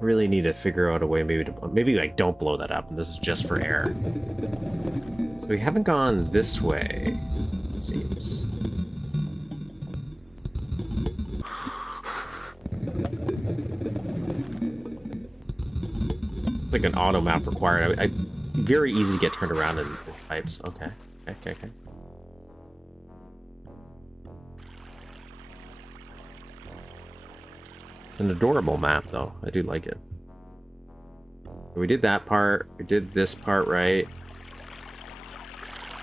Really need to figure out a way maybe I don't blow that up and this is just for air. So we haven't gone this way, it seems. Like an auto map required. I very easy to get turned around in pipes. Okay. Okay. It's an adorable map, though. I do like it. We did that part. We did this part right.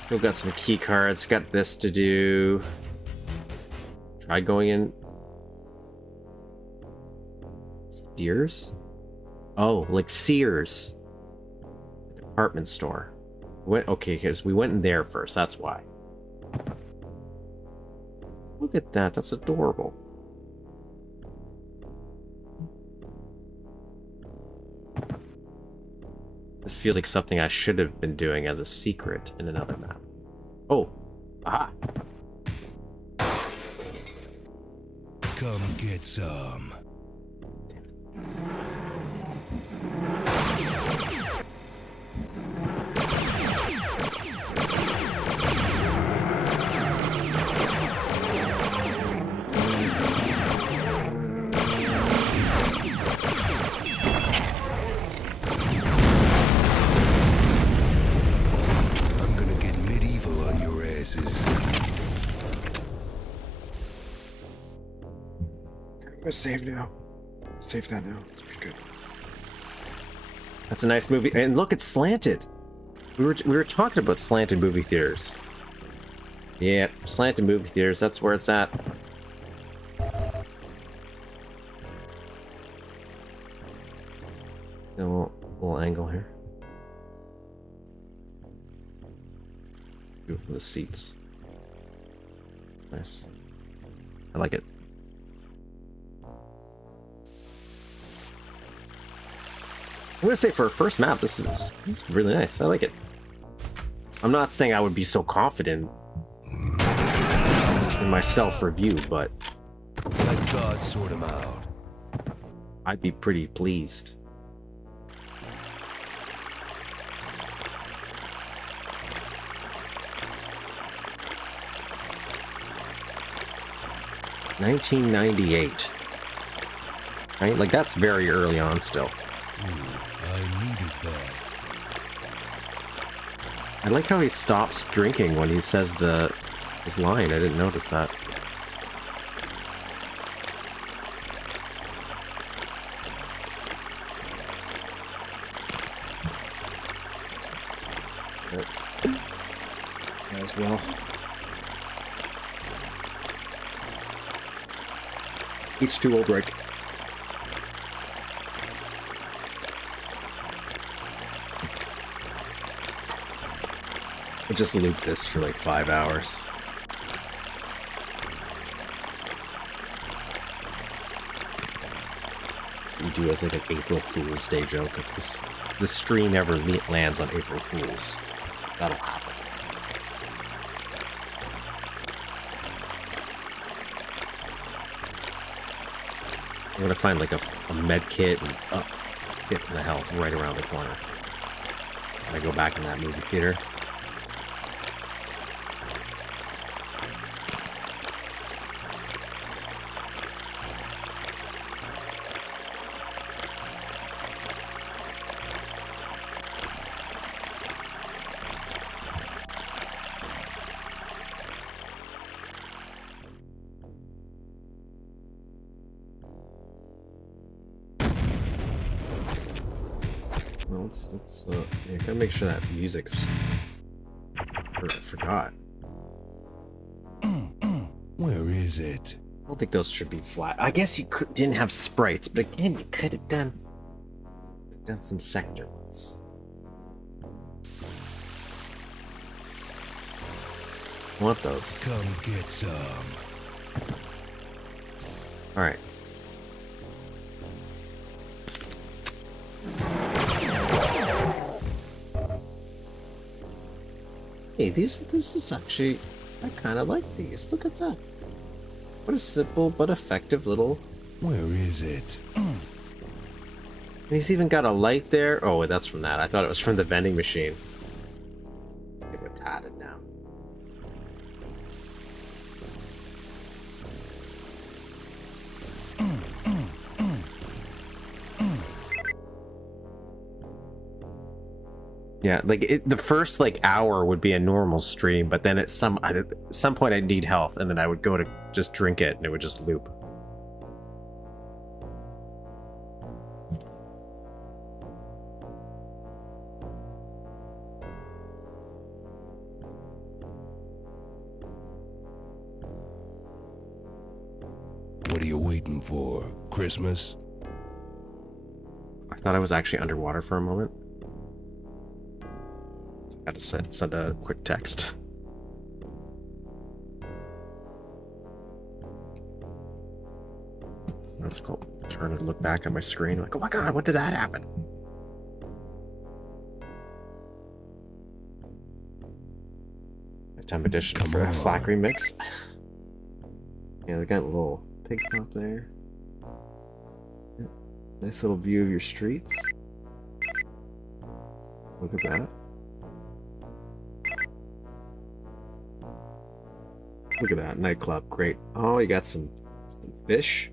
Still got some key cards. Got this to do. Try going in. Spears? Oh, like Sears. Department store. Okay, because we went in there first, that's why. Look at that, that's adorable. This feels like something I should have been doing as a secret in another map. Oh, aha. Come get some. Save now. Save that now. That's pretty good. That's a nice movie. And look, it's slanted. We were talking about slanted movie theaters. Yeah, slanted movie theaters. That's where it's at. A little angle here. Do it from the seats. Nice. I like it. I'm gonna say for a first map, this is really nice. I like it. I'm not saying I would be so confident in my self-review, but let God sort him out. I'd be pretty pleased. $1998. Right? Like that's very early on still. I needed that. I like how he stops drinking when he says his line. I didn't notice that. As well. H2O break. I just looped this for like 5 hours. We do as like an April Fool's Day joke if this the stream ever lands on April Fools. That'll happen. I'm gonna find like a med kit and get to the health right around the corner. I go back in that movie theater. Let's yeah, gotta make sure that music's... I forgot. Where is it? I don't think those should be flat. I guess you didn't have sprites, but again, you could have done some sector ones. I want those. Come get some. All right. Hey, this is actually, I kind of like these. Look at that. What a simple but effective little... Where is it? He's even got a light there. Oh, wait, that's from that. I thought it was from the vending machine. Maybe it's tatted now. Yeah, like the first like hour would be a normal stream, but then at some point I'd need health, and then I would go to just drink it, and it would just loop. What are you waiting for? Christmas? I thought I was actually underwater for a moment. I had to send a quick text. That's cool. Turn and look back at my screen, like, oh my god, what did that happen? Lifetime edition for a Flak remix. Yeah, they got a little pig pop there. Yeah. Nice little view of your streets. Look at that. Look at that, nightclub, great. Oh, you got some fish.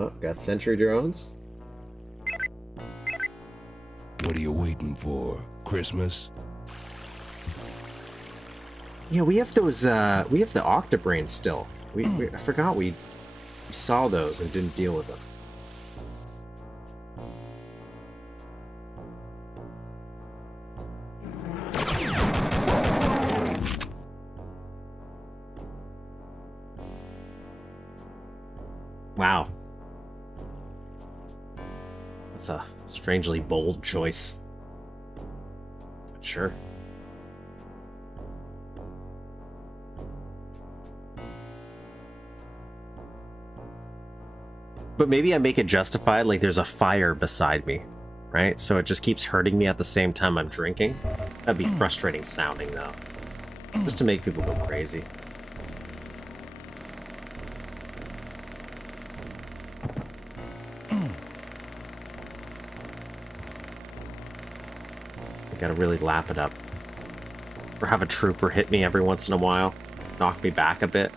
Oh, got sentry drones. What are you waiting for? Christmas? Yeah, we have those, we have the octobrains still. I forgot we saw those and didn't deal with them. Wow. That's a strangely bold choice. But sure. But maybe I make it justified, like there's a fire beside me, right? So it just keeps hurting me at the same time I'm drinking. That'd be frustrating sounding, though. Just to make people go crazy. I gotta really lap it up. Or have a trooper hit me every once in a while. Knock me back a bit.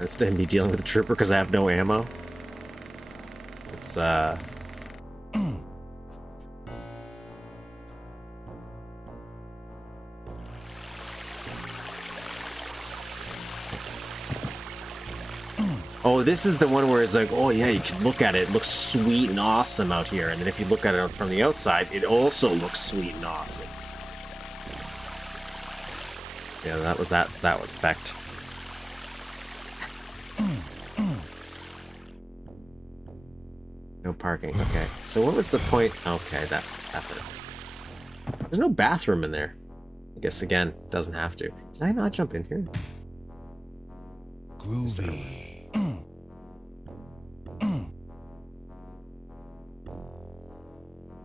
Instead of me dealing with the trooper because I have no ammo. It's, Oh, this is the one where it's like, oh yeah, you can look at it. It looks sweet and awesome out here. And then if you look at it from the outside, it also looks sweet and awesome. Yeah, that was that effect. No parking. Okay. So what was the point? Okay, that hurt. There's no bathroom in there. I guess again, doesn't have to. Did I not jump in here? Groovy.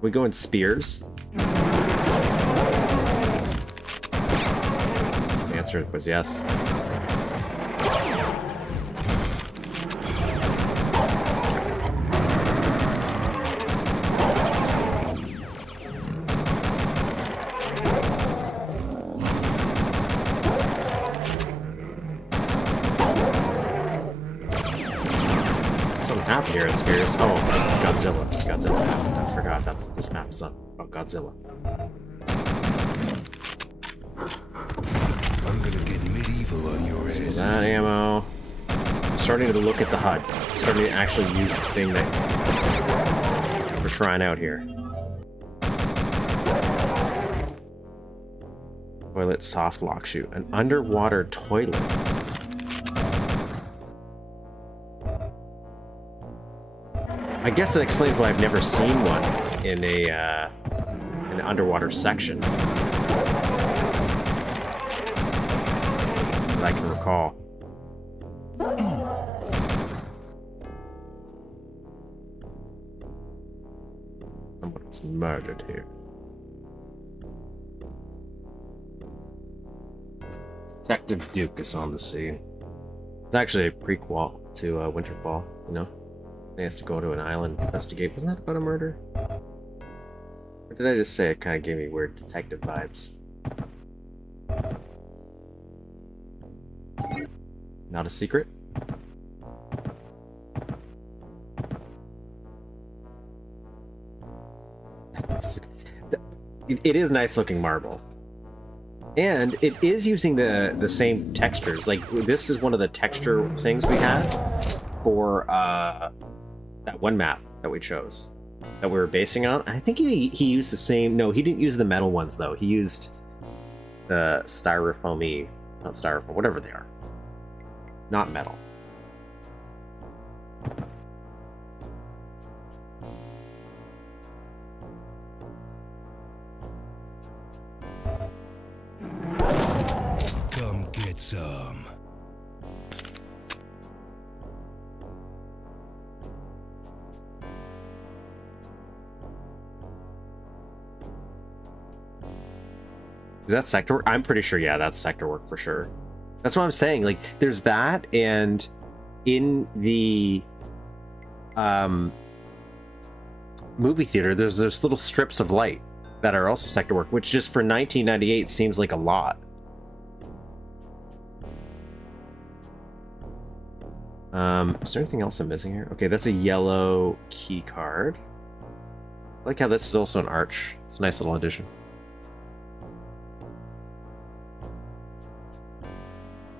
We go in spears. The answer was yes. Here at Spears. Oh, Godzilla. Godzilla. I forgot this map is about Godzilla. I'm gonna get medieval on your So ass. that ammo. I'm starting to look at the HUD. I'm starting to actually use the thing that we're trying out here. Toilet soft lock shoe. An underwater toilet. I guess that explains why I've never seen one in an underwater section that I can recall. Someone was murdered here. Detective Duke is on the scene. It's actually a prequel to Winterfall, you know? He has to go to an island and investigate. Wasn't that about a murder? Or did I just say it kind of gave me weird detective vibes? Not a secret? It is nice looking marble. And it is using the same textures. Like, this is one of the texture things we had for that one map that we chose, that we were basing on. I think he used the same. No, he didn't use the metal ones though. He used the styrofoamy, not styrofoam, whatever they are, not metal. Come get some. Is that sector work? I'm pretty sure, yeah, that's sector work for sure. That's what I'm saying. Like, there's that, and in the movie theater, there's those little strips of light that are also sector work, which just for 1998 seems like a lot. Is there anything else I'm missing here? Okay, that's a yellow key card. I like how this is also an arch. It's a nice little addition.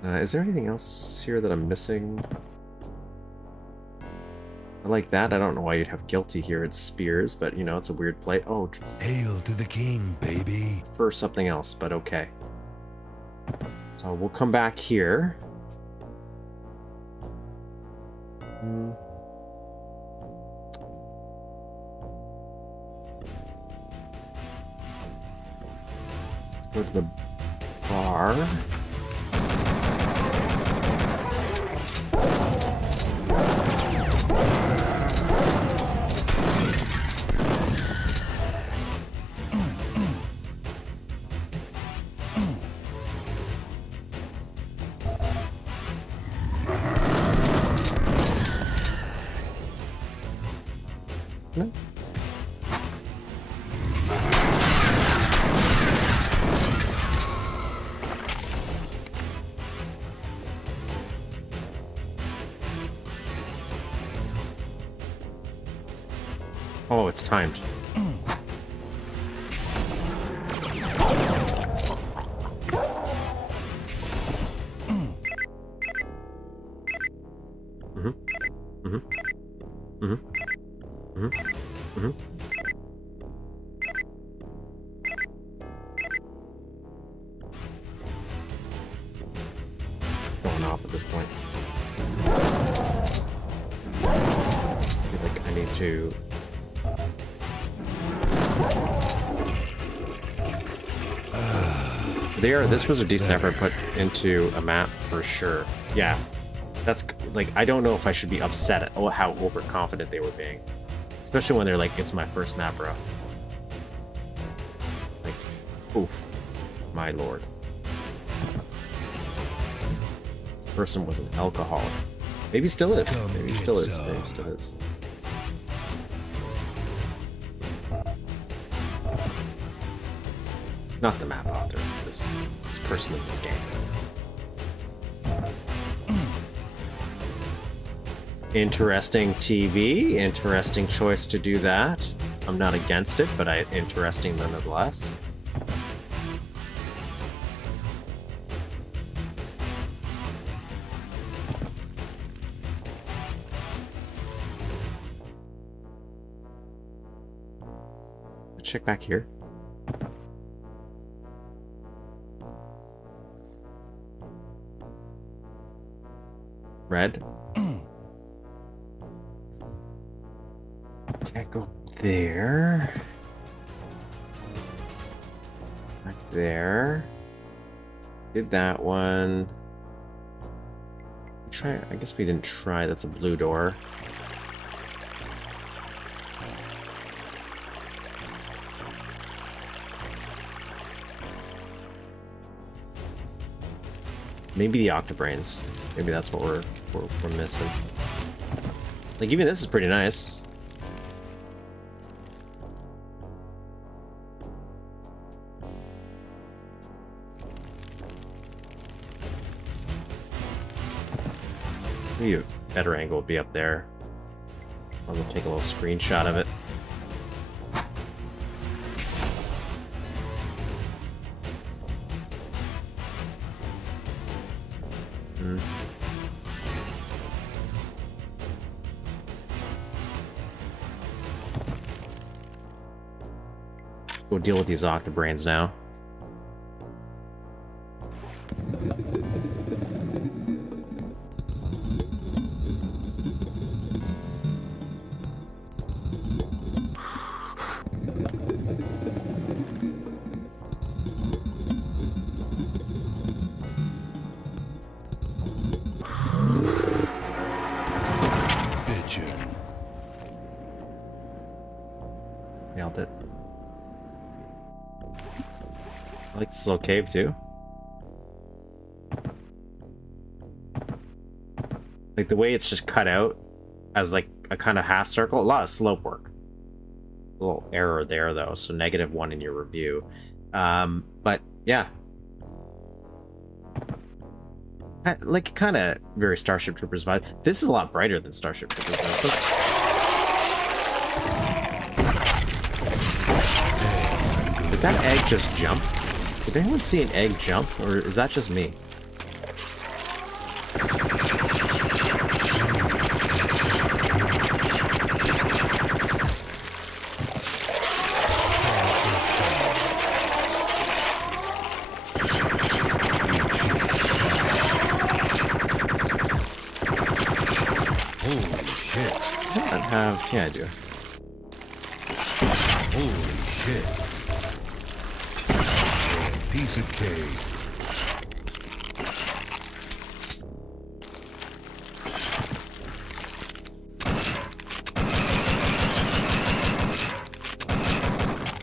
Is there anything else here that I'm missing? I like that. I don't know why you'd have guilty here. It's spears, but you know, it's a weird play. Oh, Hail to the king, baby. for something else, but okay. So we'll come back here. Let's go to the bar. No. Oh, it's timed. Going off at this point. I feel like I need to. This was a decent effort put into a map for sure. Yeah, that's like, I don't know if I should be upset at how overconfident they were being, especially when they're like, it's my first map, bro. Oof. My lord. This person was an alcoholic. Maybe still is. Maybe he still is. Maybe he still is. Not the map author. This person in this game. Interesting TV. Interesting choice to do that. I'm not against it, but interesting nonetheless. Check back here. Red. Can't go there. Back there. Did that one. Try. I guess we didn't try. That's a blue door. Maybe the octobrains. Maybe that's what we're missing. Like, even this is pretty nice. Maybe a better angle would be up there. I'm gonna take a little screenshot of it. Go deal with these octobrains now. Nailed it. I like this little cave too. Like the way it's just cut out as like a kind of half circle. A lot of slope work. A little error there though, so -1 in your review. But yeah. Like kind of very Starship Troopers vibe. This is a lot brighter than Starship Troopers though. So did that egg just jump? Did anyone see an egg jump, or is that just me? Holy shit. Yeah, I do. Holy shit. Piece of cake.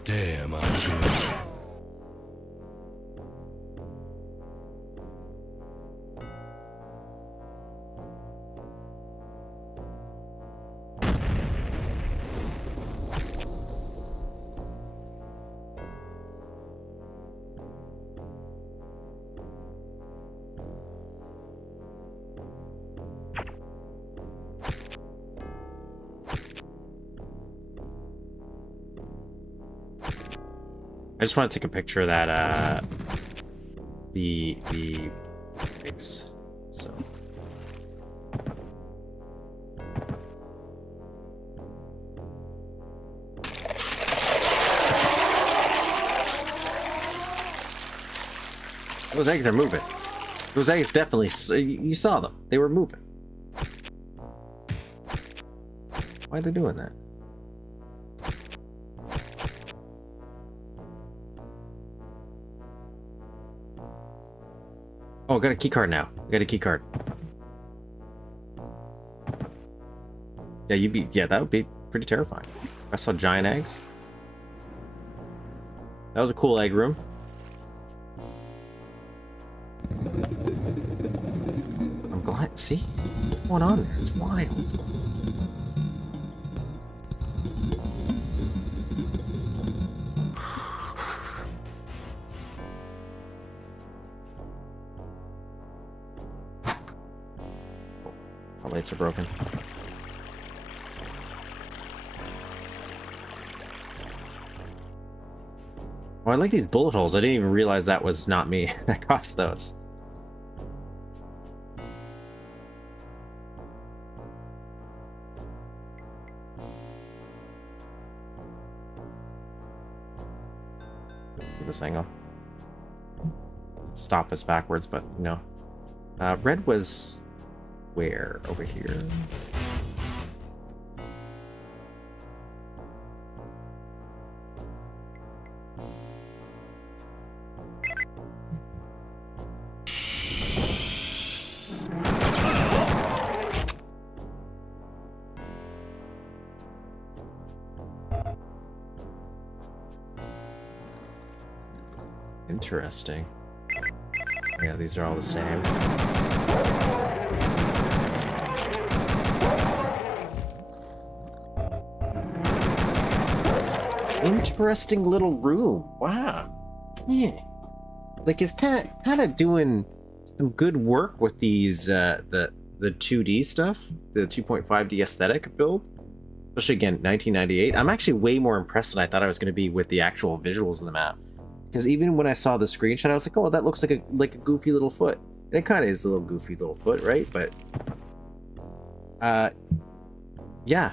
Damn, I'm good. I just want to take a picture of that, the eggs. So. Those eggs are moving. Those eggs definitely, you saw them. They were moving. Why are they doing that? Oh, I got a key card now. I got a key card. Yeah, that would be pretty terrifying. I saw giant eggs. That was a cool egg room. See? What's going on there? It's wild. Our lights are broken. Oh, I like these bullet holes. I didn't even realize that was not me that caused those. From this angle. Stop us backwards, but you know. Red was where? Over here. Interesting. Yeah, these are all the same. Interesting little room. Wow. Yeah. Like it's kind of doing some good work with these the 2D stuff, the 2.5D aesthetic build. Especially again, 1998. I'm actually way more impressed than I thought I was going to be with the actual visuals of the map. Because even when I saw the screenshot, I was like, "Oh, that looks like a goofy little foot." And it kind of is a little goofy little foot, right? But, yeah,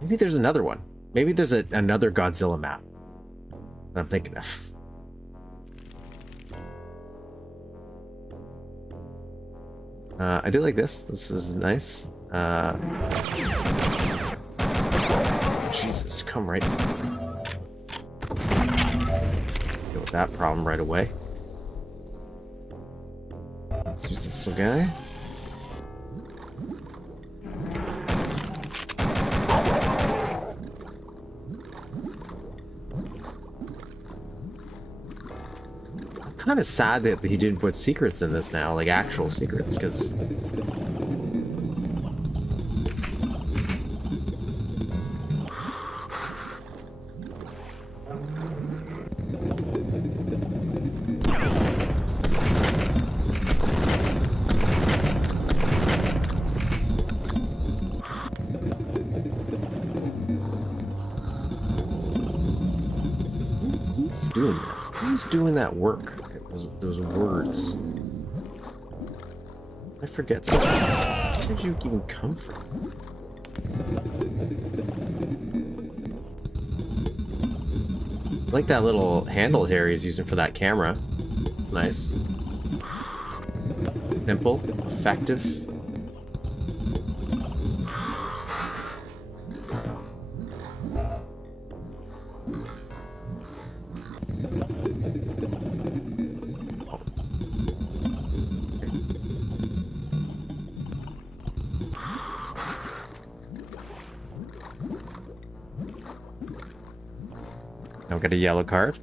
maybe there's another one. Maybe there's another Godzilla map that I'm thinking of. I do like this. This is nice. Jesus, come right. Deal with that problem right away. Let's use this little guy. I'm kind of sad that he didn't put secrets in this now, like actual secrets, because who's doing that work? Those words. I forget something. Where did you even come from? I like that little handle here he's using for that camera. It's nice. Simple, effective. Now get a yellow card.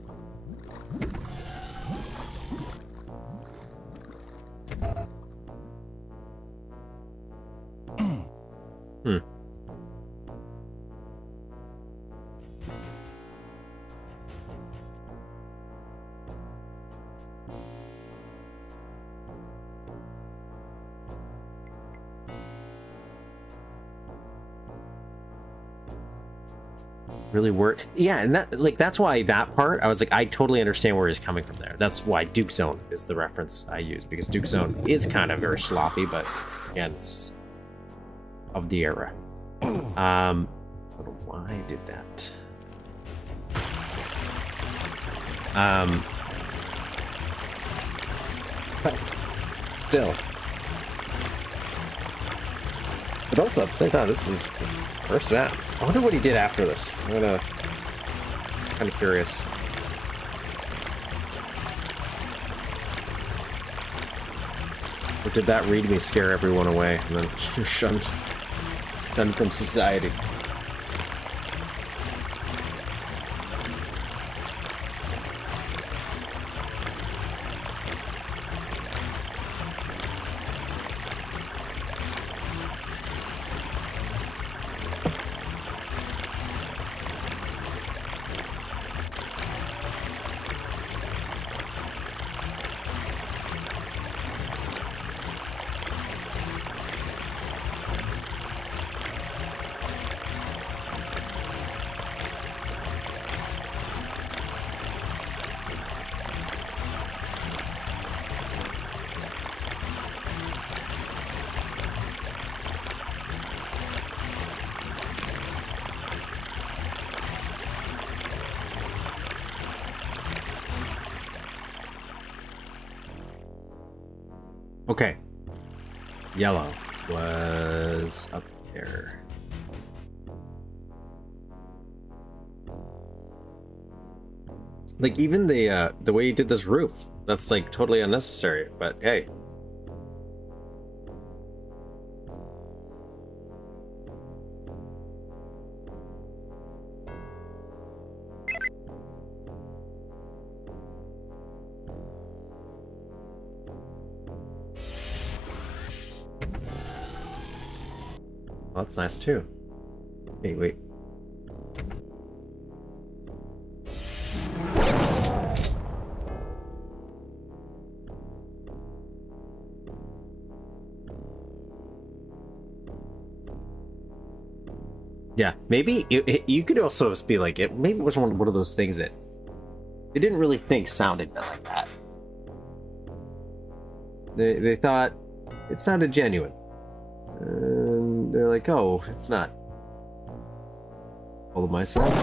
Really work. Yeah, and that's why that part I was like, I totally understand where he's coming from there. That's why Duke Zone is the reference I use, because Duke Zone is kind of very sloppy, but again, it's just of the era. I don't know why I did that. But still. But also at the same time, this is first map. I wonder what he did after this. I'm kind of curious. Or did that ReadMe scare everyone away and then shunned from society? Okay. Yellow was up there. Like, even the way he did this roof, that's like totally unnecessary, but hey. Well, that's nice too. Hey, wait. Yeah, maybe you could also be like, it maybe it was one of those things that they didn't really think sounded like that. They thought it sounded genuine. And they're like, oh, it's not all of myself.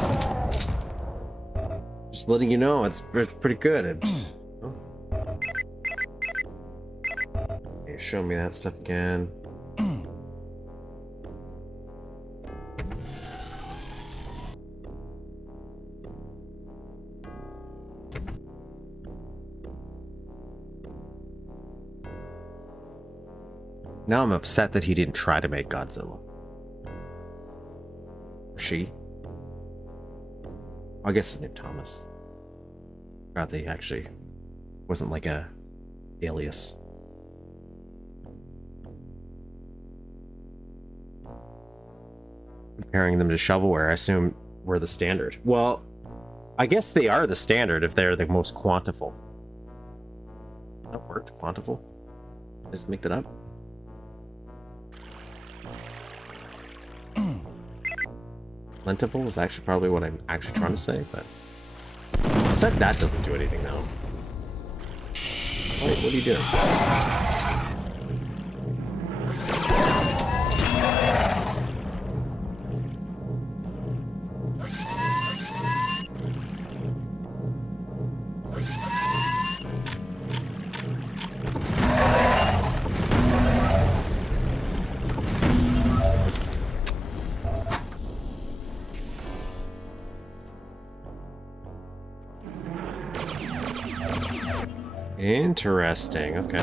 Just letting you know, it's pretty good. Hey, show me that stuff again. Now I'm upset that he didn't try to make Godzilla. Or she. I guess his name Thomas. God, they actually wasn't like a alias. Comparing them to shovelware, I assume we're the standard. Well, I guess they are the standard if they're the most quantiful. That worked, quantiful? Just make that up. Plentiful is actually probably what I'm actually trying to say, but except that doesn't do anything now. Wait, what are you doing? Interesting, okay.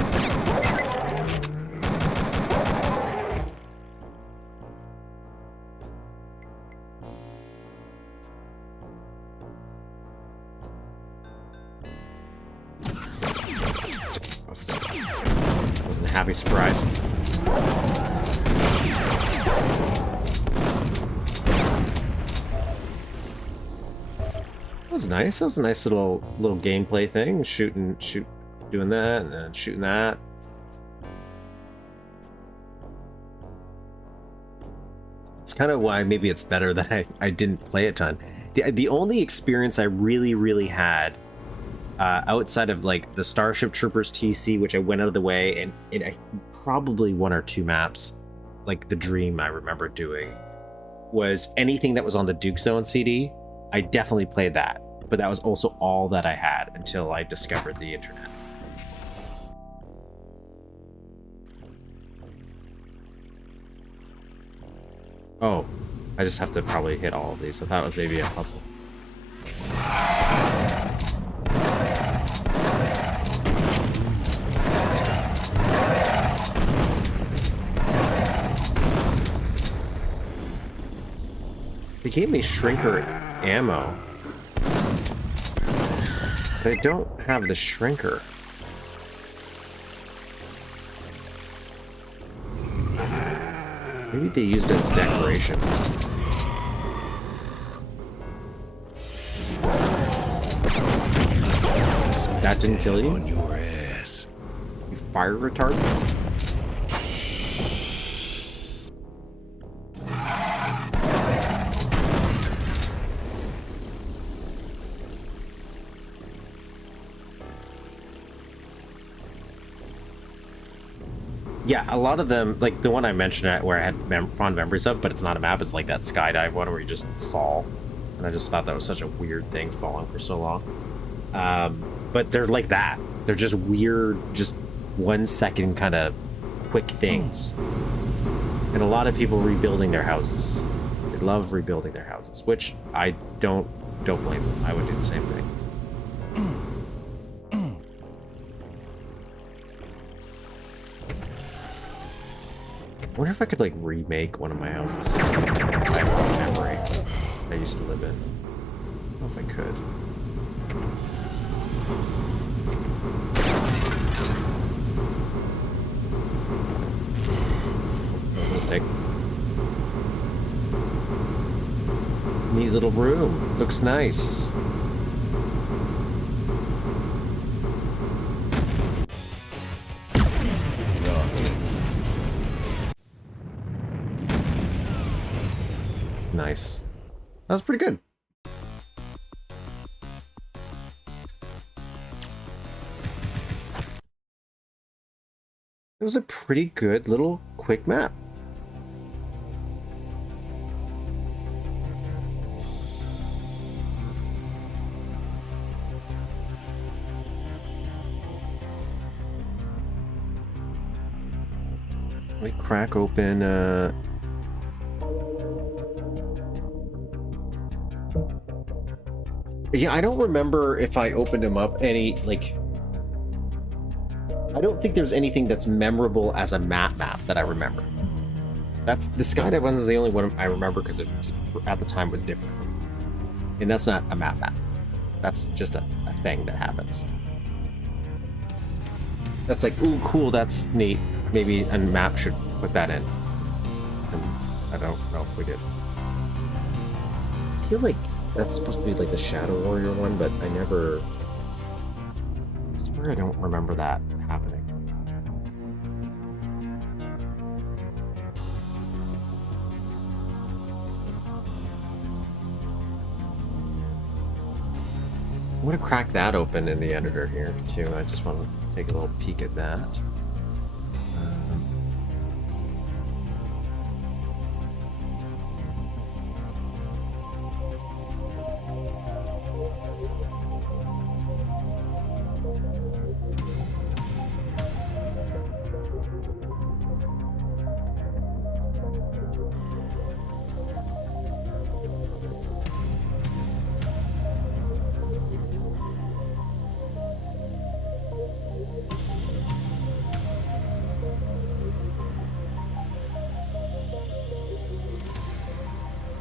Wasn't a happy surprise. That was nice. That was a nice little gameplay thing. Doing that and then shooting that. It's kind of why maybe it's better that I didn't play a ton. The only experience I really had outside of like the Starship Troopers TC, which I went out of the way, and I probably one or two maps, like the Dream I remember doing, was anything that was on the Duke Zone CD. I definitely played that, but that was also all that I had until I discovered the internet. Oh, I just have to probably hit all of these. I thought it was maybe a puzzle. They gave me shrinker ammo, but I don't have the shrinker. Maybe they used it as decoration. That didn't kill you? On your ass. You fire retardant? Yeah, a lot of them, like the one I mentioned where I had fond memories of, but it's not a map, it's like that skydive one where you just fall. And I just thought that was such a weird thing, falling for so long. But they're like that. They're just weird, just 1-second kind of quick things. And a lot of people rebuilding their houses. They love rebuilding their houses, which I don't blame them. I would do the same thing. I wonder if I could like remake one of my houses. I have a memory I used to live in. I don't know if I could. That was a mistake. Neat little room. Looks nice. Nice. That was pretty good. It was a pretty good little quick map. Let me crack open yeah, I don't remember if I opened him up any, like... I don't think there's anything that's memorable as a map that I remember. That's... The Skydive one is the only one I remember because it, at the time, was different from me. And that's not a map. That's just a thing that happens. That's like, ooh, cool, that's neat. Maybe a map should put that in. And I don't know if we did. I feel like that's supposed to be like the Shadow Warrior one, but I never... I swear I don't remember that happening. I'm gonna crack that open in the editor here too. I just want to take a little peek at that.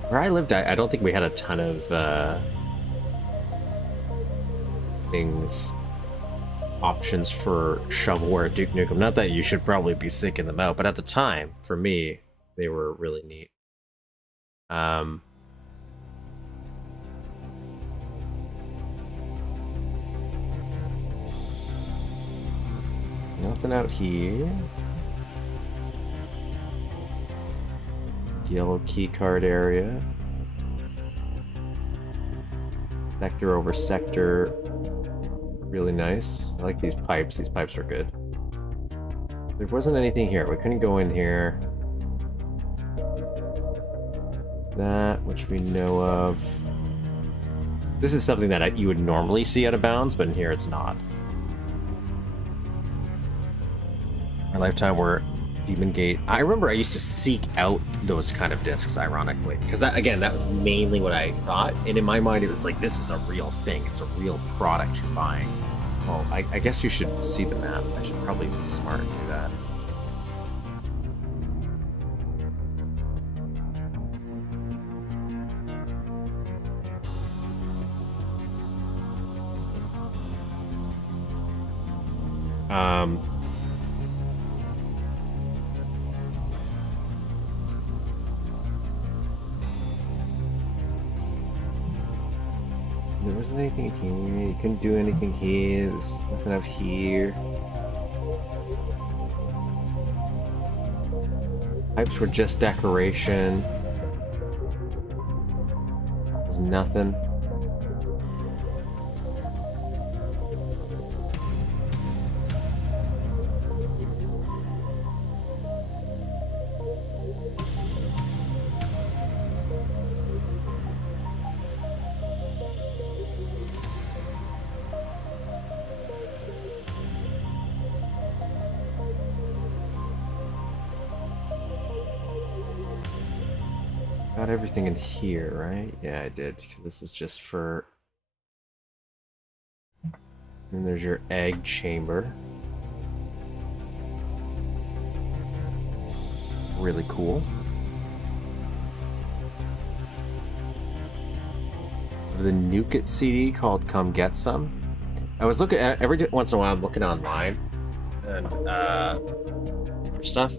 Where I lived, I don't think we had a ton of options for shovelware at Duke Nukem. Not that you should probably be seeking them out, but at the time, for me, they were really neat. Nothing out here. Yellow keycard area. Sector over sector. Really nice. I like these pipes. These pipes are good. There wasn't anything here. We couldn't go in here. That, which we know of. This is something that you would normally see out of bounds, but in here it's not. Our lifetime were Demon Gate. I remember I used to seek out those kind of discs, ironically, because that, again, that was mainly what I thought, and in my mind it was like, this is a real thing, it's a real product you're buying. Well, I guess you should see the map. I should probably be smart and do that. There wasn't anything here. You couldn't do anything here. There's nothing up here. Pipes were just decoration. There's nothing. Got everything in here, right? Yeah, I did. This is just for... Then there's your egg chamber. Really cool. The NoClip CD called Come Get Some. I was looking at every once in a while, I'm looking online and for stuff.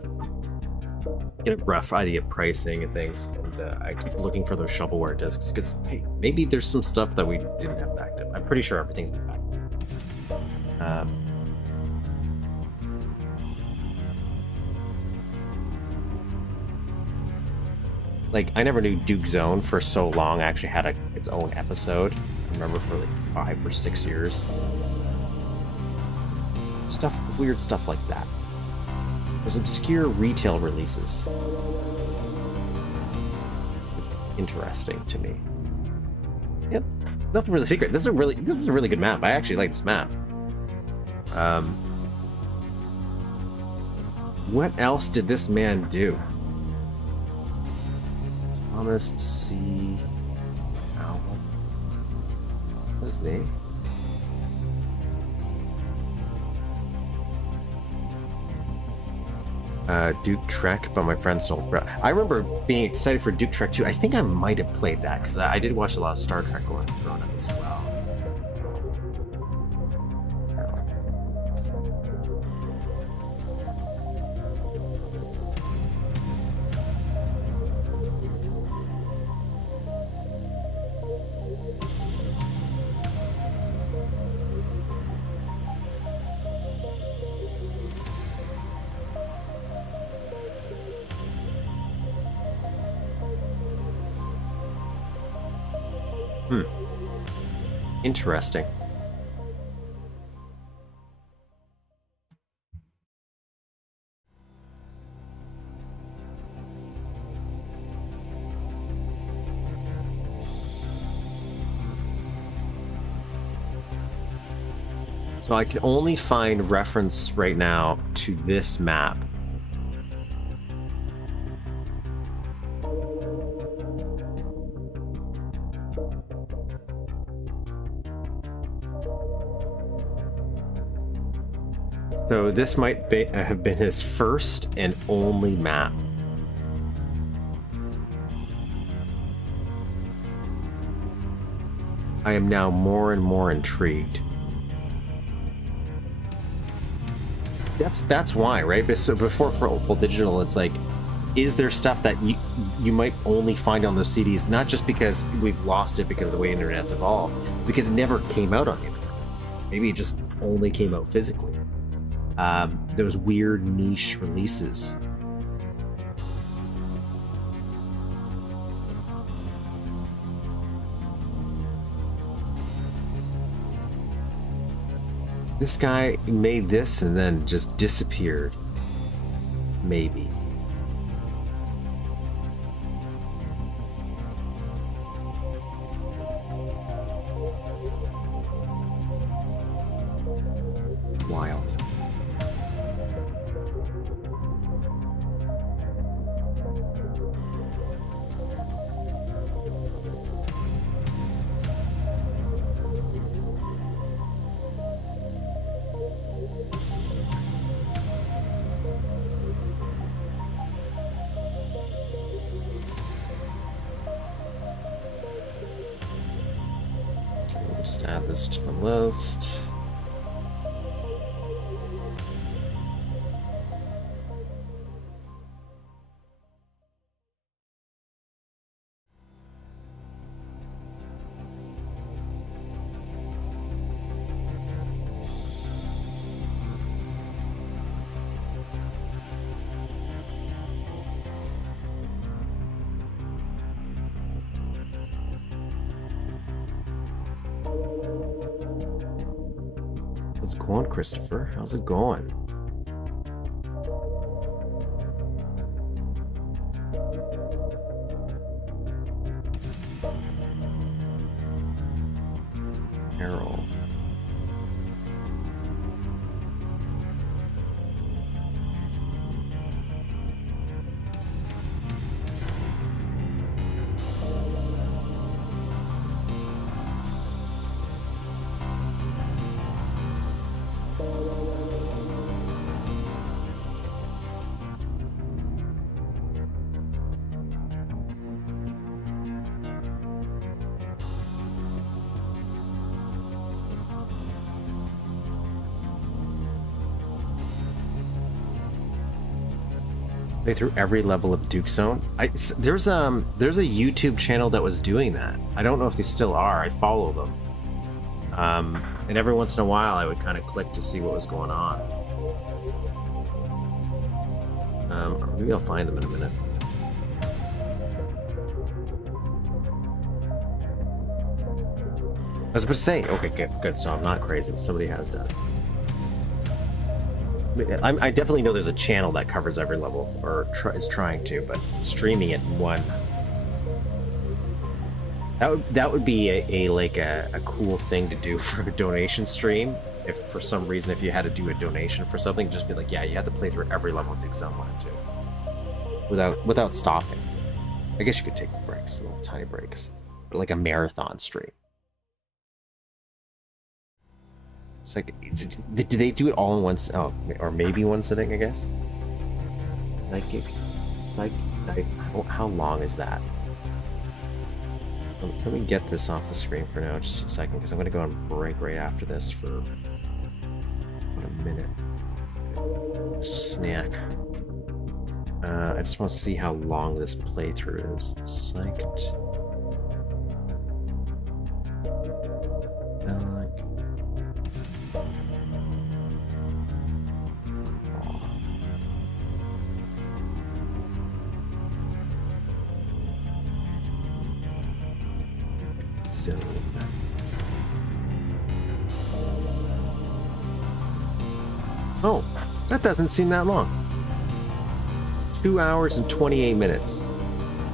Get a rough idea of pricing and things, and I keep looking for those shovelware discs because hey, maybe there's some stuff that we didn't have backed up. I'm pretty sure everything's been backed up. Like, I never knew Duke Zone for so long. I actually had its own episode. I remember for like 5 or 6 years. Weird stuff like that. There's obscure retail releases. Interesting to me. Yep, nothing really secret. This is a really good map. I actually like this map. What else did this man do? Thomas C. Owl. What's his name? Duke Trek by my friend Soul. I remember being excited for Duke Trek 2. I think I might have played that because I did watch a lot of Star Trek growing up as well. Interesting. So I can only find reference right now to this map. So this might have been his first and only map. I am now more and more intrigued. That's why, right? So before full digital, it's like, is there stuff that you might only find on those CDs, not just because we've lost it because of the way internet's evolved, because it never came out on the internet. Maybe it just only came out physically. Those weird niche releases. This guy made this and then just disappeared. Maybe. Wild. Just add this to the list. How's it going, Christopher? How's it going? Harrell. Play through every level of Duke Zone. There's a YouTube channel that was doing that. I don't know if they still are. I follow them. And every once in a while, I would kind of click to see what was going on. Maybe I'll find them in a minute. I was about to say, okay, good. So I'm not crazy. Somebody has done it. I definitely know there's a channel that covers every level, or is trying to, but streaming it in one. That would be a cool thing to do for a donation stream. If for some reason, if you had to do a donation for something, just be like, yeah, you have to play through every level of Duke Zone 1 and 2 without stopping. I guess you could take breaks, little tiny breaks, but like a marathon stream. It's like, do they do it all in one? Oh, or maybe one sitting, I guess. How long is that? Let me get this off the screen for now, just a second, because I'm going to go on break right after this for about a minute. Snack. I just want to see how long this playthrough is. Psyched. Zone. Oh, that doesn't seem that long. 2 hours and 28 minutes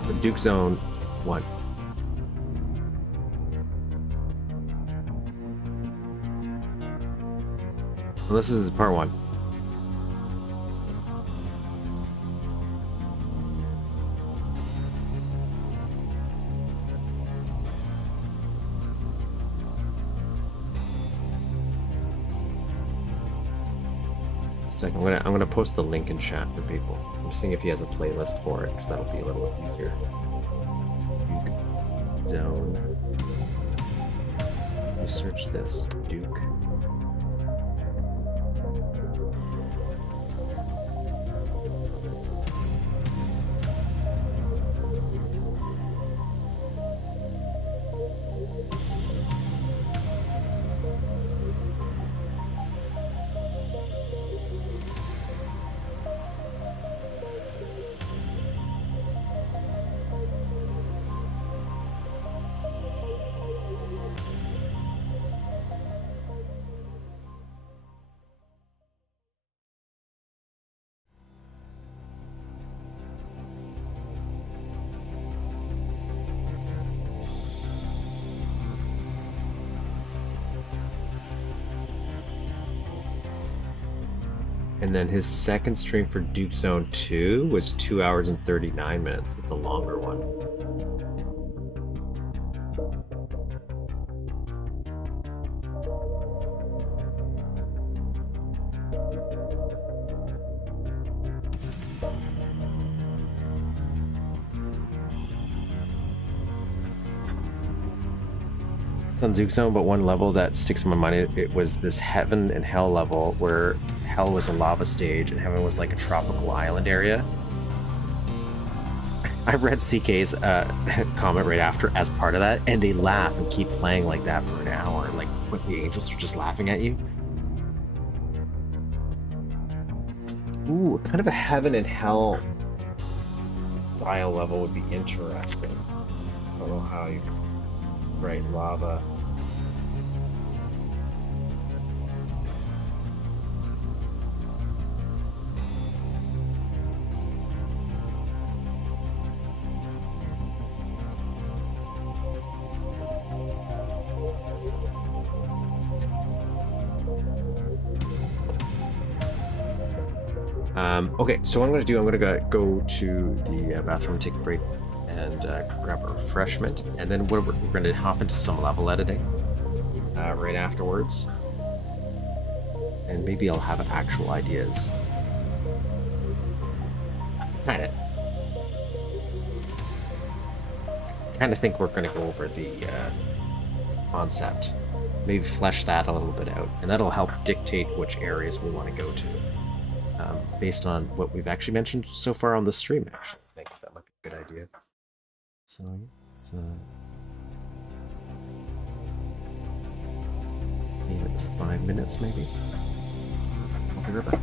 for Duke Zone 1. Well, this is part 1. I'm gonna post the link in chat for people. I'm seeing if he has a playlist for it, because that'll be a little easier. Duke Zone. Let me search this. Duke. And then his second stream for Duke Zone 2 was 2 hours and 39 minutes. It's a longer one. It's on Duke Zone, but one level that sticks in my mind, it was this Heaven and Hell level where Hell was a lava stage and Heaven was like a tropical island area. I read CK's comment right after as part of that, and they laugh and keep playing like that for an hour, like when the angels are just laughing at you. Ooh, kind of a Heaven and Hell style level would be interesting. I don't know how you write lava. Okay, so what I'm going to do, I'm going to go to the bathroom, take a break, and grab a refreshment, and then we're going to hop into some level editing right afterwards, and maybe I'll have actual ideas. Kind of think we're going to go over the concept, maybe flesh that a little bit out, and that'll help dictate which areas we want to go to. based on what we've actually mentioned so far on the stream, actually. I think that might be a good idea. So, it's, maybe like 5 minutes, maybe? I'll be right back.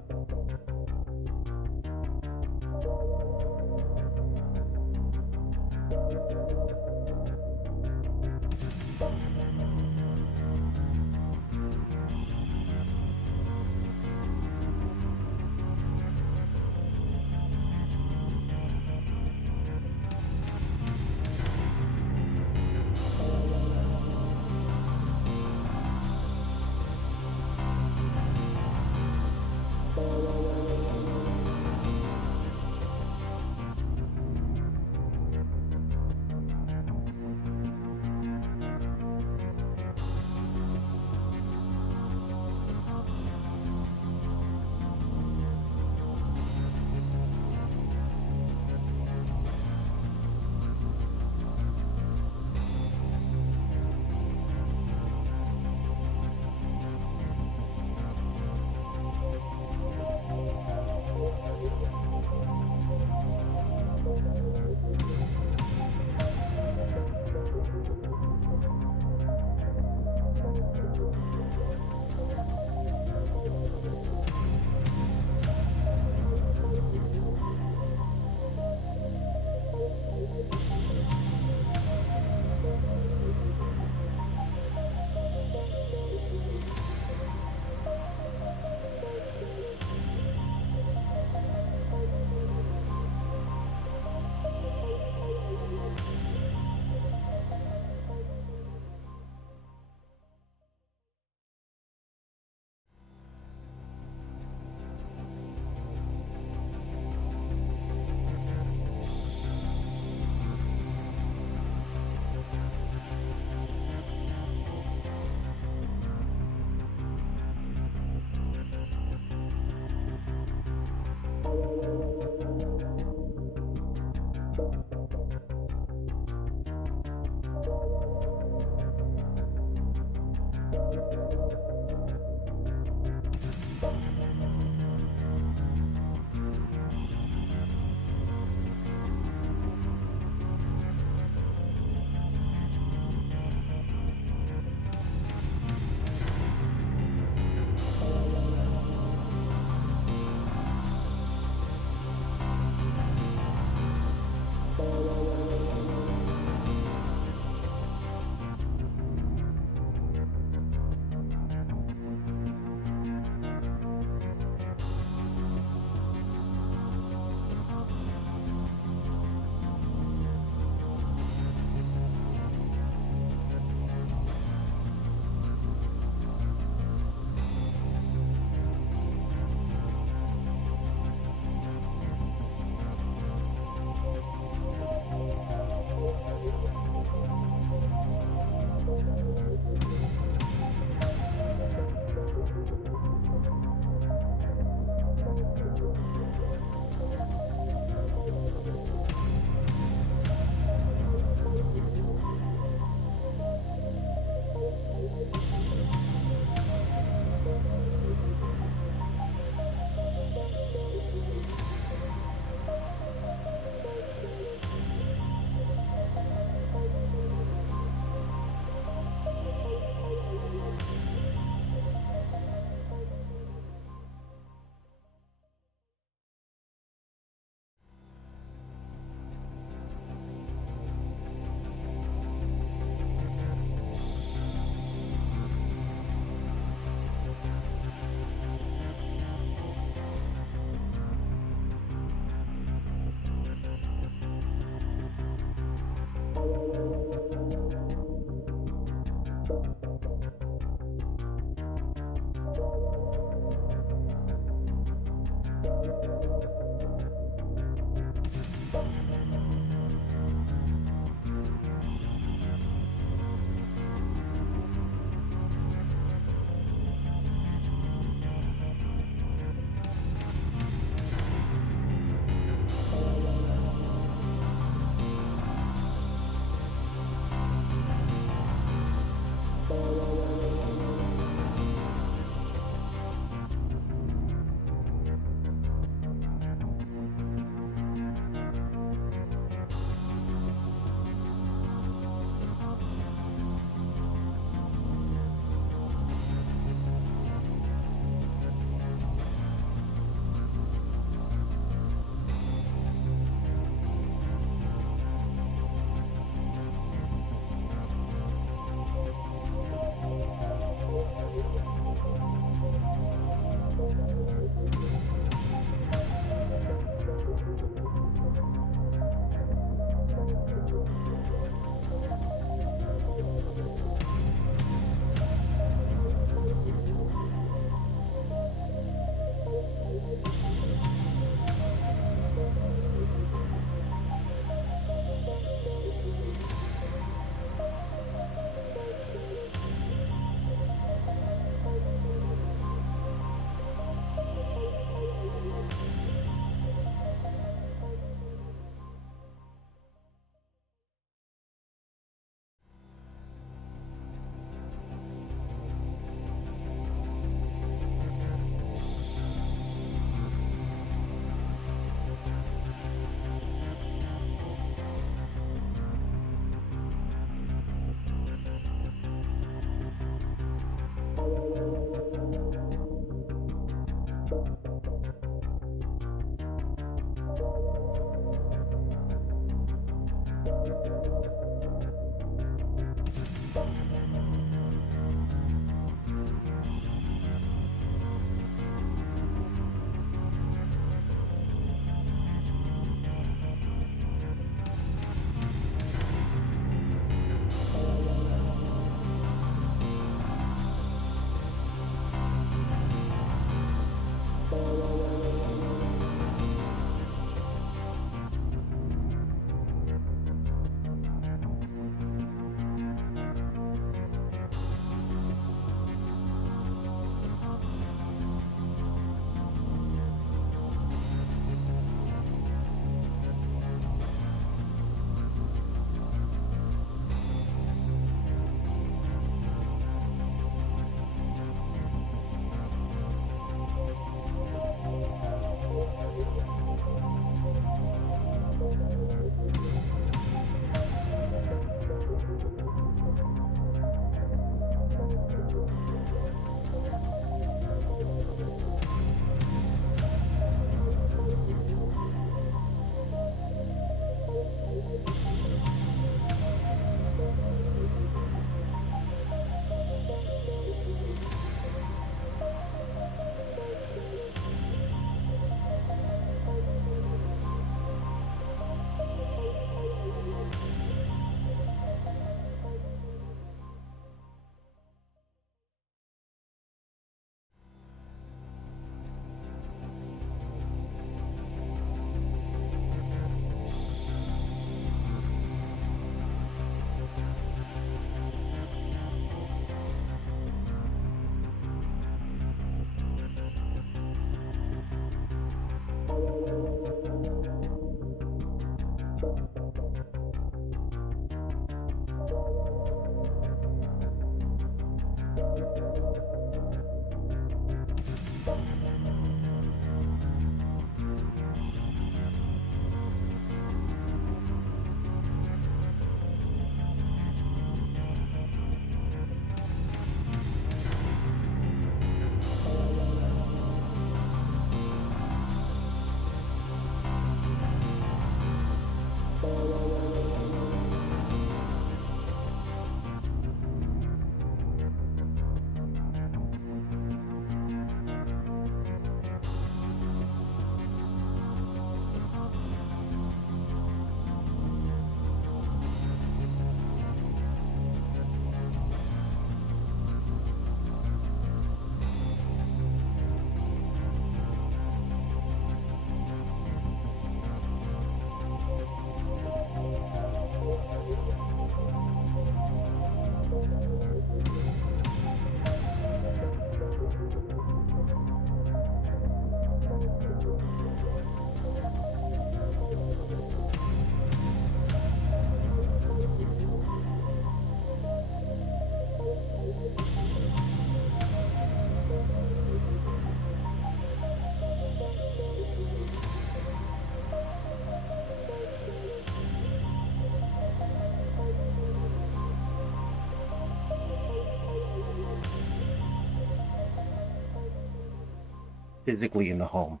physically in the home.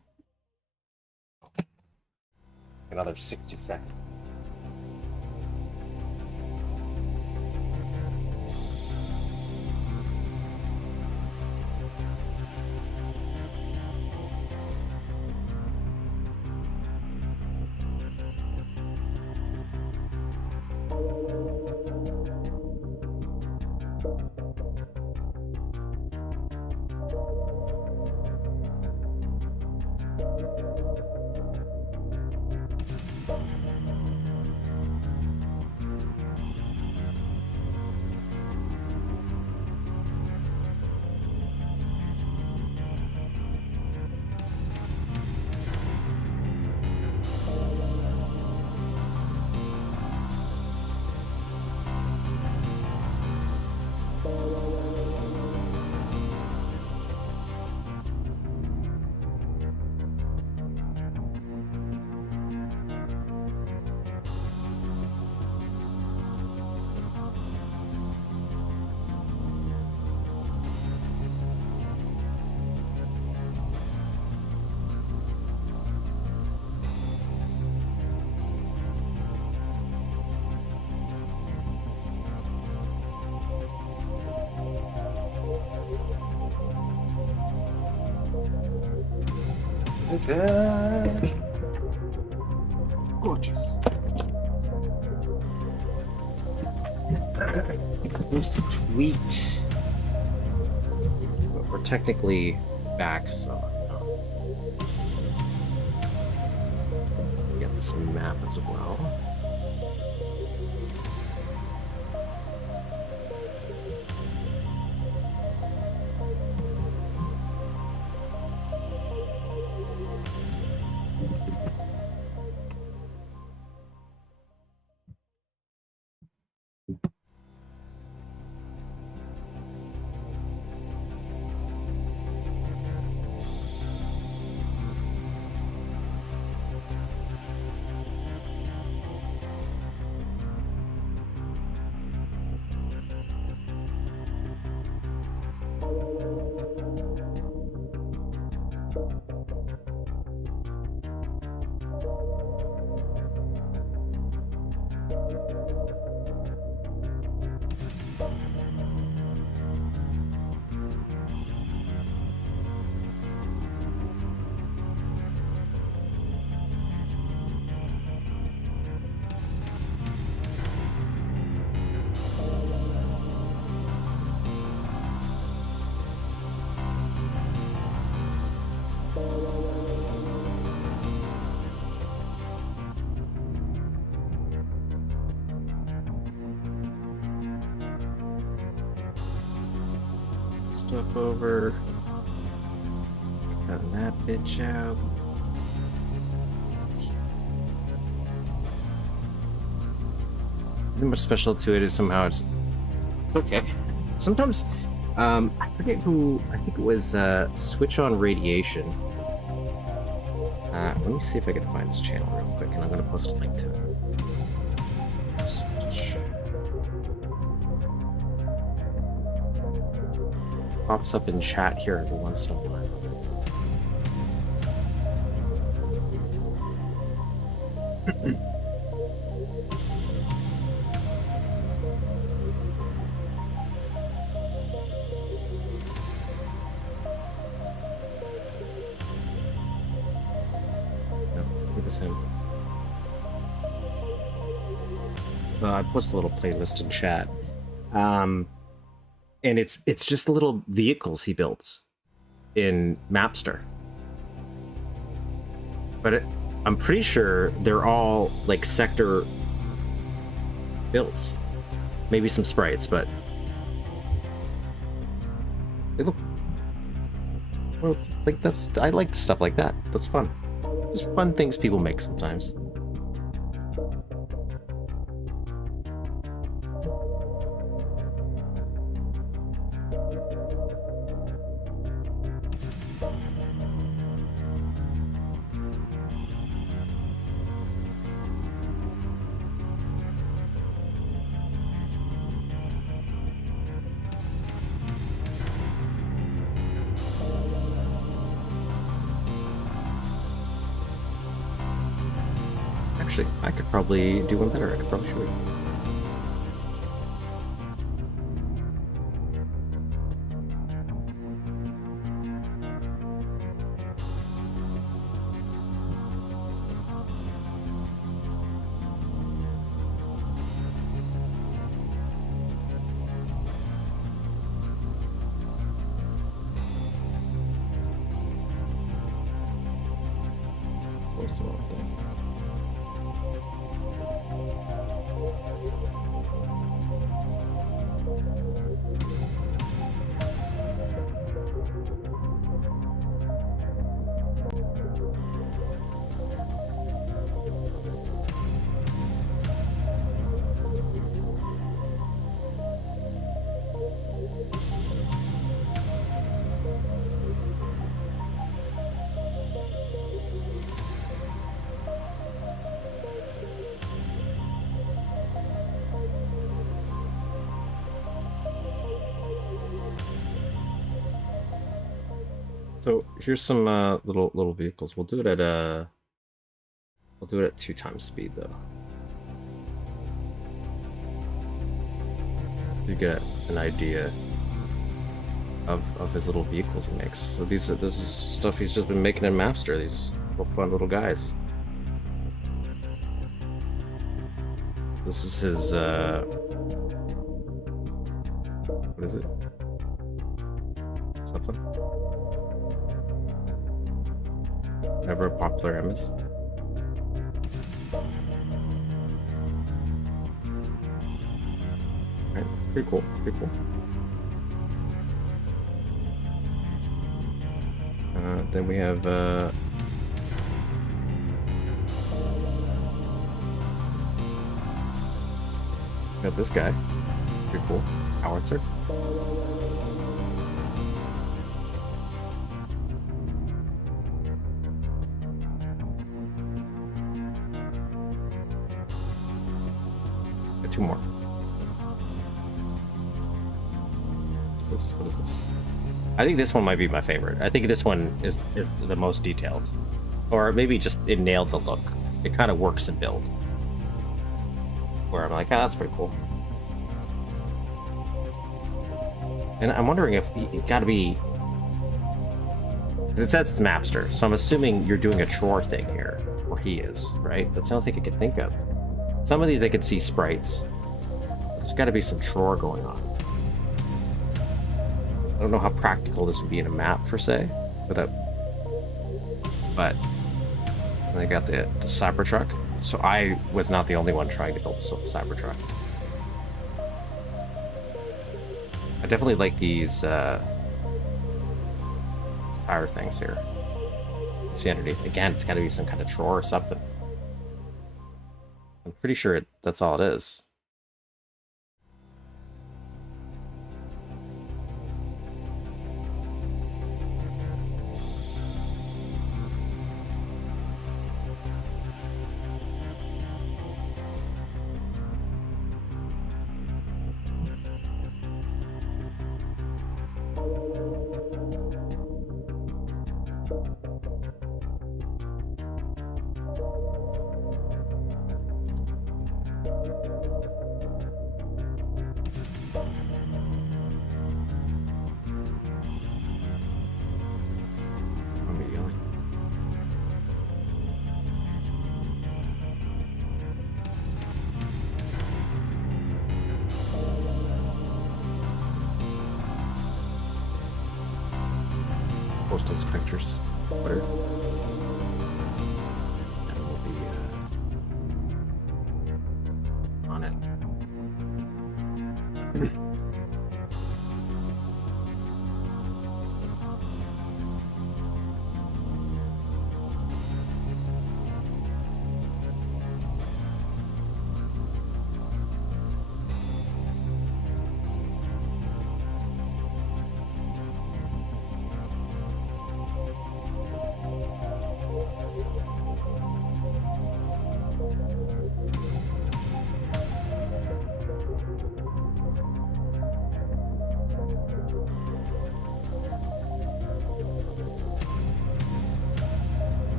Another 60 seconds. Gorgeous. Supposed to tweet, but we're technically back, so get this map as well. Stuff over. Cut that bitch out. Nothing much special to it. Is somehow it's okay. Sometimes, I forget who. I think it was Switch on Radiation. Let me see if I can find his channel real quick, and I'm gonna post a link to it. Switch. Pops up in chat here every once in a while. Him. So I post a little playlist in chat, and it's just the little vehicles he builds in Mapster. But I'm pretty sure they're all like sector builds, maybe some sprites, but they look well, like that's I like stuff like that. That's fun. Just fun things people make sometimes. Actually, I could probably do one better. I could probably show you. What's the wrong thing? So here's some little vehicles. We'll do it at 2 times speed though. So you get an idea of his little vehicles he makes. So this is stuff he's just been making in Mapster, these little fun little guys. This is his what is it? Something? Never a popular MS. Alright, pretty cool, pretty cool. Then we have got this guy. Pretty cool. Howitzer. Two more. What's this? What is this? I think this one might be my favorite. I think this one is the most detailed. Or maybe just it nailed the look. It kind of works in build. Where I'm like, oh, that's pretty cool. And I'm wondering if it gotta be... It says it's Mapster, so I'm assuming you're doing a chore thing here. Or he is, right? That's the only thing I can think of. Some of these I could see sprites. There's got to be some chore going on. I don't know how practical this would be in a map, per se. But I got the Cybertruck. So I was not the only one trying to build a Cybertruck. I definitely like these tire things here. Let's see underneath. Again, it's got to be some kind of chore or something. I'm pretty sure that's all it is. Posting some pictures. Twitter. And we'll be on it.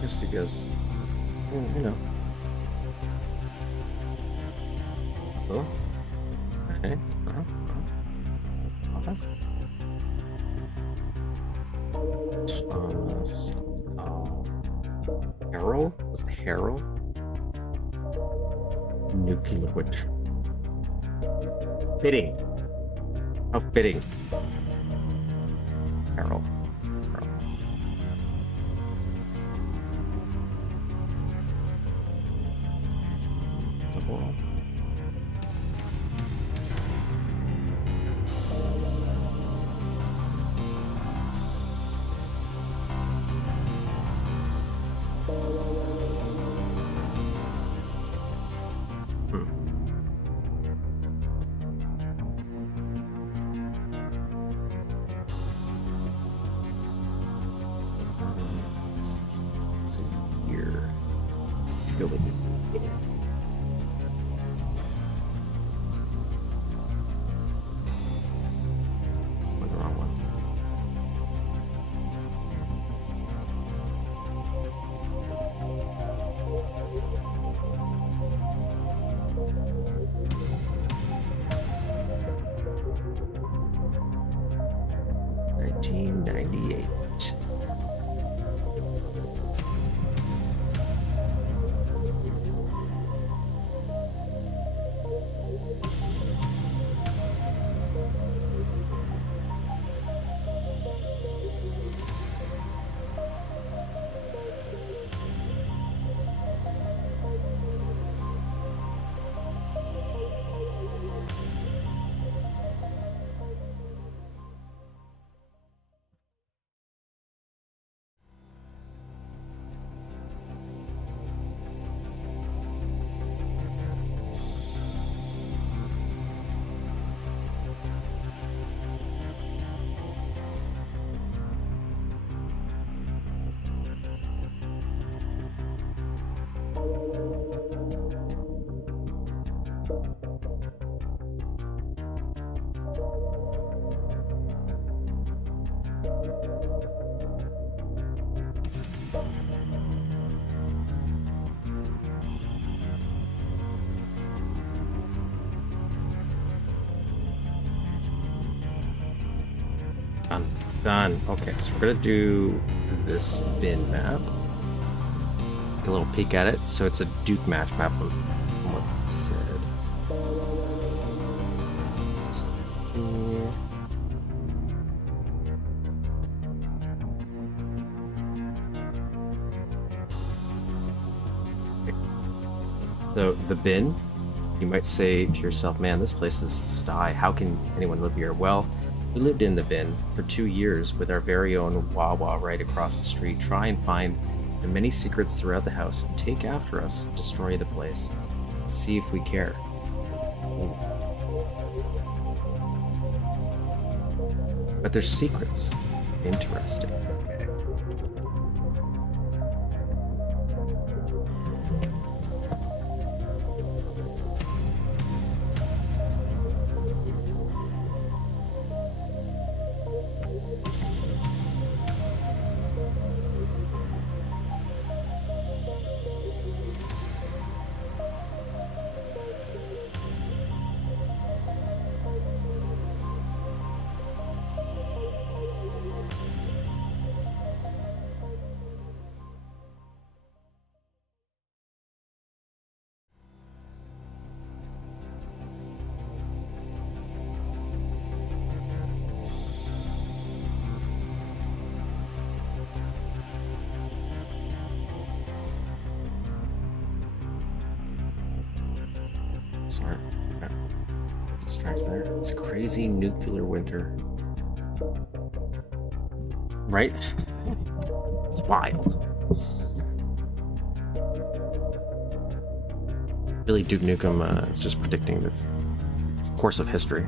guess he goes, you know. So, okay. Okay. Thomas. Harrell? Was it Harrell? Nuclear winter. Fitting. How fitting. Harrell. Double. Done. Okay, so we're gonna do this bin map. Take a little peek at it. So it's a Dukematch map. From what it said. So here. Okay. So the bin. You might say to yourself, "Man, this place is sty. How can anyone live here?" Well. We lived in the bin for 2 years with our very own Wawa right across the street. Try and find the many secrets throughout the house and take after us, destroy the place, and see if we care. Ooh. But there's secrets. Interesting. Sorry. Distract there. It's a crazy nuclear winter. Right? It's wild. Really, Duke Nukem is just predicting the course of history.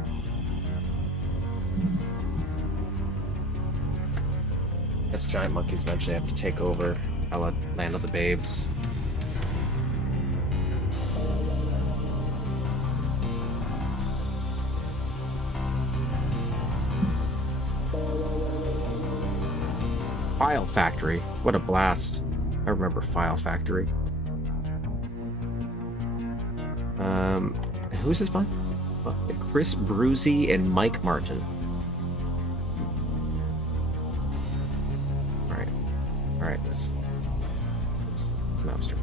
Guess giant monkeys eventually have to take over Land of the Babes. File factory. What a blast. I remember File Factory. Who's this by? Chris Bruzzi and Mike Martin. Alright, let's Mapster.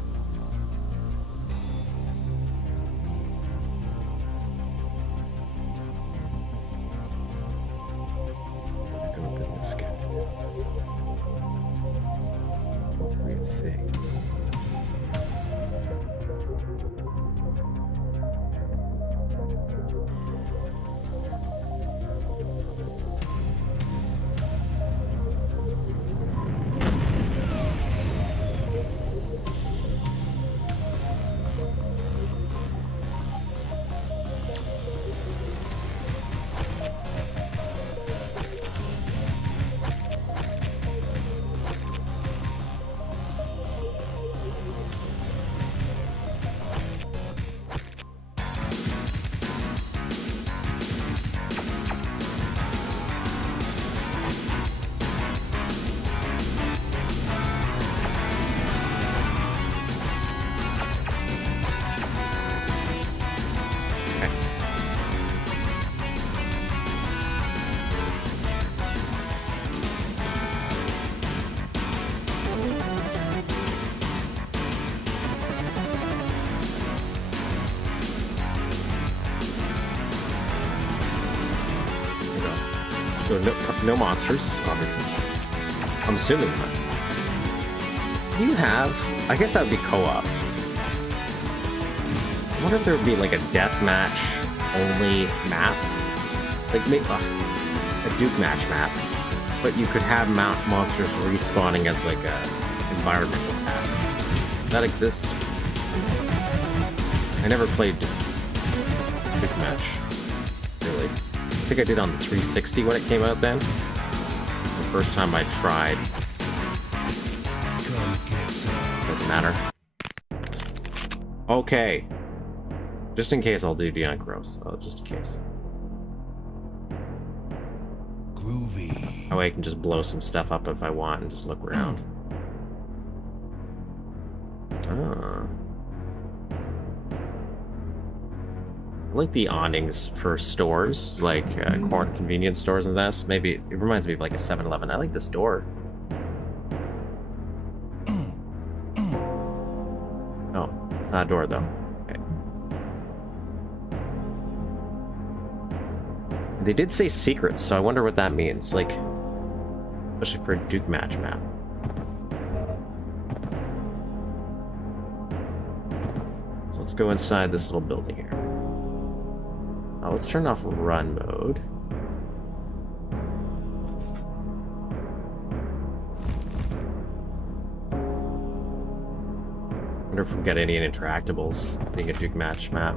Go open this guy. Weird thing. So no monsters, obviously. I'm assuming that. You have... I guess that would be co-op. I wonder if there would be like a deathmatch only map. Like maybe a Dukematch map. But you could have monsters respawning as like a environmental task. That exists. I never played Dukematch. Really. I think I did on the 360 when it came out then. The first time I tried. Doesn't matter. Okay. Just in case I'll do Beyond Gross. Oh, just in case. Groovy. That way I can just blow some stuff up if I want and just look around. Ah. I like the awnings for stores, like convenience stores and this. Maybe it reminds me of like a 7-Eleven. I like this door. Oh, it's not a door though. Okay. They did say secrets, so I wonder what that means. Like, especially for a Dukematch map. So let's go inside this little building here. Let's turn off run mode. Wonder if we get any interactables being a Dukematch map.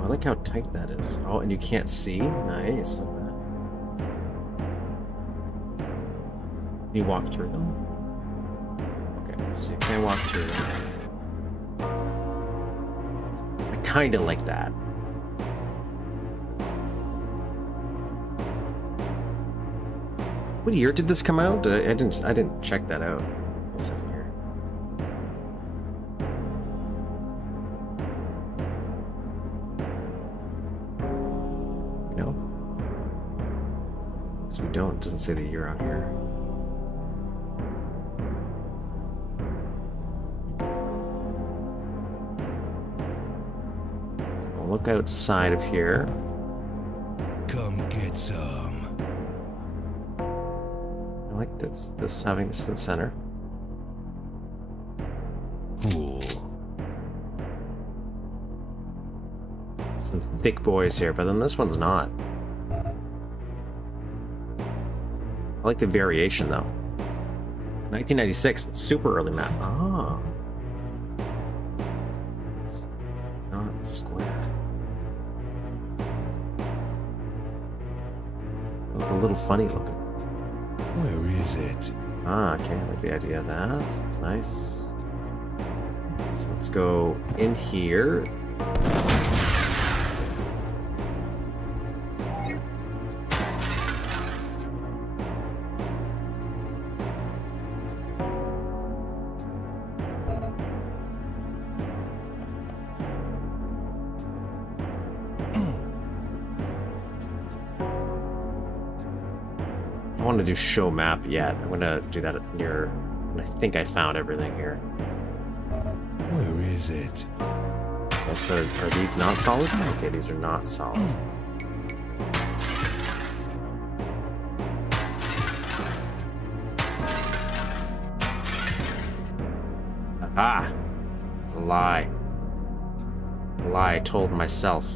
Oh, I like how tight that is. Oh, and you can't see? Nice, like that. Can you walk through them? Okay, so you can't walk through them. Kinda like that. What year did this come out? I didn't check that out. What's up here? No. Because we don't. It doesn't say the year on here. Look outside of here. Come get some. I like this having this in the center. Cool. Some thick boys here, but then this one's not. I like the variation though. 1996, it's super early map. Ah. It's not square. A little funny looking. Where is it? Ah, okay, I like the idea of that. It's nice. So let's go in here. want to do show map yet. I'm gonna do that near. I think I found everything here. Where is it? Okay, so are these not solid? Okay, these are not solid. Ah, it's a lie. A lie I told myself.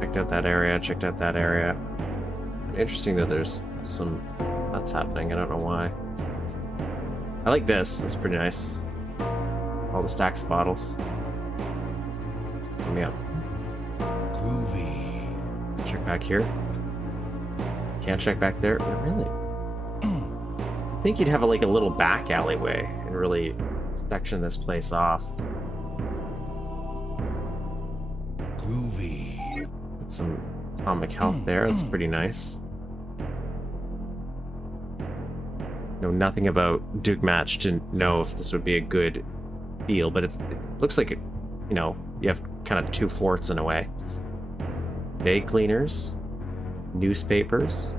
Checked out that area, checked out that area. Interesting that there's some that's happening. I don't know why. I like this. That's pretty nice. All the stacks of bottles. Let me up. Groovy. Check back here. Can't check back there. Yeah, really? I think you'd have like a little back alleyway and really section this place off. Groovy. Get some atomic health there. That's pretty nice. Know nothing about Dukematch to know if this would be a good feel, but it looks like it, you know, you have kind of two forts in a way. Day cleaners, newspapers.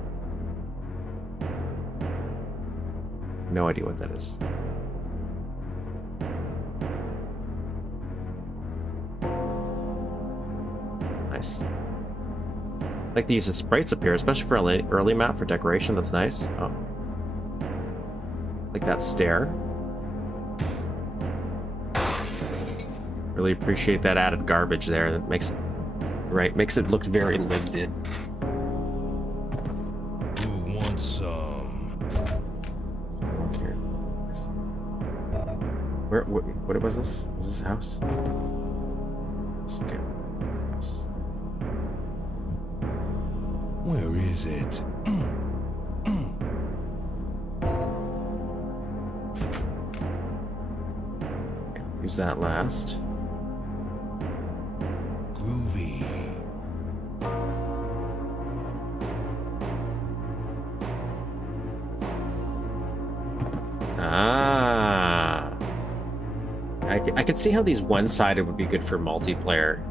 No idea what that is. Nice. I like the use of sprites up here, especially for an early map for decoration. That's nice. Oh. Like that stair. Really appreciate that added garbage there. That makes it look very lived in. Who wants some? Look here. Where? What was this? Was this house? Okay. House. Where is it? Use that last. Groovy. Ah. I could see how these one-sided would be good for multiplayer.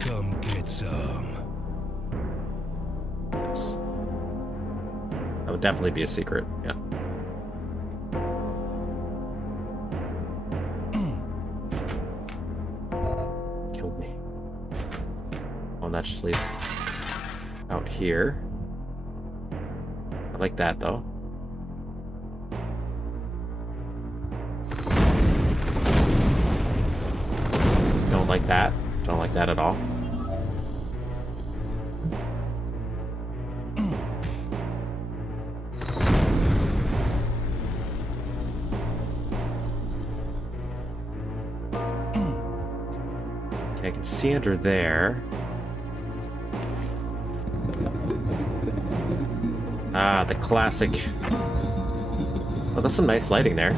Come get some. Yes. That would definitely be a secret, yeah. Killed me. Oh, and that just leads out here. I like that, though. Don't like that. Don't like that at all. Okay, I can see under there. Ah, the classic. Oh, that's some nice lighting there.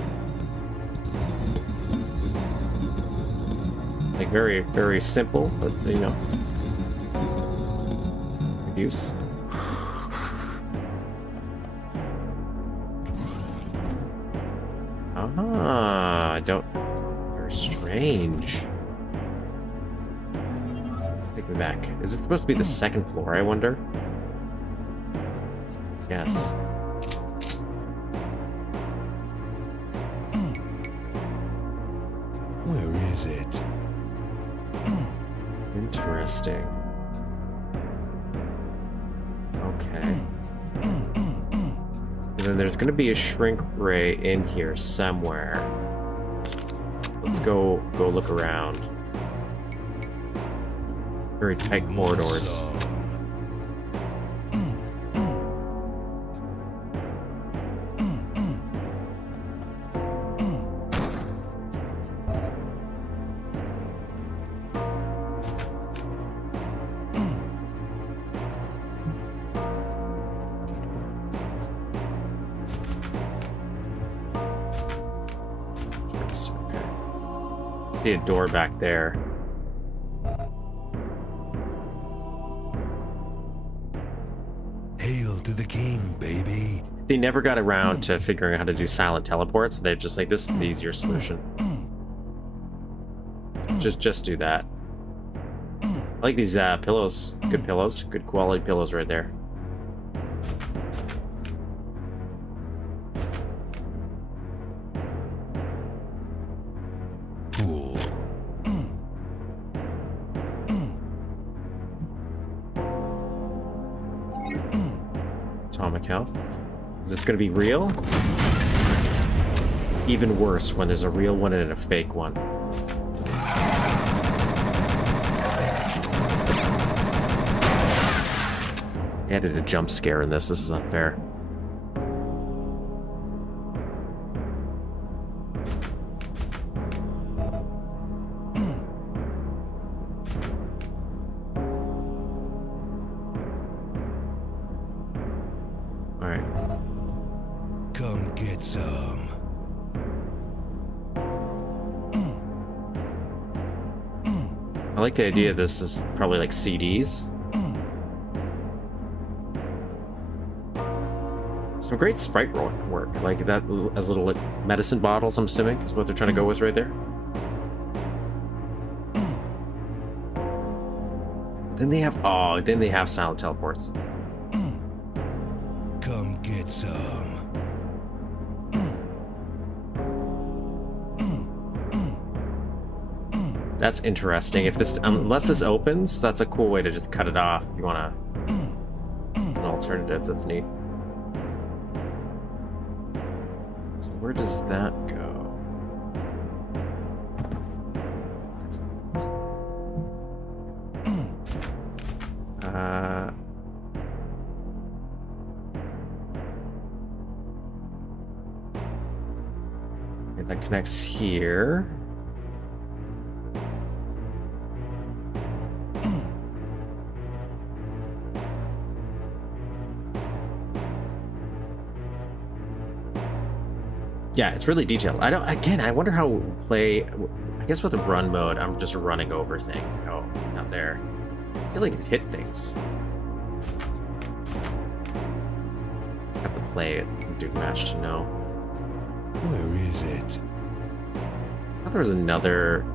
Like very, very simple, but you know, good use. Ah, I don't. Very strange. Take me back. Is it supposed to be the second floor? I wonder. Yes. Where is it? Interesting. Okay. So then there's going to be a shrink ray in here somewhere. Let's go look around. Very tight corridors. see a door back there. Hail to the king, baby. They never got around to figuring out how to do silent teleports. They're just like, this is the easier solution. Just do that. I like these pillows. Good pillows. Good quality pillows right there. Cool. Atomic health. Is this going to be real? Even worse when there's a real one and a fake one. They added a jump scare in this. This is unfair. Alright. Come get some. I like the idea this is probably like CDs. Some great sprite work, like that as little medicine bottles, I'm assuming, is what they're trying to go with right there. Then they have, oh, then they have silent teleports. Come get some. That's interesting. If this, unless this opens, that's a cool way to just cut it off. If you want an alternative, that's neat. So where does that go? Okay, that connects here. Yeah, it's really detailed. I wonder how it would play. I guess with the run mode, I'm just running over thing. Oh, not there. I feel like it hit things. I have to play it in Dukematch to know. Where is it? I thought there was another.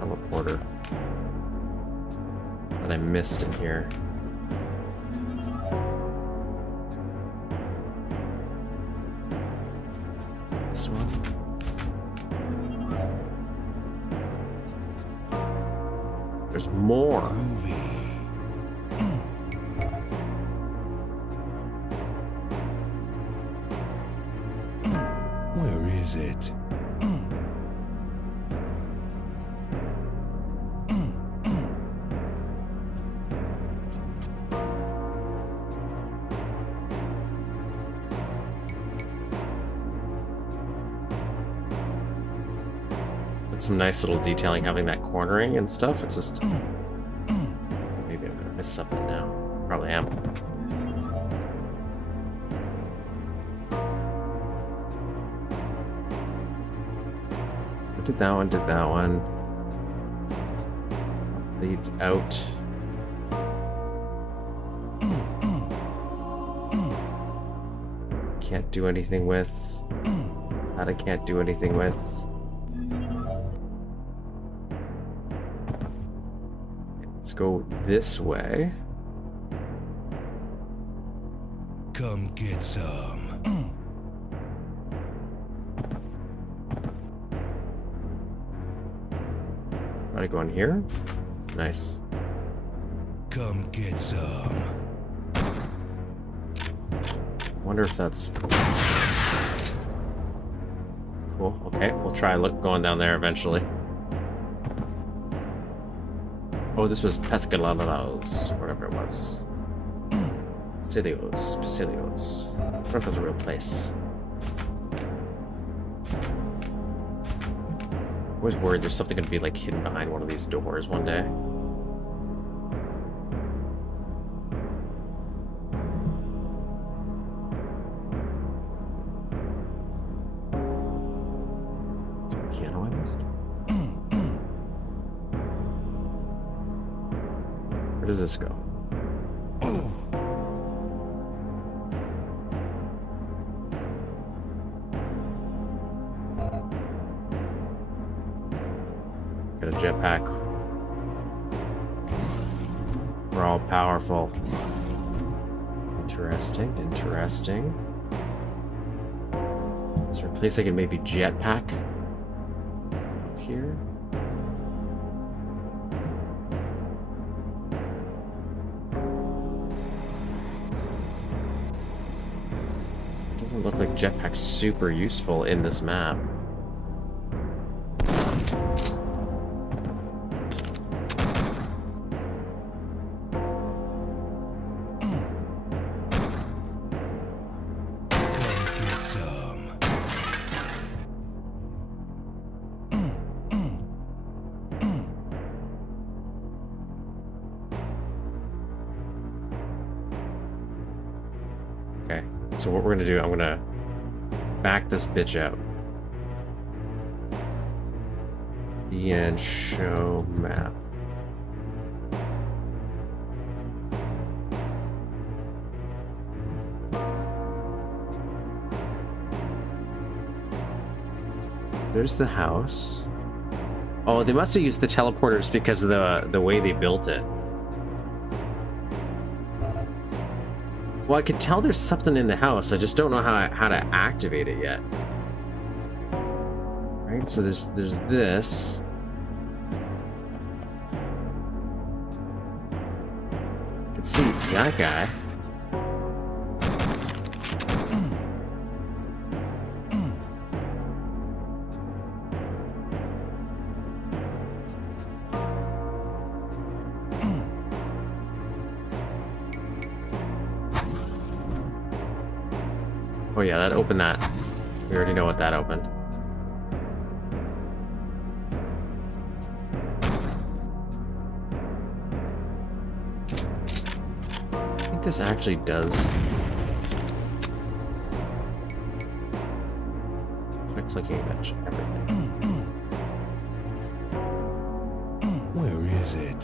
Teleporter that I missed in here. This one. There's more. Where is it? Some nice little detailing having that cornering and stuff. It's just maybe I'm gonna miss something now. Probably am. So I did that one. Leads out. Can't do anything with. That I can't do anything with. Let's go this way. Come get some. Try to go in here. Nice. Come get some. Wonder if that's cool. Okay, we'll try going down there eventually. Oh, this was Pescalados, whatever it was. Pacilios. I wonder if that's a real place. Always worried there's something gonna be like hidden behind one of these doors one day. does this go? Got a jetpack. We're all powerful. Interesting, interesting. Is there a place I can maybe jetpack? Up here? Doesn't look like jetpack's super useful in this map. Okay, so what we're gonna do, I'm gonna back this bitch out. And show map. There's the house. Oh, they must have used the teleporters because of the way they built it. Well, I could tell there's something in the house. I just don't know how to activate it yet. Right, so there's this. I can see that guy. Oh yeah, that opened that. We already know what that opened. I think this actually does. Try clicking everything. Where is it?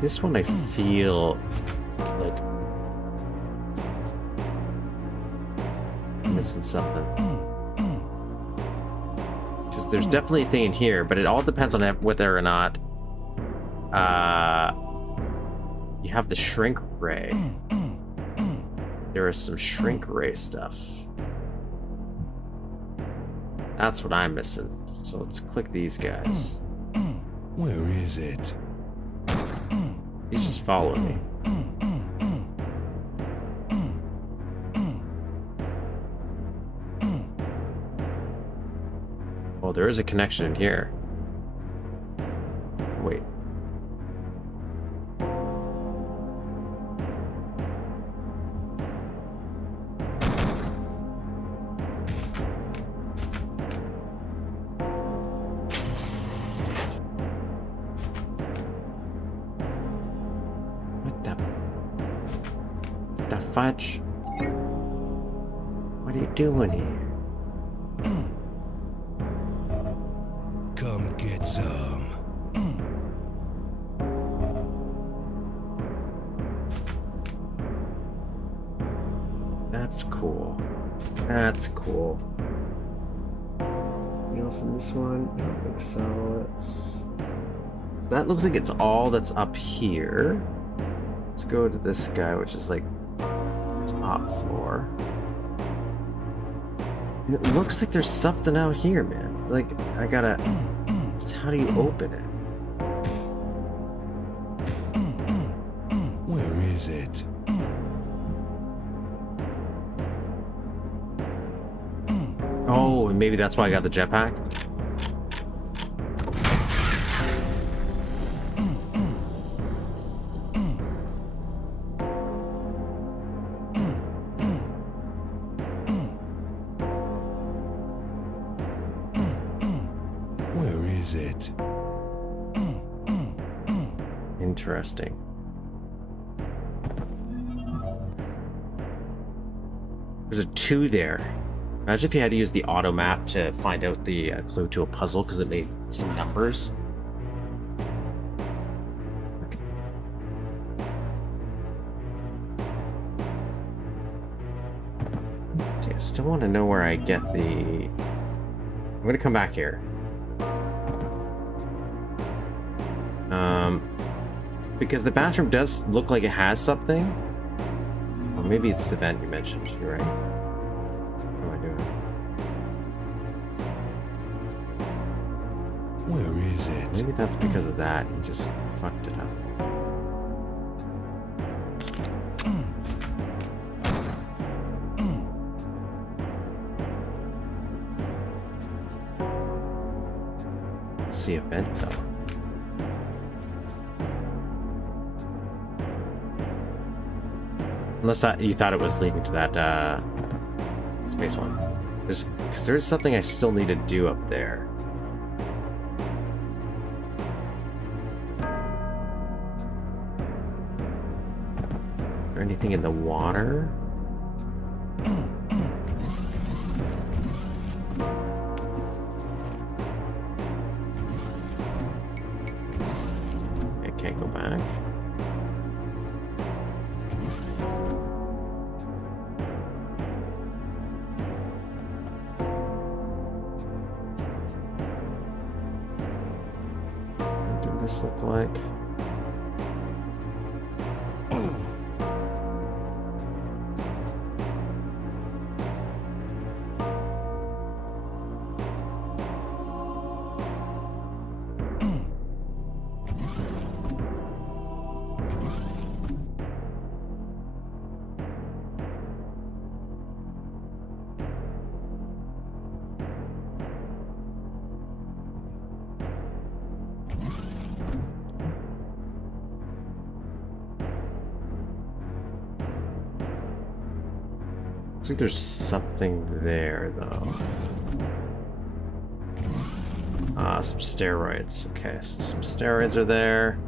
This one I feel like I'm missing something. Because there's definitely a thing in here, but it all depends on whether or not you have the shrink ray. There is some shrink ray stuff. That's what I'm missing. So let's click these guys. Where is it? He's just following me. Oh, there is a connection in here. Wait. Fudge. What are you doing here? Come get some. That's cool. That's cool. Anything else in this one? I don't think so. So that looks like it's all that's up here. Let's go to this guy, which is like top floor. And it looks like there's something out here, man. Like, I gotta... How do you open it? Where is it? Oh, and maybe that's why I got the jetpack? Interesting. There's a 2 there. Imagine if you had to use the auto map to find out the clue to a puzzle because it made some numbers. Okay, I still want to know where I get the... I'm going to come back here. Because the bathroom does look like it has something. Or maybe it's the vent you mentioned. You're right. What am I doing? Where is it? Maybe that's because of that. He just fucked it up. Let's see a vent though. Unless you thought it was leading to that space one. Because there's something I still need to do up there. Is there anything in the water? I can't go back. This look like? Looks like there's something there, though. Some steroids. Okay, so some steroids are there.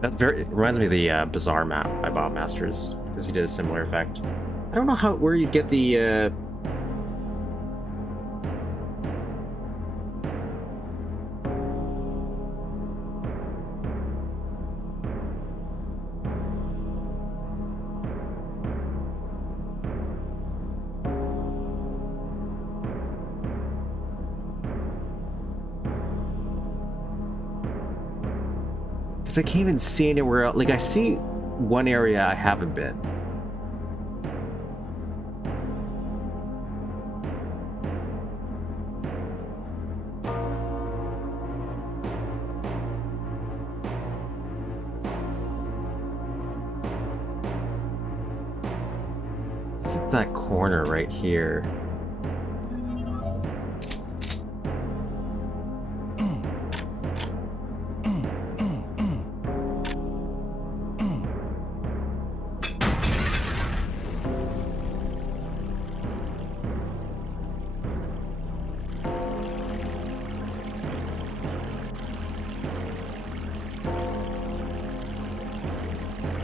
That reminds me of the Bizarre map by Bob Masters, because he did a similar effect. I don't know where you'd get the I can't even see anywhere else. Like, I see one area I haven't been. It's at that corner right here.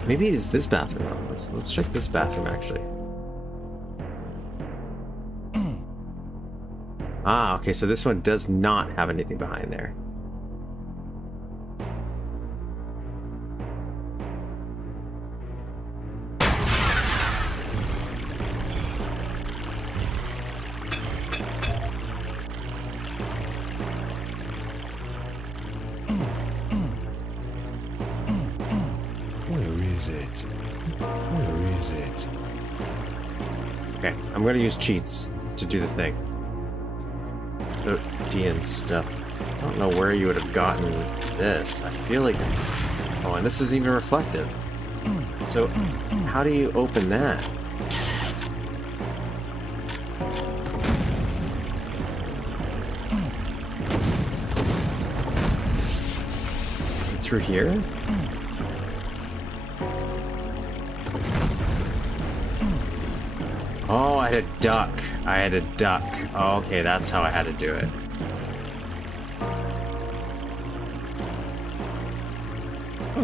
Maybe it's this bathroom though. Let's check this bathroom actually. Ah, okay, so this one does not have anything behind there. I'm gonna use cheats to do the thing. So, D and stuff. I don't know where you would have gotten this. I feel like... Oh, and this is even reflective. So, how do you open that? Is it through here? Oh, I had a duck. I had a duck. Oh, okay, that's how I had to do it.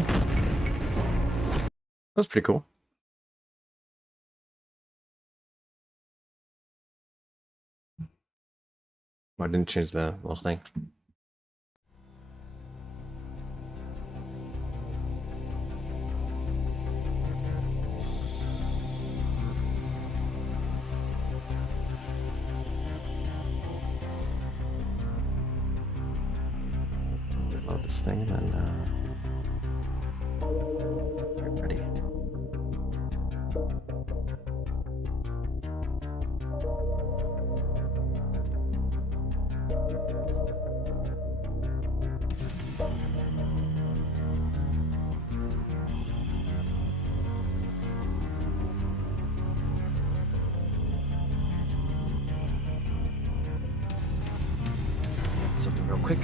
That was pretty cool. I didn't change the little thing. Reload this thing and then get ready. Something real quick.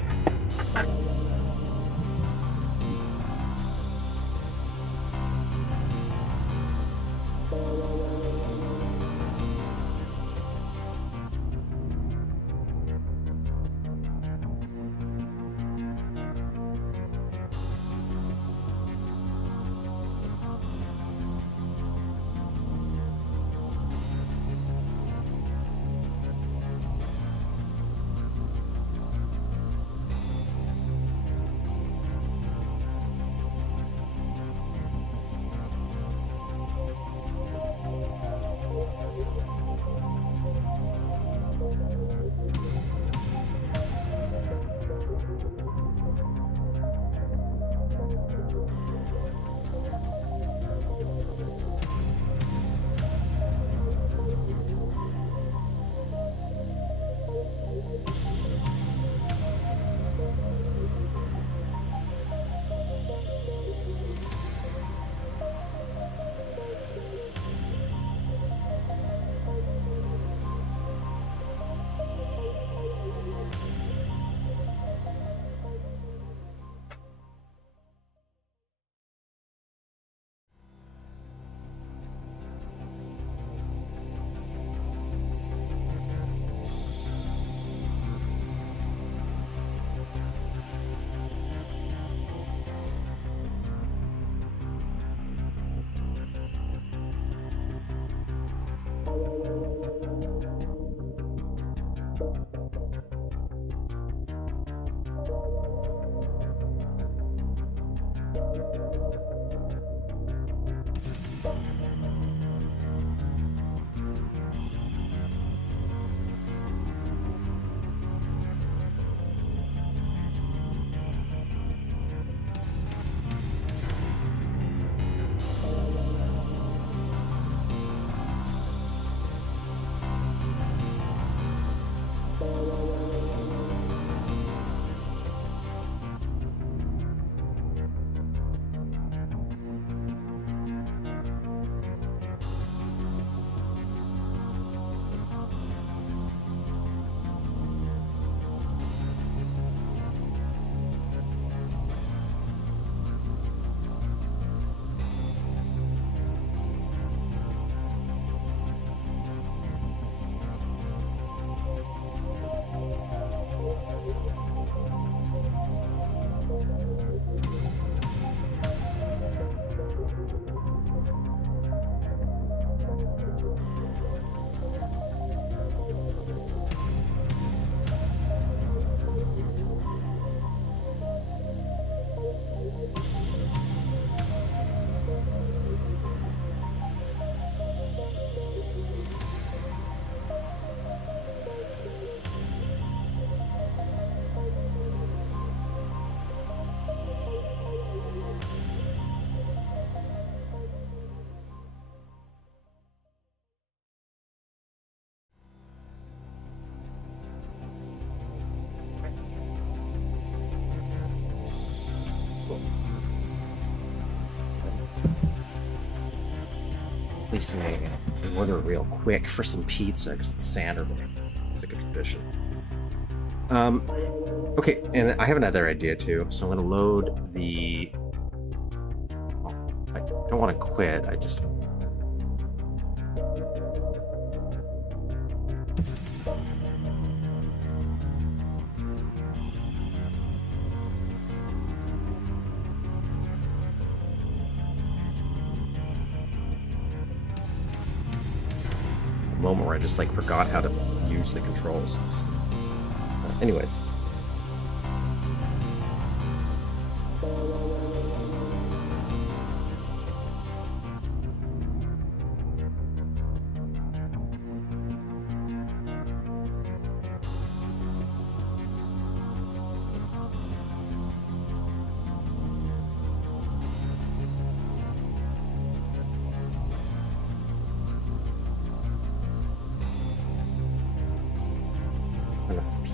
Placing an order real quick for some pizza because it's Saturday. It's like a tradition. Okay, and I have another idea too. So I'm going to load the... Oh, I don't want to quit. I just... moment where I just like forgot how to use the controls. Anyways.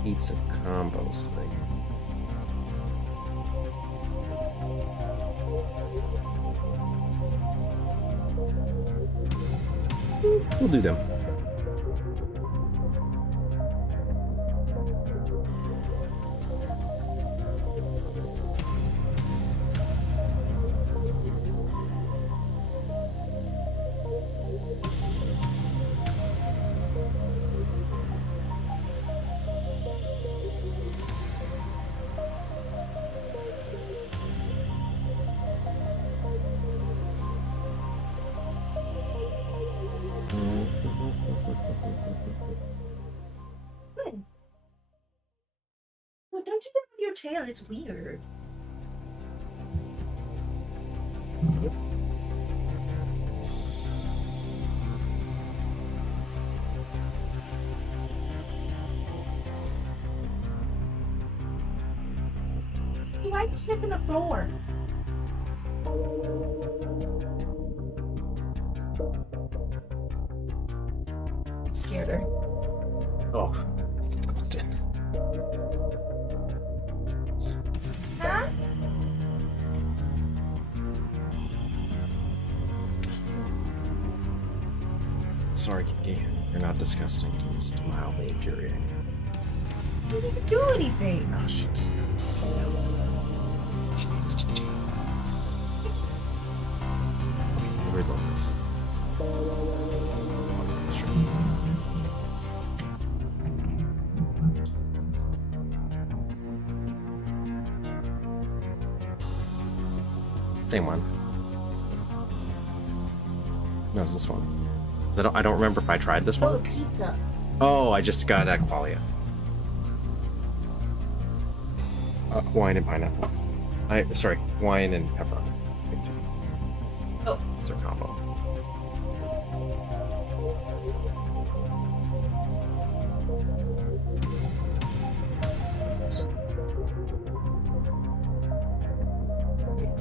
Pizza combos thing. We'll do them. Well, don't you get with your tail? It's weird. Why are you sniffing the floor? I'm scared her. Oh, it's disgusting. Huh? Sorry, Kiki. You're not disgusting. You're just mildly infuriating. You didn't even do anything. No, she needs to do. Okay, reload this. Sure. Same one. No, it's this one. I don't remember if I tried this Oh, one. pizza. Oh, I just got qualia. Wine and pineapple. Sorry, wine and pepper. Oh. It's their combo.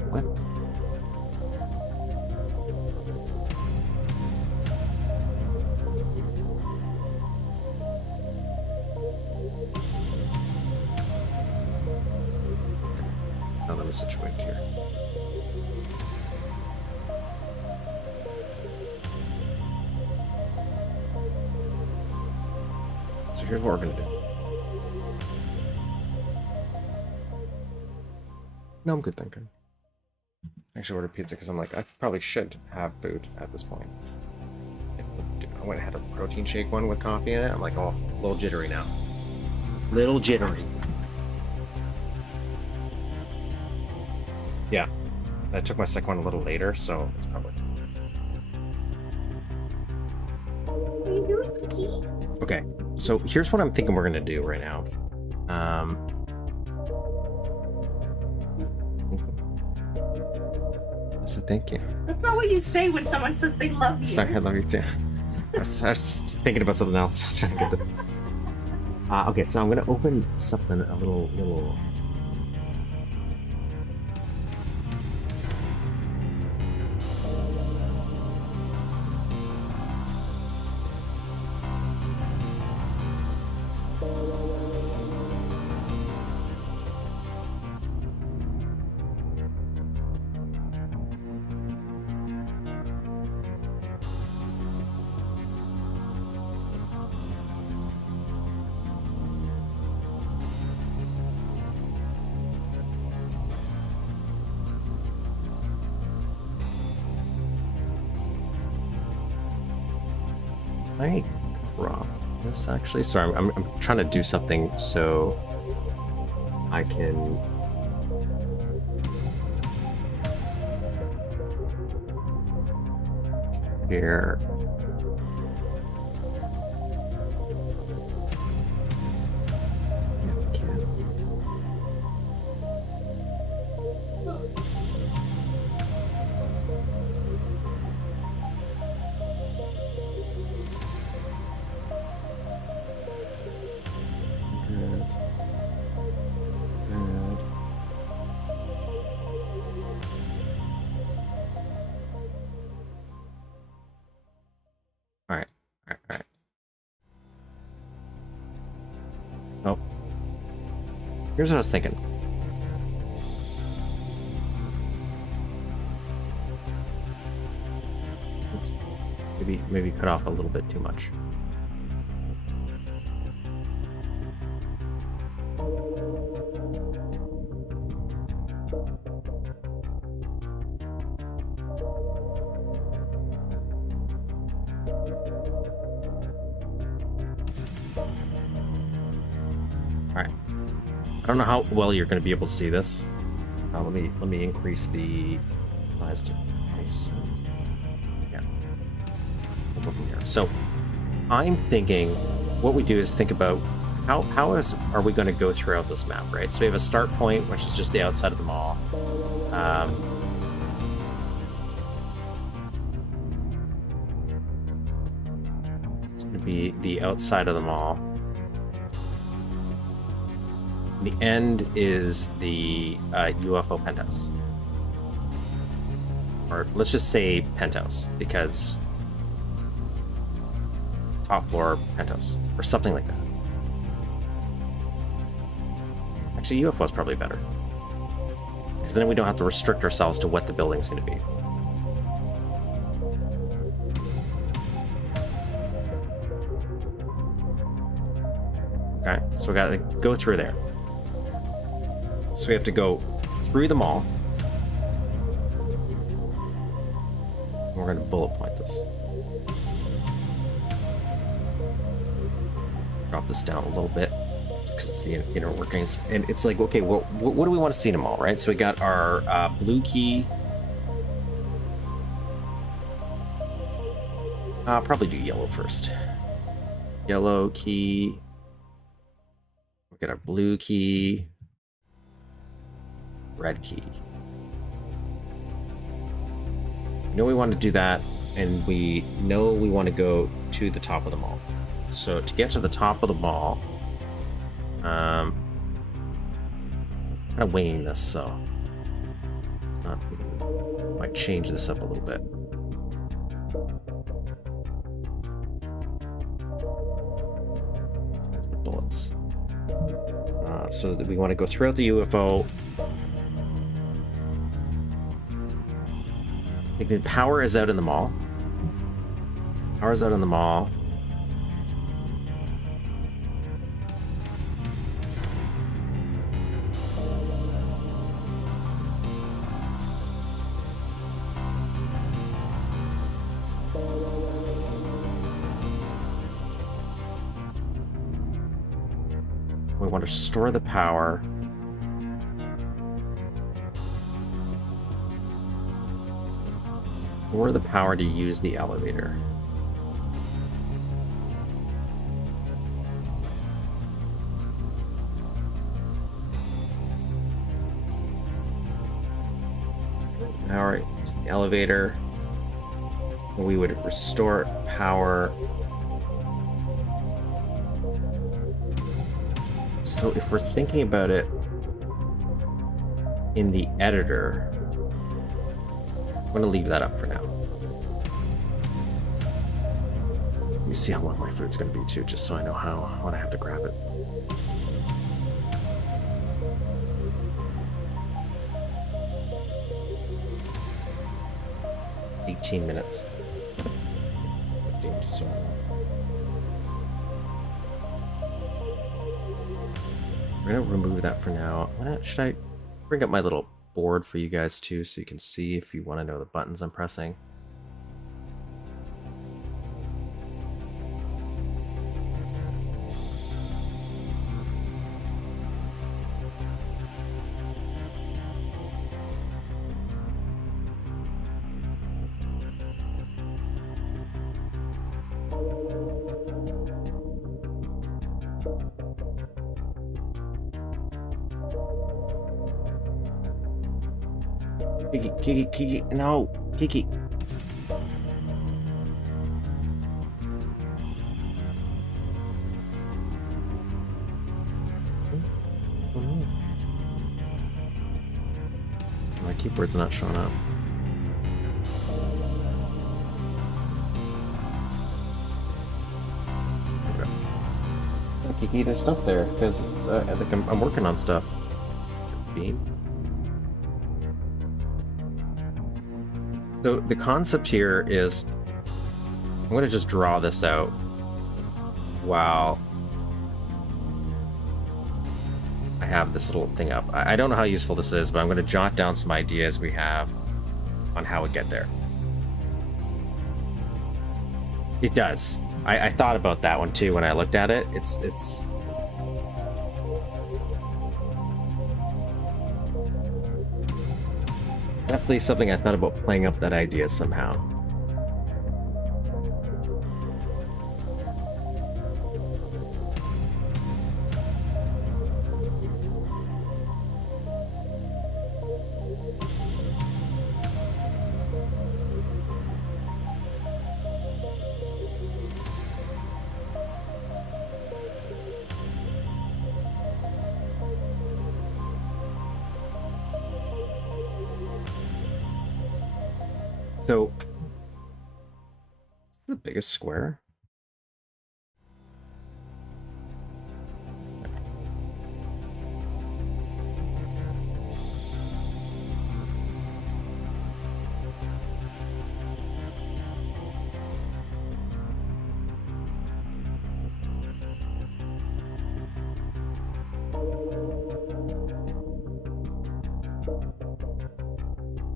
What? Now let me situate here. So here's what we're gonna do. No, I'm good thinking. I actually ordered pizza because I'm like, I probably should have food at this point. I went and had a protein shake one with coffee in it. I'm like, oh, a little jittery now. Little jittery. Yeah. I took my second one a little later, so it's probably... What are you doing, Cookie? Okay, so here's what I'm thinking we're gonna do right now. So thank you. That's not what you say when someone says they love you. Sorry, I love you too. I was just thinking about something else. Trying to get the... okay, so I'm gonna open something a little. I crop this actually. Sorry, I'm trying to do something so I can. Here. Here's what I was thinking. Oops. Maybe cut off a little bit too much. I don't know how well you're going to be able to see this. Let me increase the size to 20. Yeah. We'll go from here. So I'm thinking what we do is think about are we going to go throughout this map, right? So we have a start point, which is just the outside of the mall. It's going to be the outside of the mall. The end is the UFO penthouse. Or let's just say penthouse, because top floor penthouse, or something like that. Actually, UFO is probably better, because then we don't have to restrict ourselves to what the building's going to be. Okay, so we got to go through there. So we have to go through the mall. We're going to bullet point this. Drop this down a little bit, just because it's the inner workings. And it's like, okay, what do we want to see in a mall, right? So we got our blue key. Probably do yellow first. Yellow key. We got our blue key. Red key. We know we want to do that, and we know we want to go to the top of the mall. So to get to the top of the mall, kind of winging this, so it's not. Might change this up a little bit. The bullets. So that we want to go throughout the UFO. I think the power is out in the mall. Power is out in the mall. We want to store the power. Or the power to use the elevator. Power, use the elevator. We would restore power. So if we're thinking about it in the editor, I'm going to leave that up for now. Let me see how long my food's going to be too, just so I know when I have to grab it. $18 minutes. 15, just so I know. We're going to remove that for now. Should I bring up my little board for you guys too, so you can see if you want to know the buttons I'm pressing. Kiki, no, Kiki. My keyboard's not showing up. Kiki, there's stuff there, because it's, like I'm working on stuff. Beam. So the concept here is, I'm going to just draw this out while I have this little thing up. I don't know how useful this is, but I'm going to jot down some ideas we have on how we get there. It does. I thought about that one too when I looked at it. It's definitely something I thought about playing up that idea somehow. So, is the biggest square?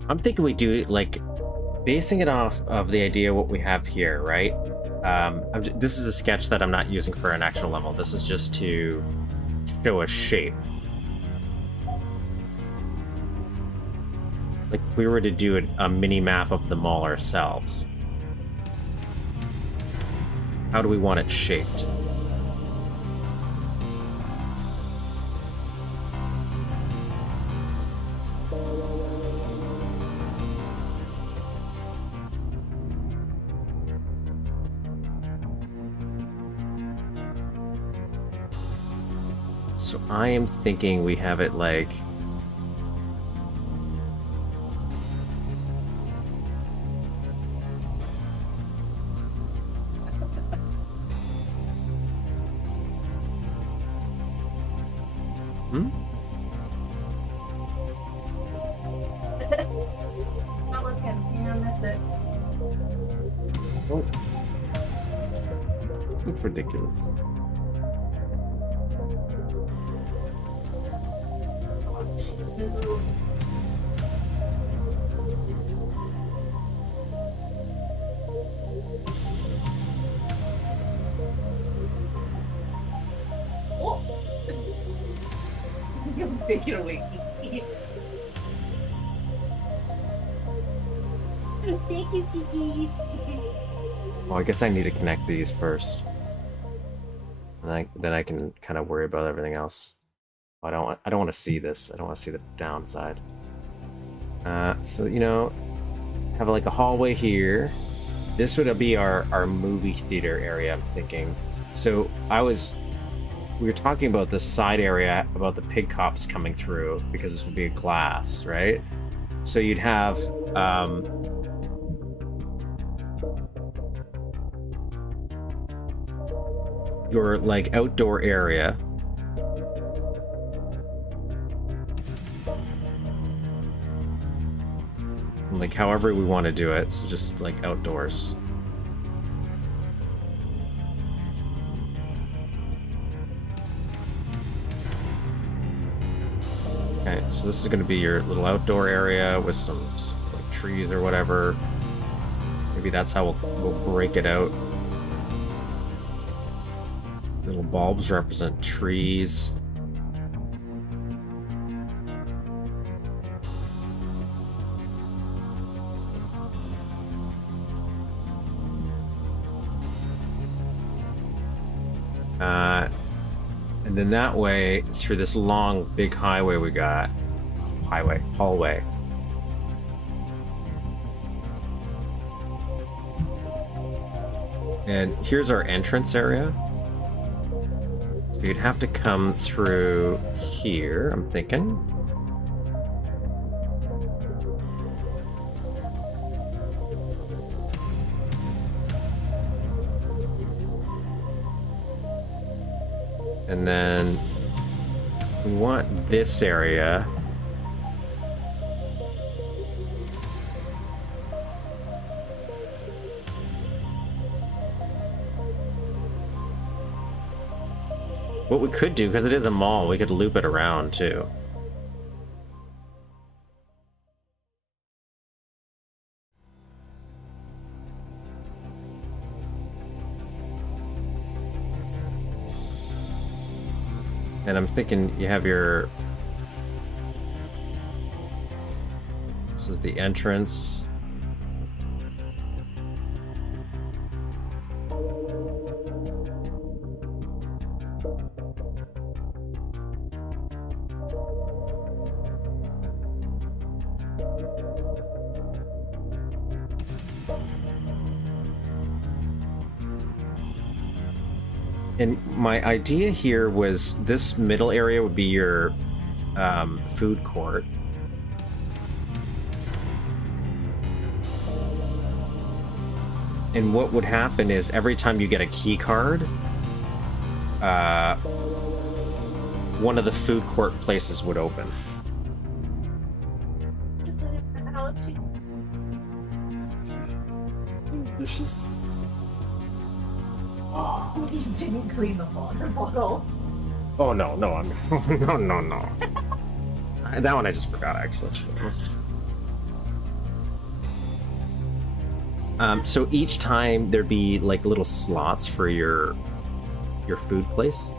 I'm thinking we do it like basing it off of the idea what we have here, right? This is a sketch that I'm not using for an actual level. This is just to show a shape. Like if we were to do a mini map of the mall ourselves, how do we want it shaped? So I am thinking we have it like... Not looking. You're gonna miss it. Oh. Looks ridiculous. She's miserable. Oh! You'll take it away, Kiki. Thank you, Kiki. Well, I guess I need to connect these first. And then I can kind of worry about everything else. I don't want to see this. I don't want to see the downside. So, you know, have like a hallway here. This would be our movie theater area, I'm thinking. So we were talking about this side area about the pig cops coming through because this would be a glass, right? So you'd have your like outdoor area. Like however we want to do it, so just like outdoors. Okay, so this is going to be your little outdoor area with some like trees or whatever. Maybe that's how we'll break it out. Little bulbs represent trees. And then that way, through this long, big highway we got, hallway. And here's our entrance area. So you'd have to come through here, I'm thinking. And then we want this area. What we could do, because it is a mall, we could loop it around too. And I'm thinking you have your... This is the entrance. And my idea here was this middle area would be your food court. And what would happen is every time you get a key card, one of the food court places would open. Delicious. Oh, he didn't clean the water bottle. Oh no, I'm no. That one I just forgot actually. So each time there'd be like little slots for your food place.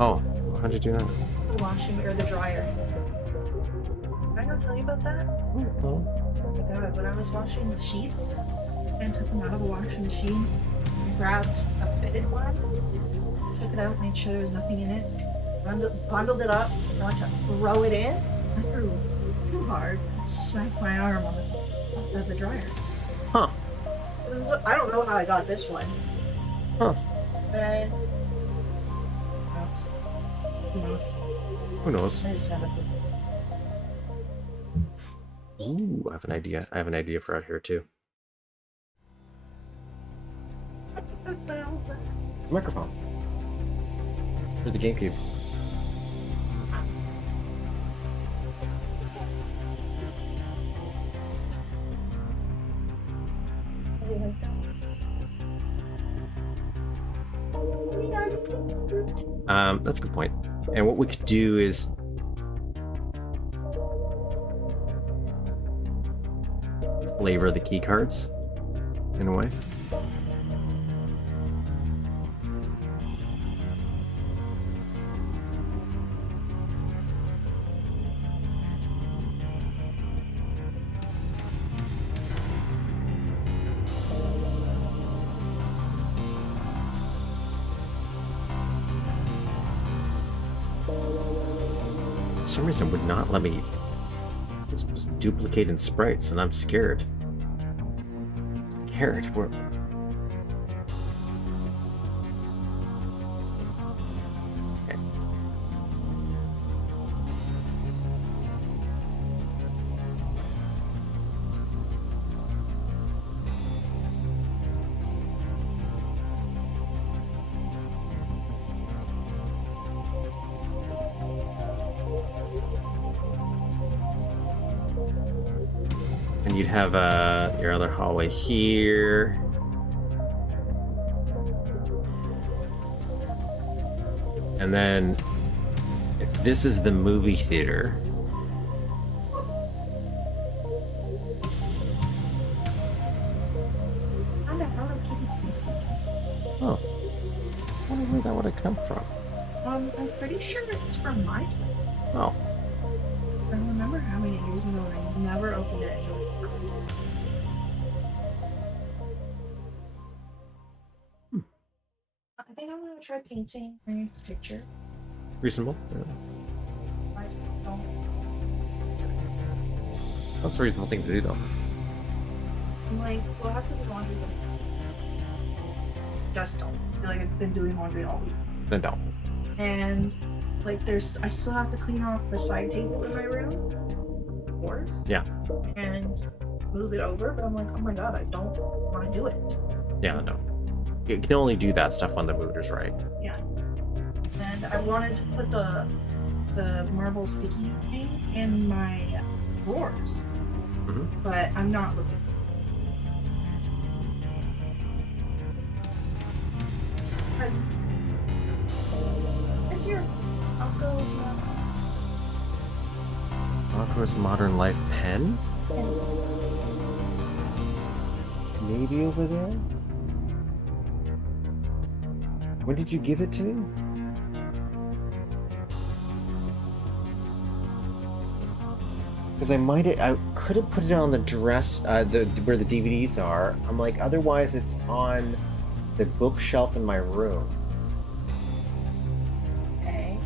Oh, how'd you do that? The washing or the dryer. Did I not tell you about that? Oh. Oh my god, when I was washing the sheets and took them out of the washing machine, I grabbed a fitted one, took it out, made sure there was nothing in it, bundled it up, and went to throw it in. I threw too hard and smacked my arm on the dryer. Huh. Look, I don't know how I got this one. Huh. And who knows? Who knows? I just haven't. Ooh, I have an idea. I have an idea for out here too. What the hell's that? Microphone. For the GameCube. That's a good point. And what we could do is flavor the key cards in a way. For some reason would not let me just duplicate in sprites, and I'm scared. Where... Okay. And you'd have your other hallway here. And then, if this is the movie theater, oh, I wonder where that would have come from. I'm pretty sure it's from my place. Oh, I remember having it years ago and I never opened it. I think I'm gonna try painting a picture. reasonable. Yeah. Don't. That's a reasonable thing to do, though. I'm like, we'll have to do laundry, but just don't. I feel like I've been doing laundry all week. Then don't. And like, I still have to clean off the side table in my room, doors. Yeah. And move it over, but I'm like, oh my god, I don't want to do it. Yeah, no. it can only do that stuff on the booters, right? Yeah. And I wanted to put the marble sticky thing in my drawers, but I'm not looking. Where's your Uncle's Modern Life pen? Maybe over there? When did you give it to me? Because I could have put it on the dress, where the DVDs are. I'm like, otherwise it's on the bookshelf in my room. Okay.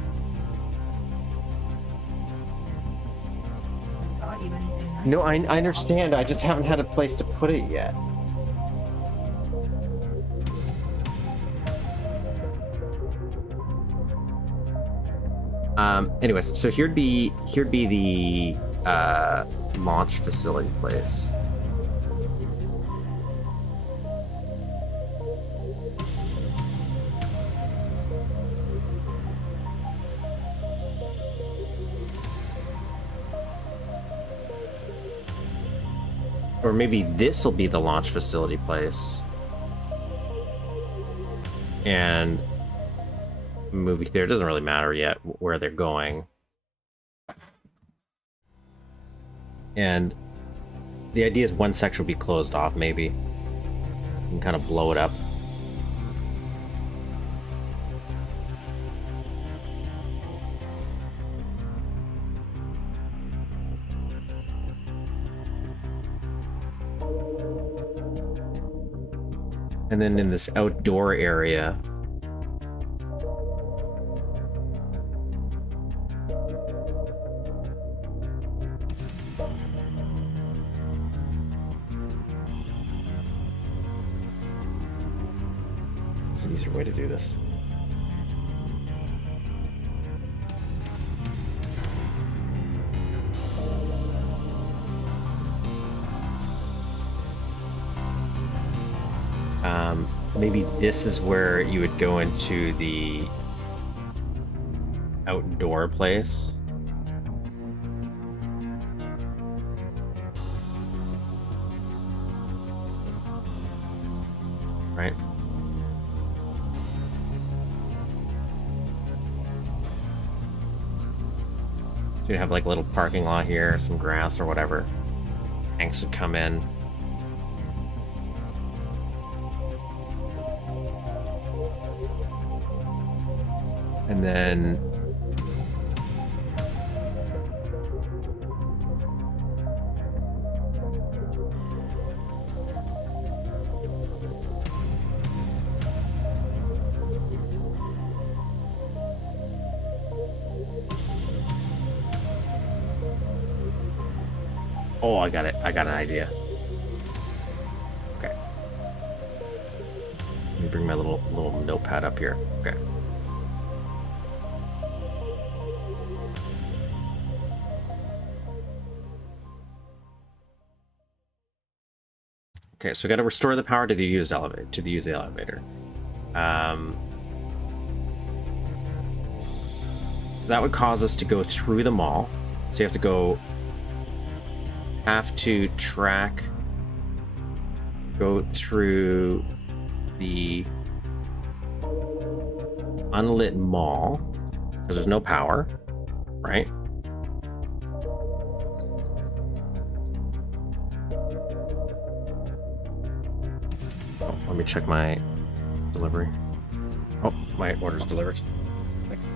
Not even. No, I understand. I just haven't had a place to put it yet. Anyways, so here'd be the launch facility place. Or maybe this will be the launch facility place. And movie theater, doesn't really matter yet where they're going. And the idea is one section will be closed off, maybe. You can kind of blow it up. And then in this outdoor area, there's an easier way to do this. Maybe this is where you would go into the outdoor place. Right? So you have like a little parking lot here, some grass or whatever. Tanks would come in. And then oh, I got it. I got an idea. Okay. Let me bring my little notepad up here. Okay. Okay, so we got to restore the power to the used elevator. So that would cause us to go through the mall. So you have to go through the unlit mall because there's no power, right? Let me check my delivery. Oh, my order's delivered. Thanks.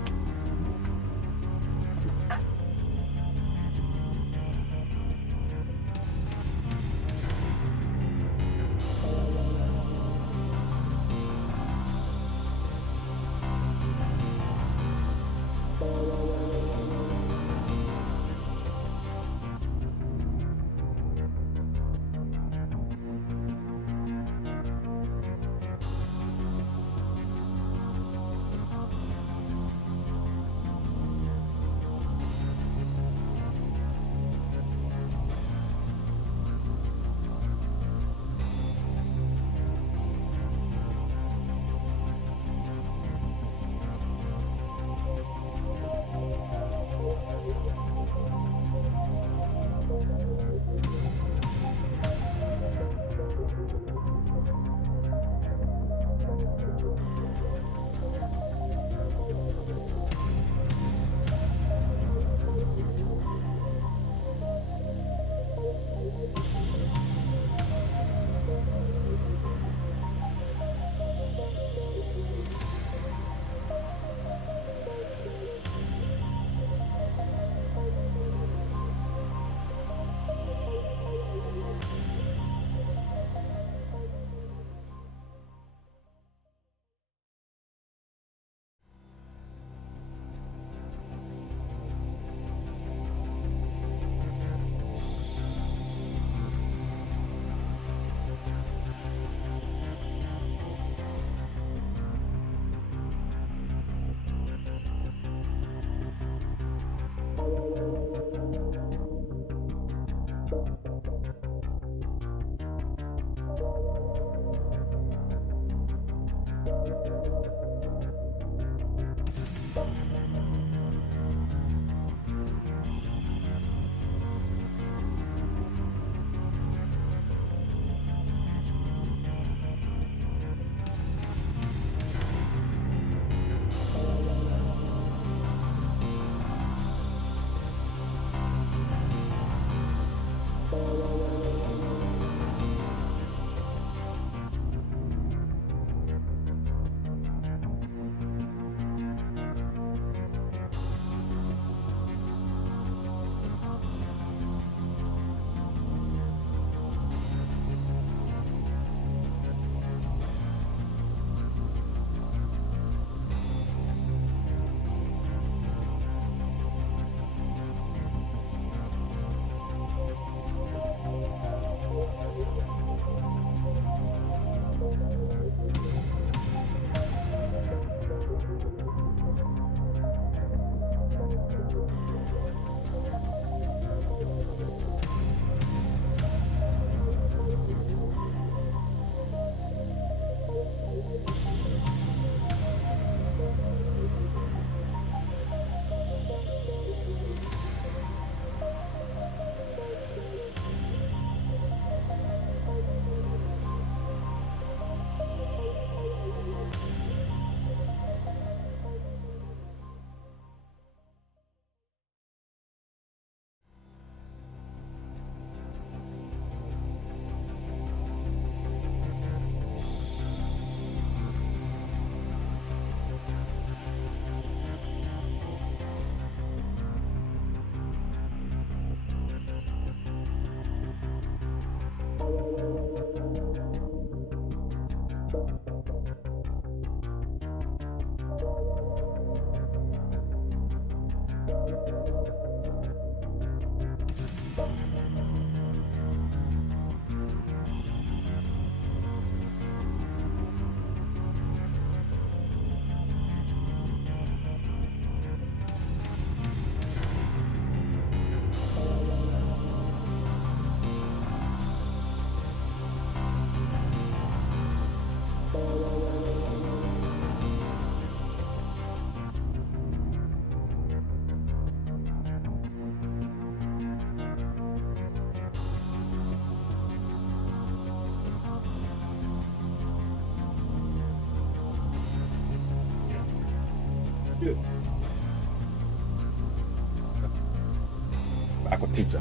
Back with pizza.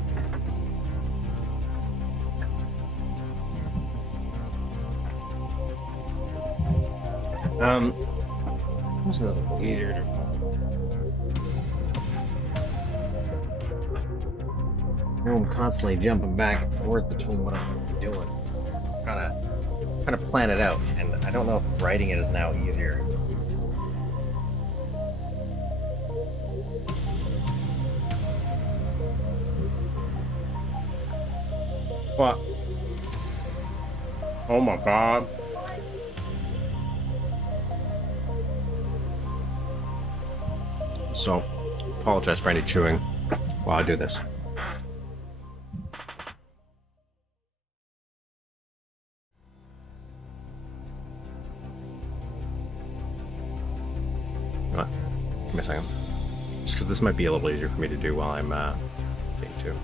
What's another easier to I'm constantly jumping back and forth between what I'm doing. So I'm trying to plan it out, and I don't know if writing it is now easier. What? Oh my god. So, apologize for any chewing while I do this. What? Give me a second. Just because this might be a little easier for me to do while I'm being too.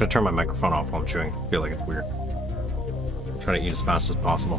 gonna turn my microphone off while I'm chewing. I feel like it's weird. I'm trying to eat as fast as possible.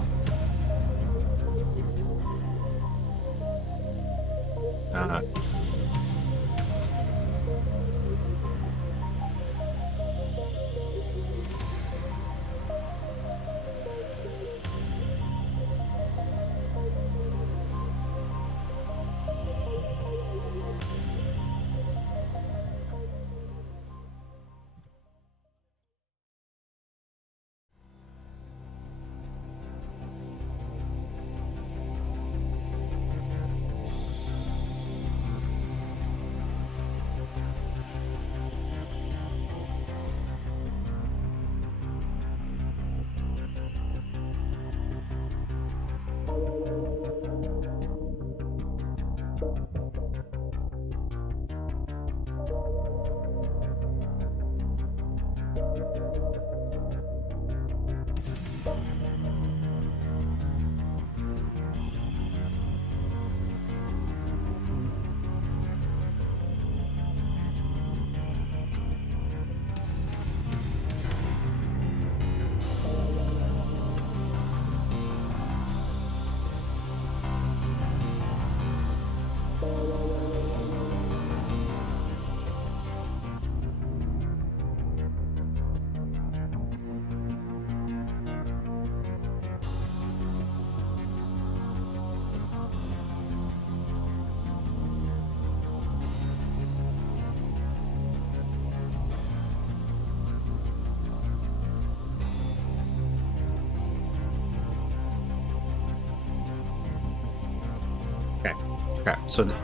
Okay, so did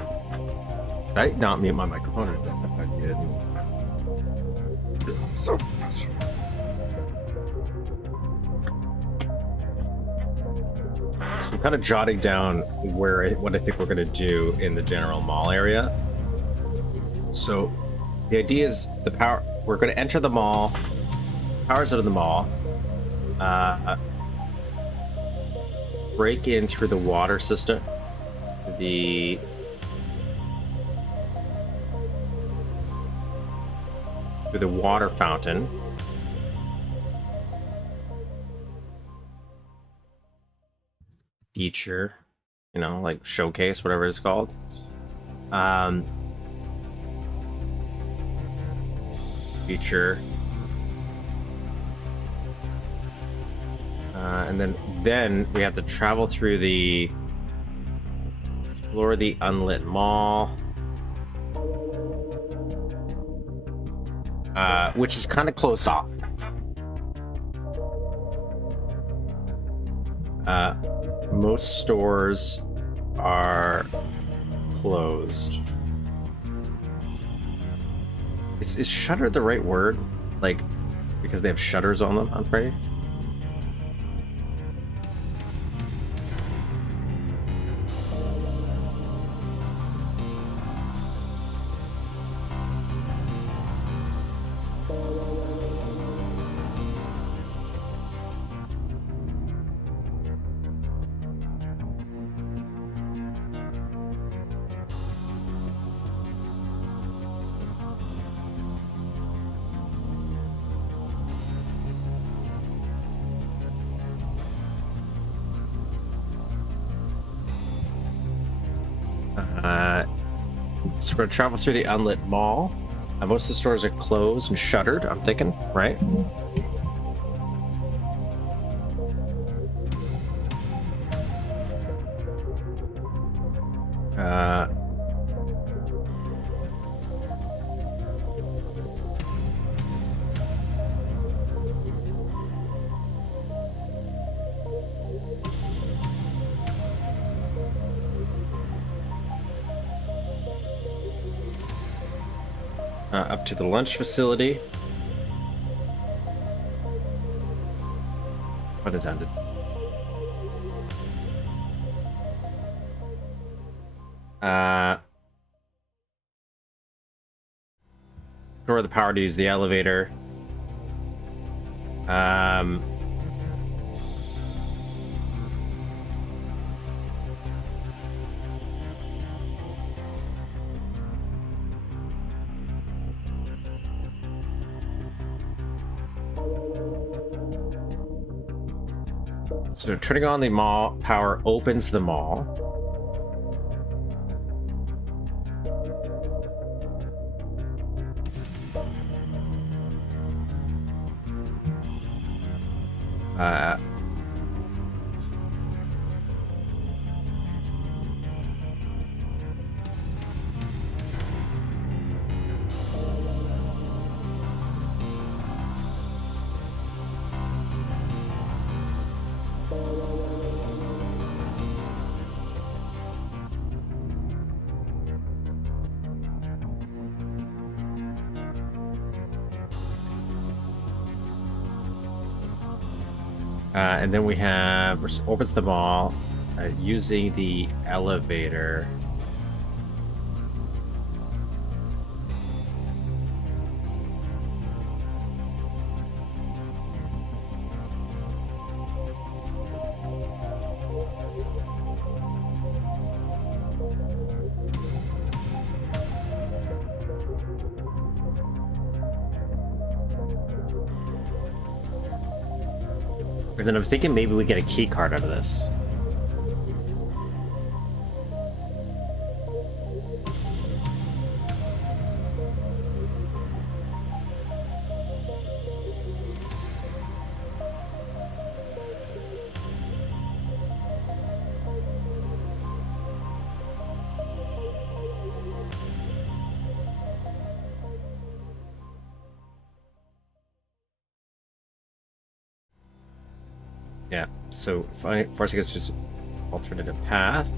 I not mute my microphone? Or did I did. So I'm kind of jotting down what I think we're gonna do in the general mall area. So the idea is we're gonna enter the mall. Power's out of the mall. Break in through the water system. Through the water fountain. Feature, like showcase, whatever it's called. Feature. And then we have to travel through explore the unlit mall. Which is kind of closed off. Most stores are closed. Is shutter the right word? Like, because they have shutters on them, I'm afraid. So we're going to travel through the unlit mall. Most of the stores are closed and shuttered, I'm thinking, right? Up to the lunch facility. Unattended. Restore the power to use the elevator. So turning on the mall power opens the mall. And then we have opens the mall using the elevator. And then I'm thinking maybe we get a key card out of this. Yeah, so forcing us just alternative path.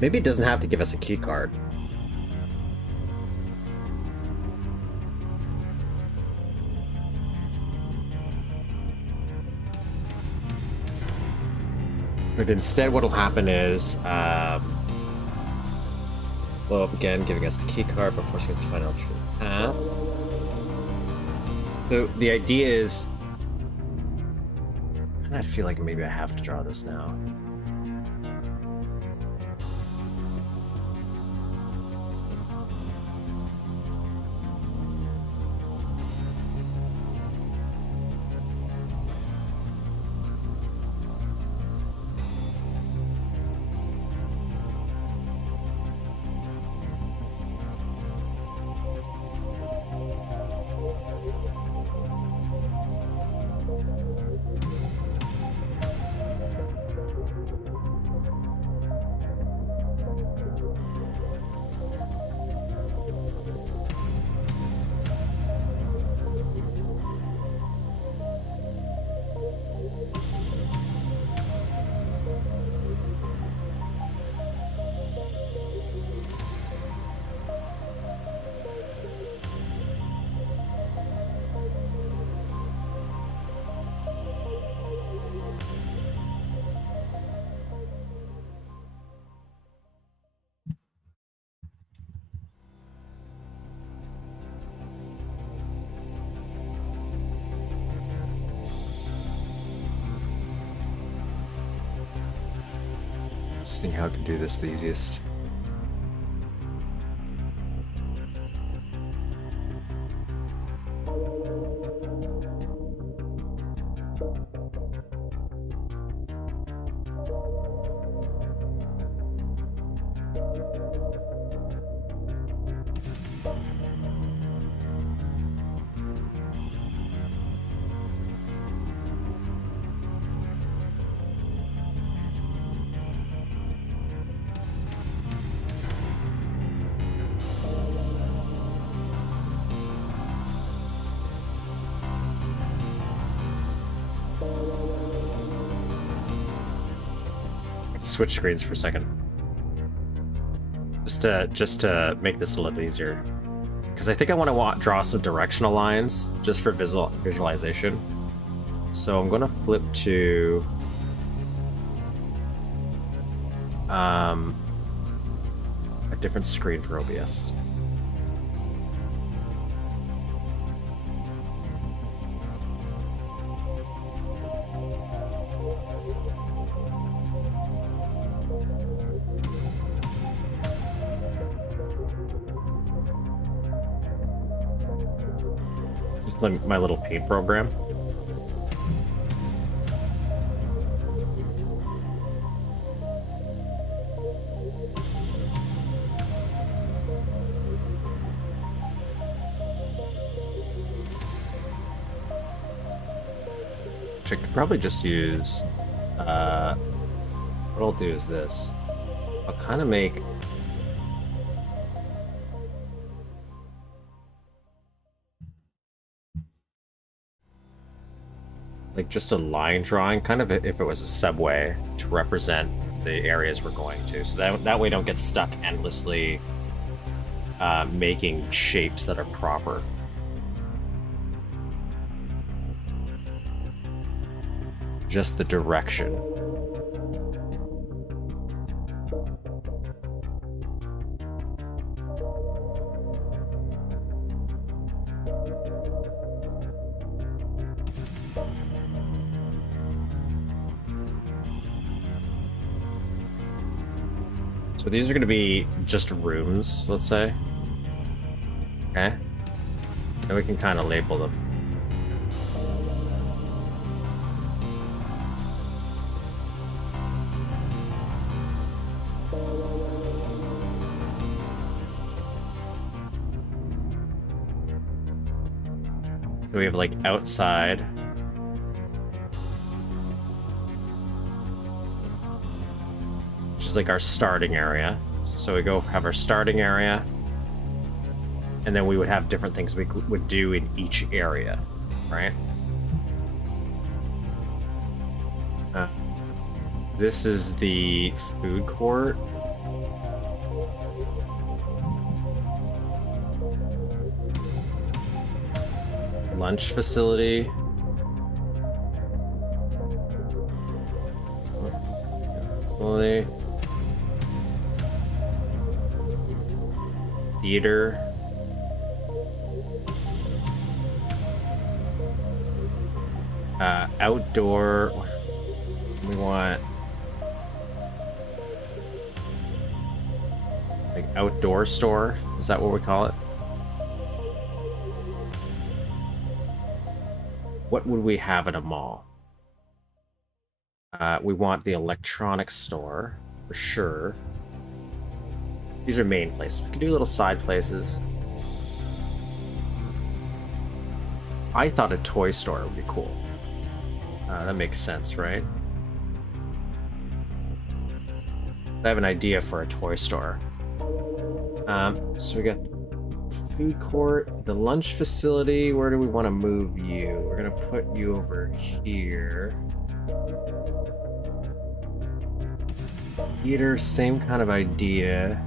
Maybe it doesn't have to give us a key card. But instead what'll happen is blow up again, giving us the key card, but forcing us to find an alternate path. So the idea is, I kind of feel like maybe I have to draw this now. Let's think how I can do this the easiest. Switch screens for a second, just to make this a little bit easier, because I think I want to draw some directional lines just for visualization. So I'm going to flip to a different screen for OBS. Just like my little paint program. I could probably just use, what I'll do is this. I'll kind of make, like just a line drawing, kind of if it was a subway, to represent the areas we're going to. So that way don't get stuck endlessly making shapes that are proper. Just the direction. So these are going to be just rooms, let's say. Okay. And we can kind of label them. So we have like outside. Which is like our starting area. So we go have our starting area. And then we would have different things we would do in each area, right? This is the food court. Lunch facility. Facility. Theater. Outdoor. We want like outdoor store. Is that what we call it? What would we have at a mall? We want the electronics store for sure. These are main places. We can do little side places. I thought a toy store would be cool. That makes sense, right? I have an idea for a toy store. So we got food court, the lunch facility. Where do we want to move you? We're gonna put you over here. Theater, same kind of idea.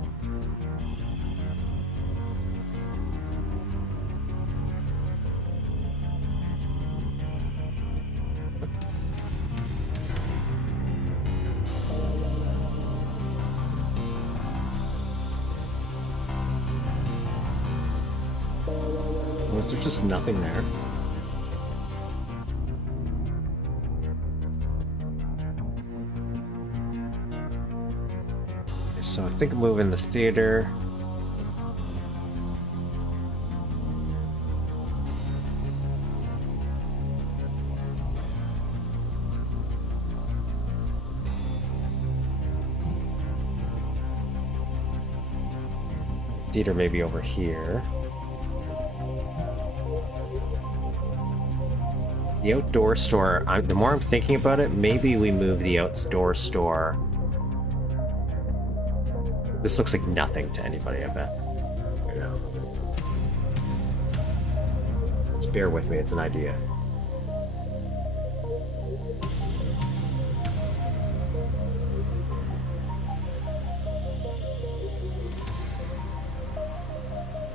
Was there just nothing there? Okay, so I think I'm moving the theater. Theater maybe over here. The outdoor store, the more I'm thinking about it, maybe we move the outdoor store. This looks like nothing to anybody, I bet. I know. Just bear with me, it's an idea.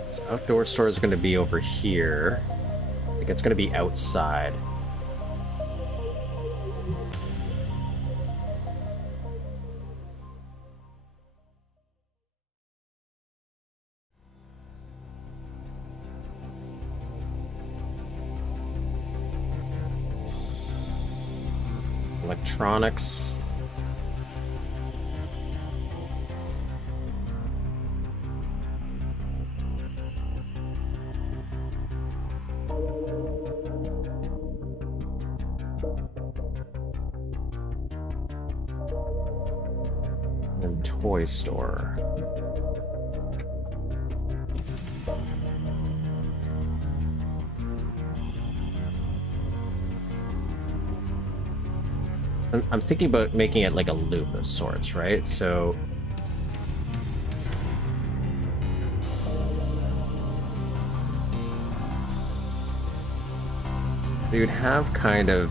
This outdoor store is going to be over here. I think it's going to be outside. electronics. And toy store. I'm thinking about making it like a loop of sorts, right? So you would have kind of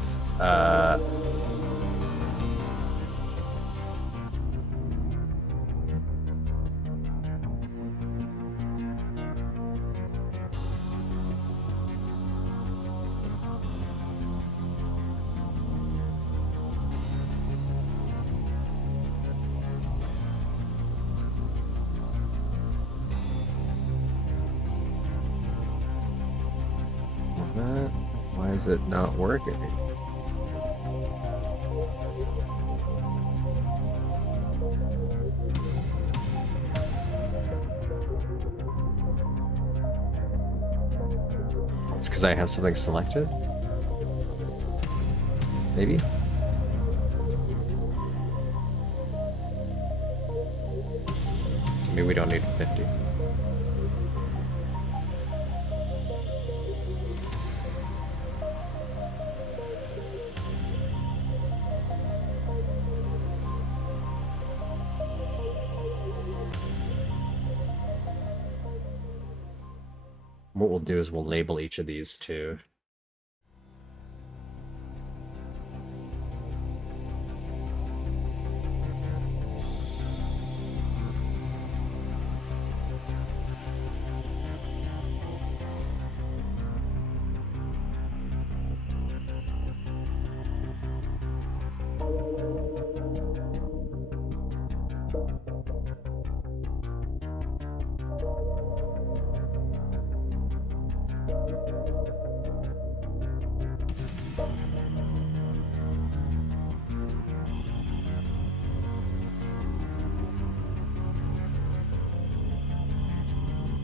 why is it not working? It's because I have something selected? Maybe? Maybe we don't need 50. What we'll do is we'll label each of these too.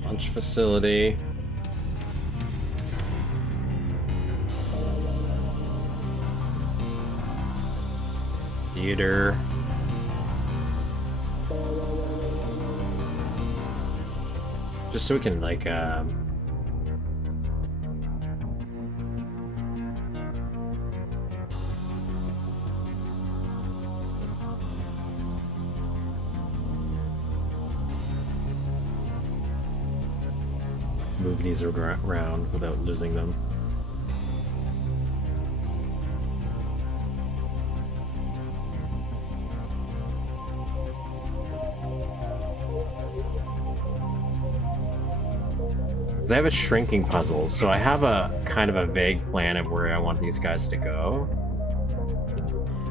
Lunch facility. Theater. Just so we can like move these around without losing them. I have a shrinking puzzle, so I have a kind of a vague plan of where I want these guys to go.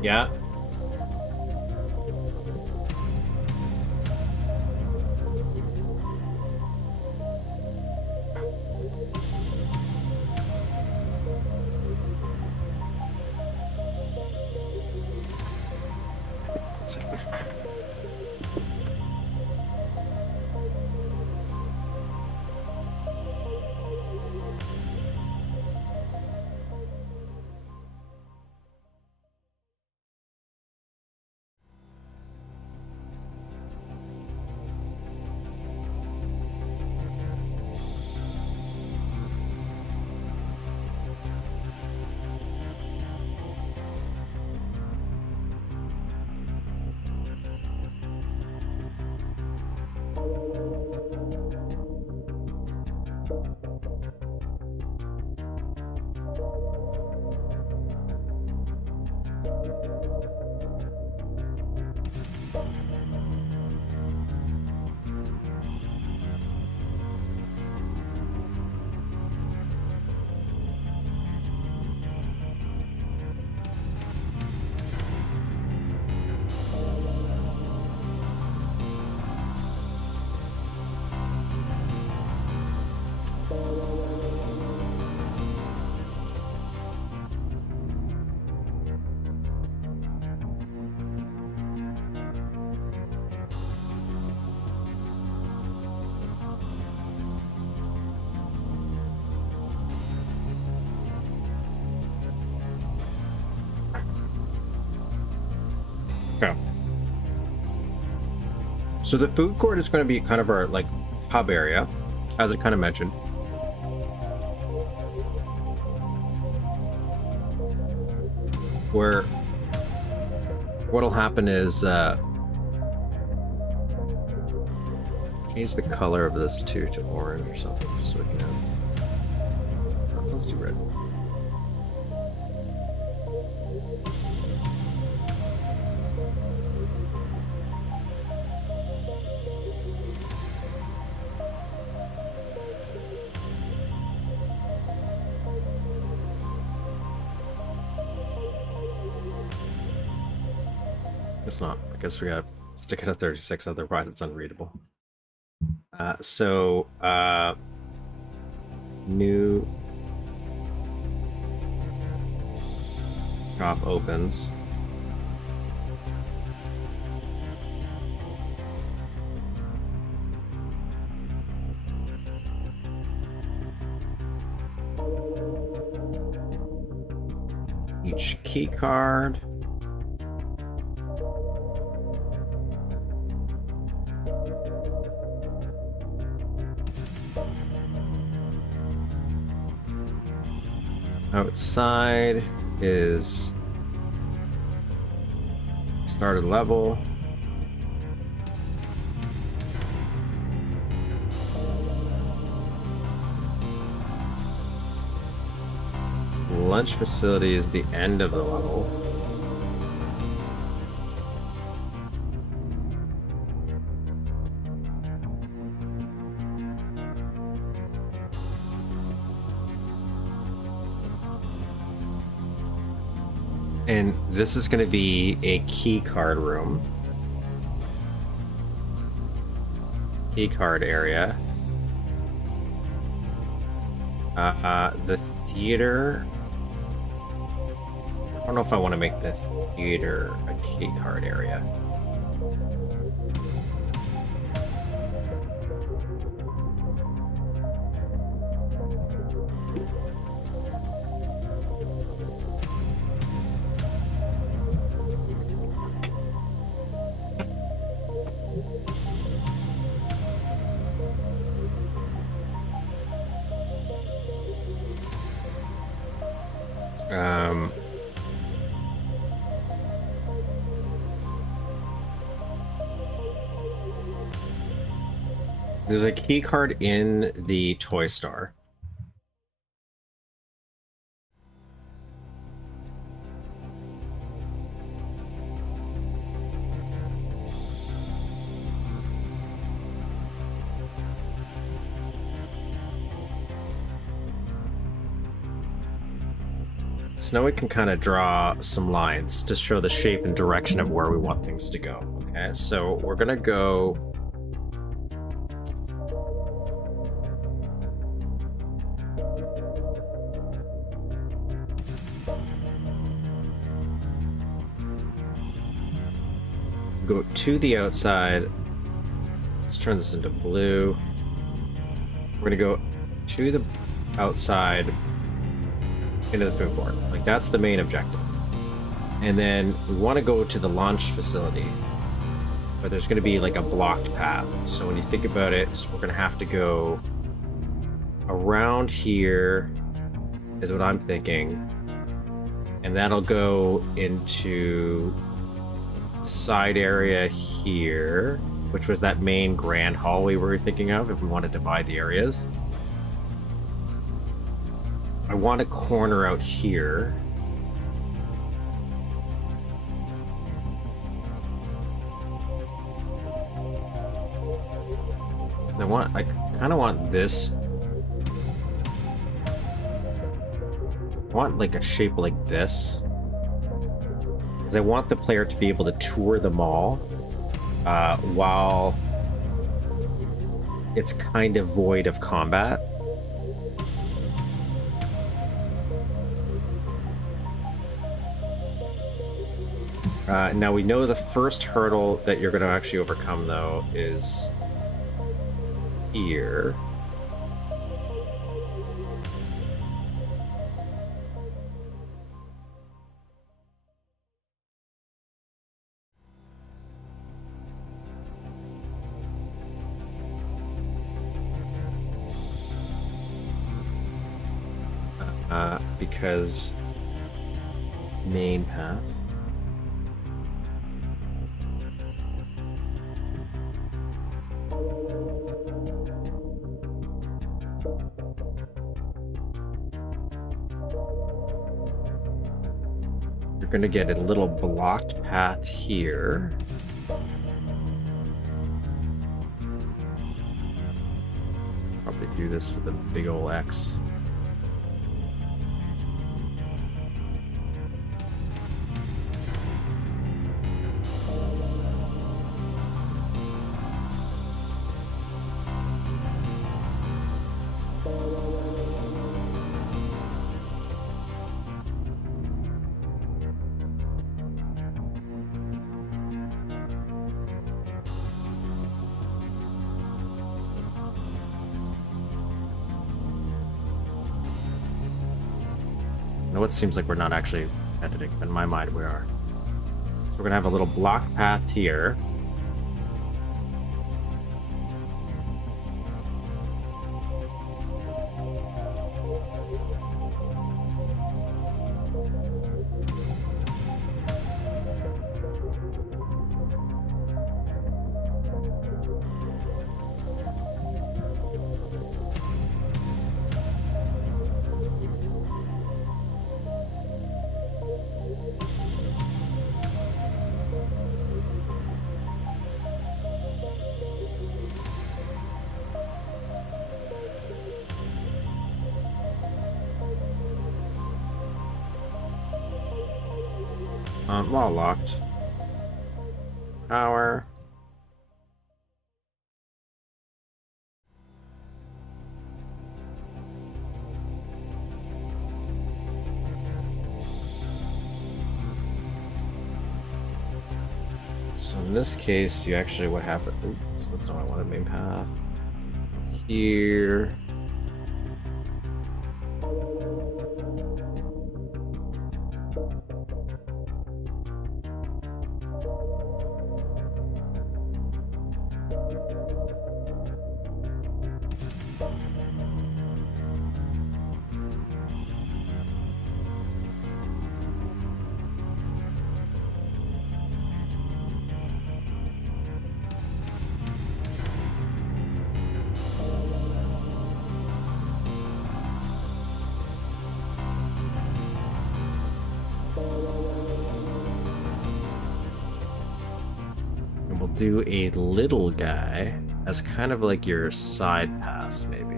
Yeah. So the food court is going to be kind of our like hub area, as I kind of mentioned. Where what'll happen is change the color of this too to orange or something, just so we can have... Let's do red. It's not, because we gotta stick it at 36, otherwise it's unreadable. New shop opens. Each key card. Outside is started level. Lunch facility is the end of the level. And this is going to be a key card room. Key card area. The theater. I don't know if I want to make the theater a key card area. There's a key card in the toy store. So now we can kind of draw some lines to show the shape and direction of where we want things to go. Okay, so we're gonna go to the outside. Let's turn this into blue. We're gonna go to the outside into the food court. Like, that's the main objective. And then we want to go to the launch facility, but there's going to be like a blocked path. So when you think about it, so we're going to have to go around here is what I'm thinking, and that'll go into side area here, which was that main grand hallway we were thinking of if we want to divide the areas. I want a corner out here. I kind of want this. I want like a shape like this, because I want the player to be able to tour the mall while it's kind of void of combat. Now we know the first hurdle that you're going to actually overcome, though, is here. because main path. You're gonna get a little blocked path here. Probably do this with a big ol' X. Now it seems like we're not actually editing, but in my mind we are. So we're gonna have a little block path here. Wall locked. Power. So in this case, you actually what happened? Oops, that's not what I wanted. Main path. Here. And we'll do a little guy as kind of like your side pass, maybe.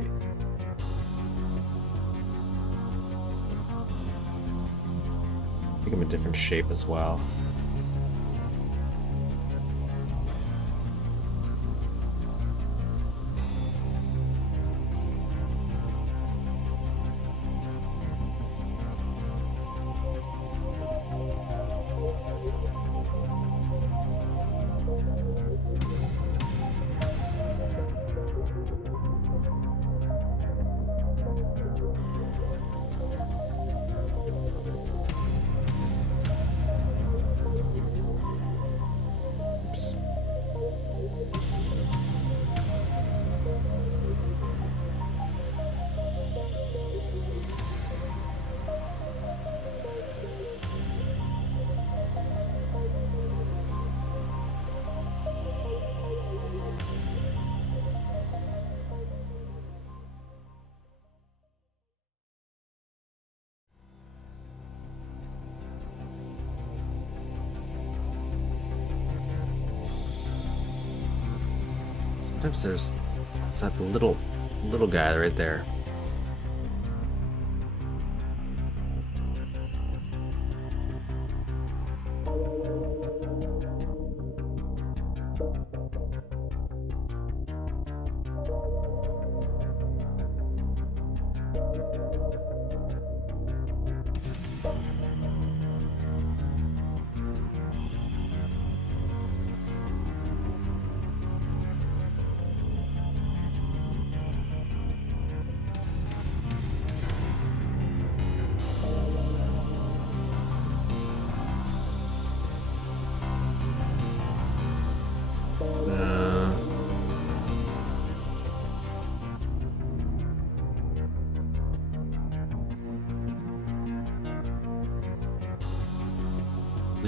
Make him a different shape as well. Sometimes it's that little guy right there.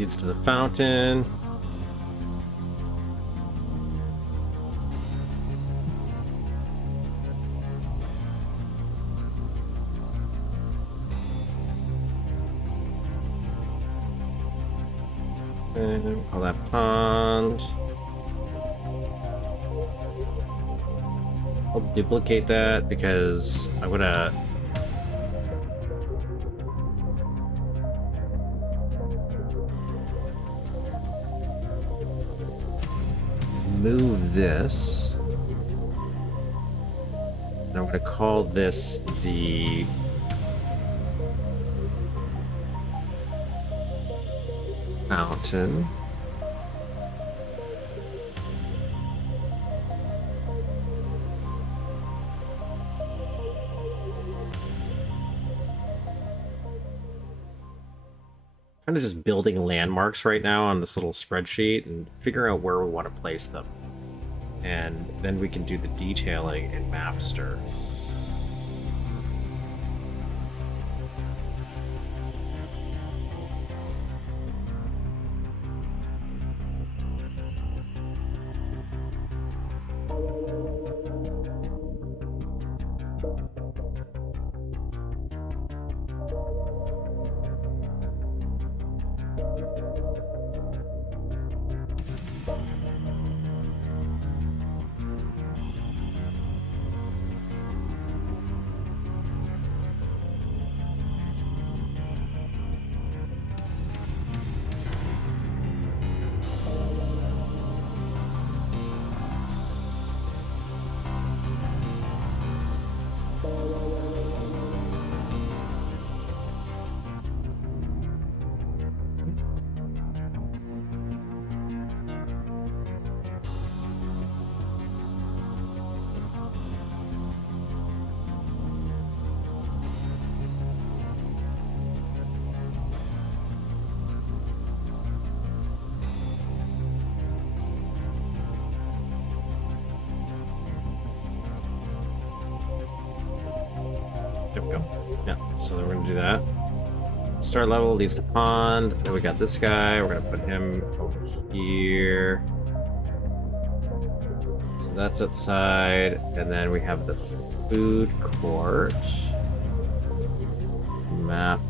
leads to the fountain. And call that pond. I'll duplicate that because I want to move this. And I'm going to call this the fountain. Kind of just building landmarks right now on this little spreadsheet and figuring out where we want to place them. And then we can do the detailing in Mapster. There we go. Yeah, so then we're gonna do that. Start level leads to pond. Then we got this guy. We're gonna put him over here. So that's outside, and then we have the food court. Map.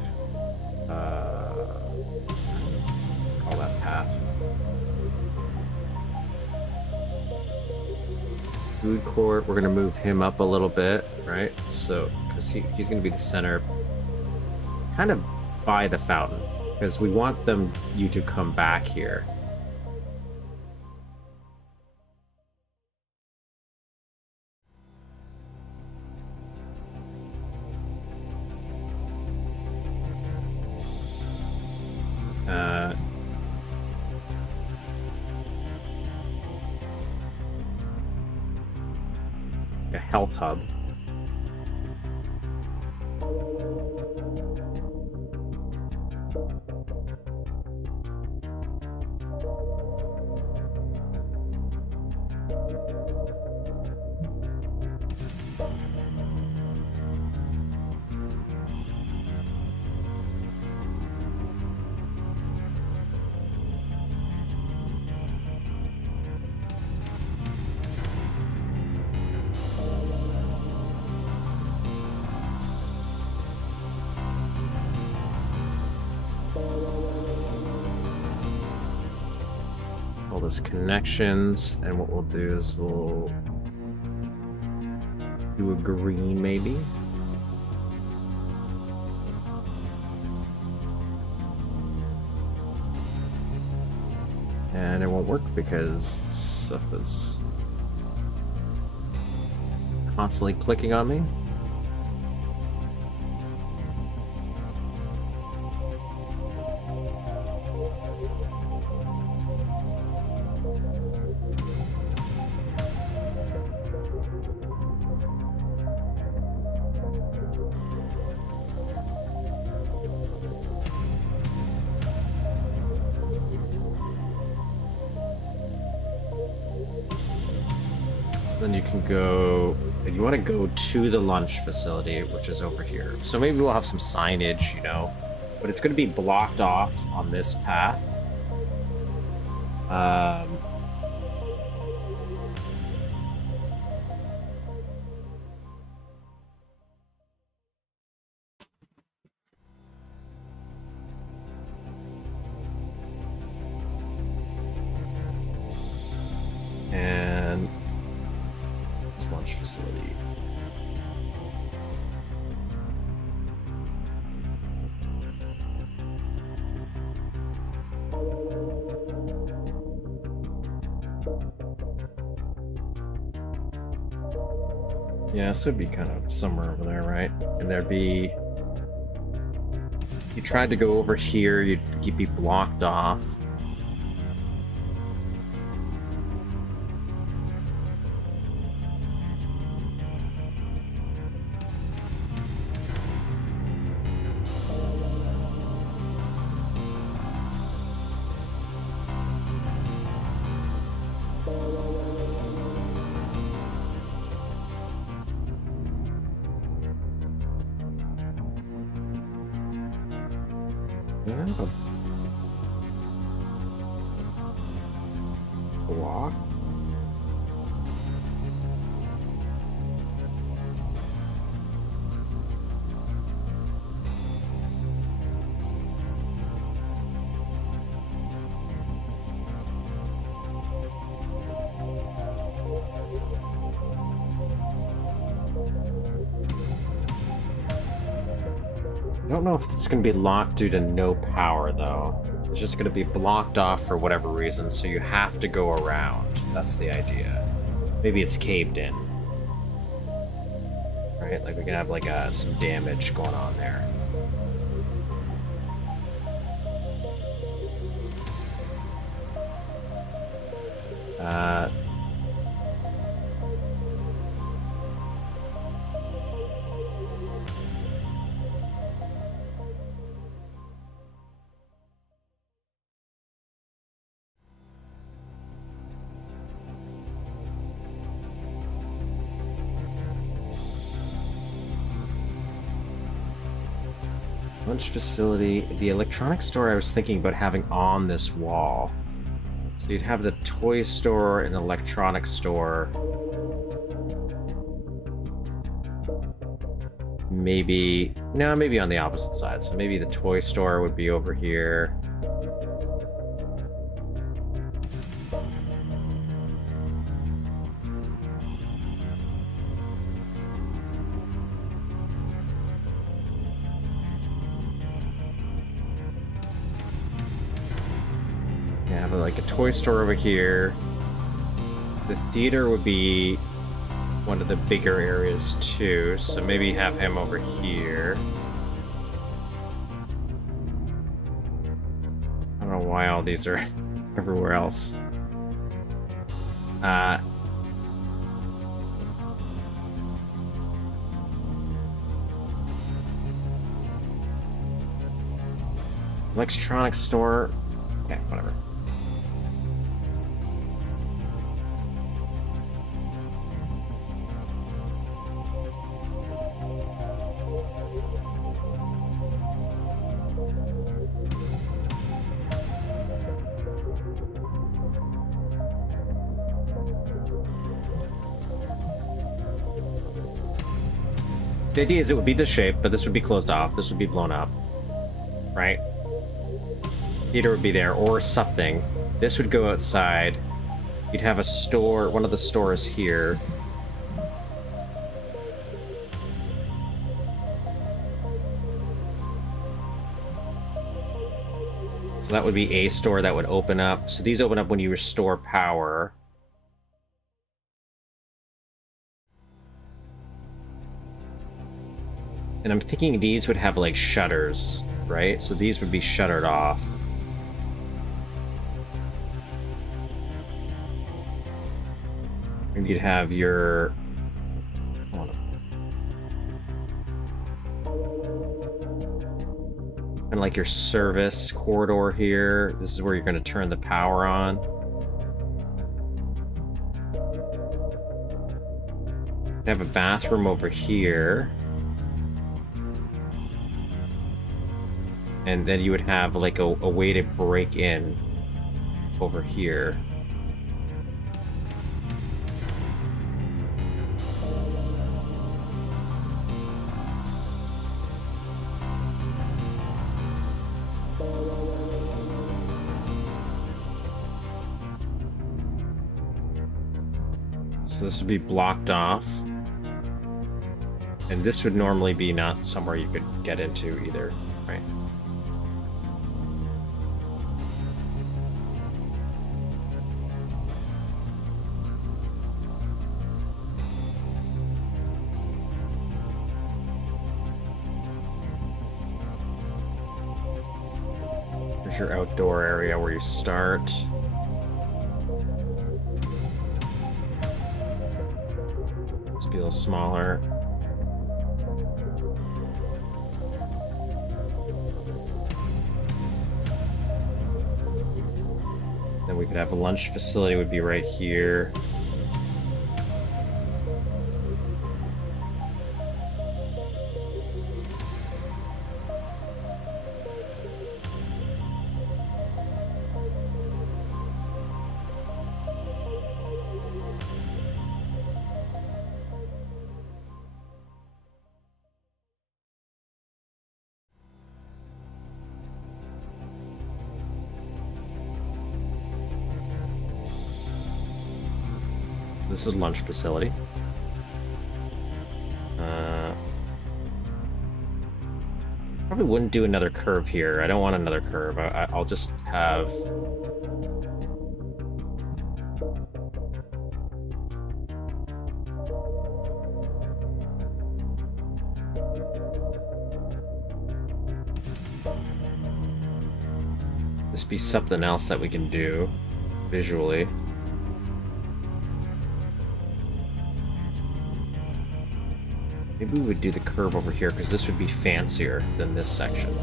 Call that path. Food court. We're gonna move him up a little bit, right? So, because he's gonna be the center, kind of by the fountain, because we want you to come back here. A health hub. All this connections, and what we'll do is we'll do a green maybe. And it won't work because this stuff is constantly clicking on me. Then you can go, and you want to go to the lunch facility, which is over here. So maybe we'll have some signage, you know, but it's going to be blocked off on this path. Um, and this launch facility. Yeah, this would be kind of somewhere over there, right? And there'd be... You tried to go over here, you'd be blocked off. Block. I don't know if it's going to be locked due to no power, though. It's just going to be blocked off for whatever reason, so you have to go around. That's the idea. Maybe it's caved in. Right? Like, we can have, like, some damage going on there. Lunch facility. The electronics store I was thinking about having on this wall. So you'd have the toy store and electronics store. Maybe... No, maybe on the opposite side. So maybe the toy store would be over here. Have like a toy store over here. The theater would be one of the bigger areas too, so maybe have him over here. I don't know why all these are everywhere else. Electronics store. Okay, whatever. The idea is it would be this shape, but this would be closed off. This would be blown up. Right? Theater would be there, or something. This would go outside. You'd have a store, one of the stores here. So that would be a store that would open up. So these open up when you restore power. And I'm thinking these would have, like, shutters, right? So these would be shuttered off. And you'd have your... Hold on. And, like, your service corridor here. This is where you're going to turn the power on. You have a bathroom over here. And then you would have like a way to break in. over here. So this would be blocked off. And this would normally be not somewhere you could get into either, right? Here's your outdoor area where you start. Let's be a little smaller. Then we could have a lunch facility would be right here. This is lunch facility. Probably wouldn't do another curve here. I don't want another curve. I'll just have... this be something else that we can do visually. Maybe we would do the curve over here, because this would be fancier than this section.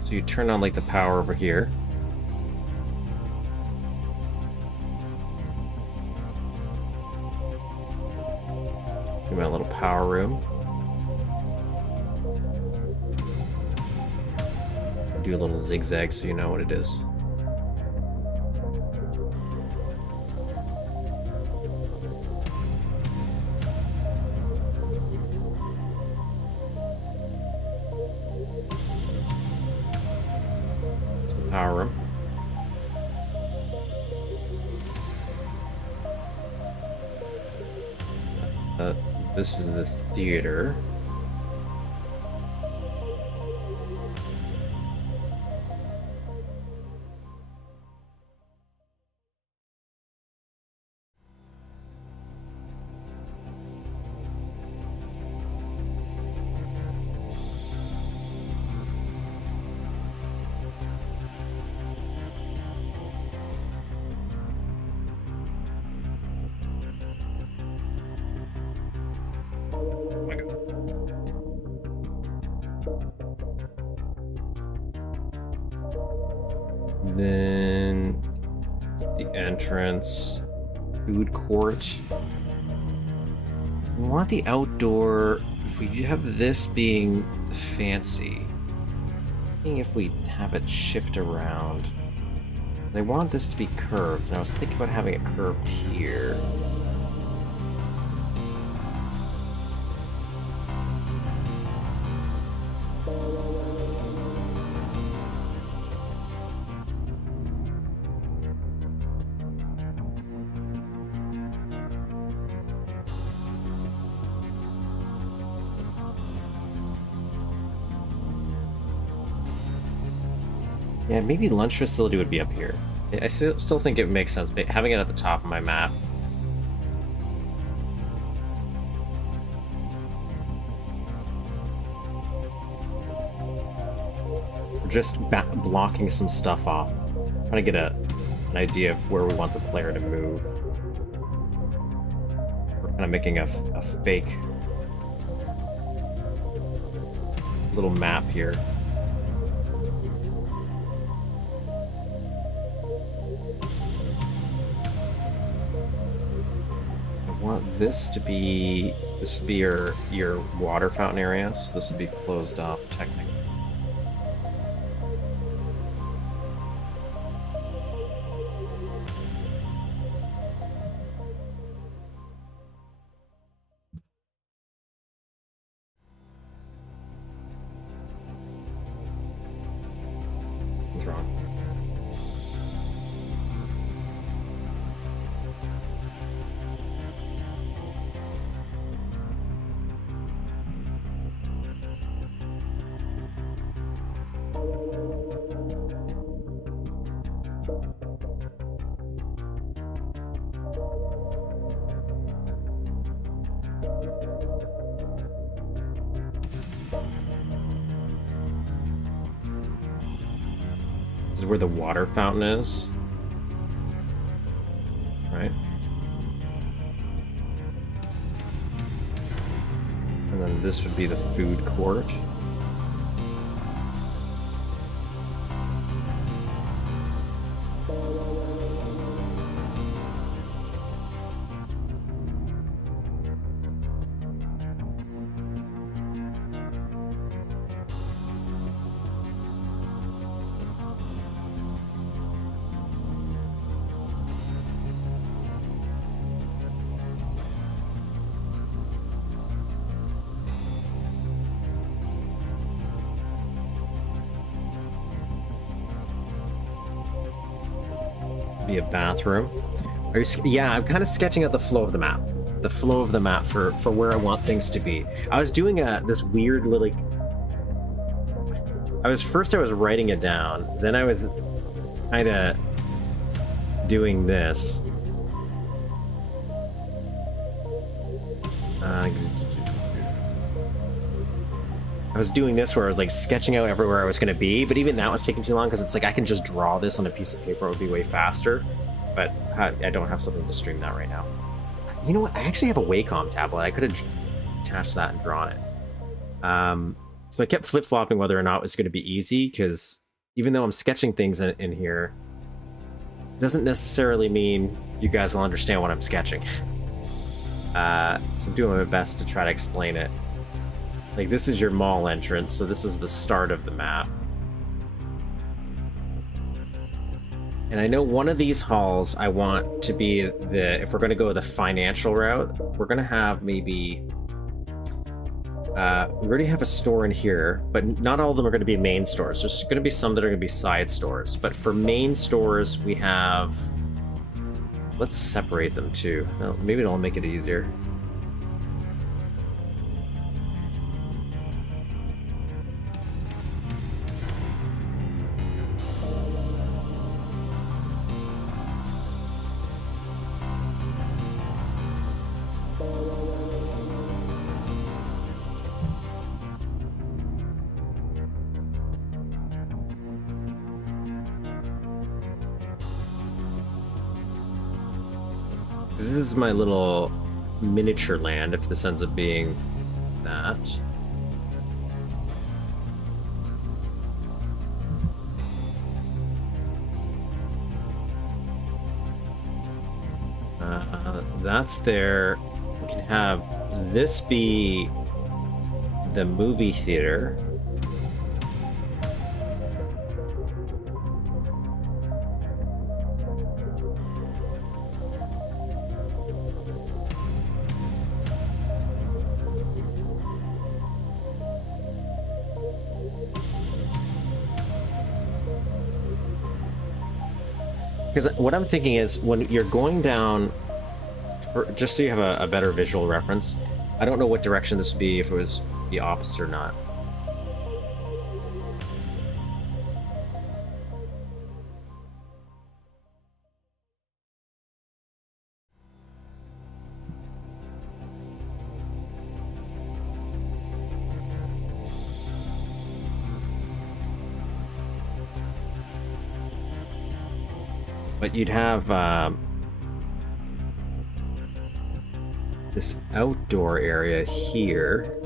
So you turn on like the power over here. Give me a little power room. Do a little zigzag so you know what it is. Power room. This is the theater. Then the entrance, food court. We want the outdoor. If we have this being fancy, if we have it shift around, they want this to be curved. And I was thinking about having it curved here. Yeah, maybe lunch facility would be up here. I still think it makes sense having it at the top of my map. We're just blocking some stuff off. Trying to get an idea of where we want the player to move. kind of making a fake little map here. I want this to be, this would be your water fountain area, so this would be closed off technically. What's wrong? This is where the water fountain is, right? And then this would be the food court. Be a bathroom. Are you, yeah, I'm kind of sketching out the flow of the map. The flow of the map for where I want things to be. I was doing this weird little... I was writing it down, then I was kind of doing this. I was doing this where I was like sketching out everywhere I was going to be, but even that was taking too long because it's like I can just draw this on a piece of paper, it would be way faster, but I don't have something to stream that right now. You know what? I actually have a Wacom tablet. I could have attached that and drawn it. So I kept flip-flopping whether or not it was going to be easy, because even though I'm sketching things in here, it doesn't necessarily mean you guys will understand what I'm sketching. So I'm doing my best to try to explain it. Like, this is your mall entrance, so this is the start of the map. And I know one of these halls I want to be if we're going to go the financial route, we're going to have maybe... we already have a store in here, but not all of them are going to be main stores. There's going to be some that are going to be side stores. But for main stores, we have... Let's separate them too. Maybe it'll make it easier. This is my little miniature land, if this ends up being that. That's there. We can have this be the movie theater. Because what I'm thinking is, when you're going down, just so you have a better visual reference, I don't know what direction this would be, if it was the opposite or not. But you'd have this outdoor area here.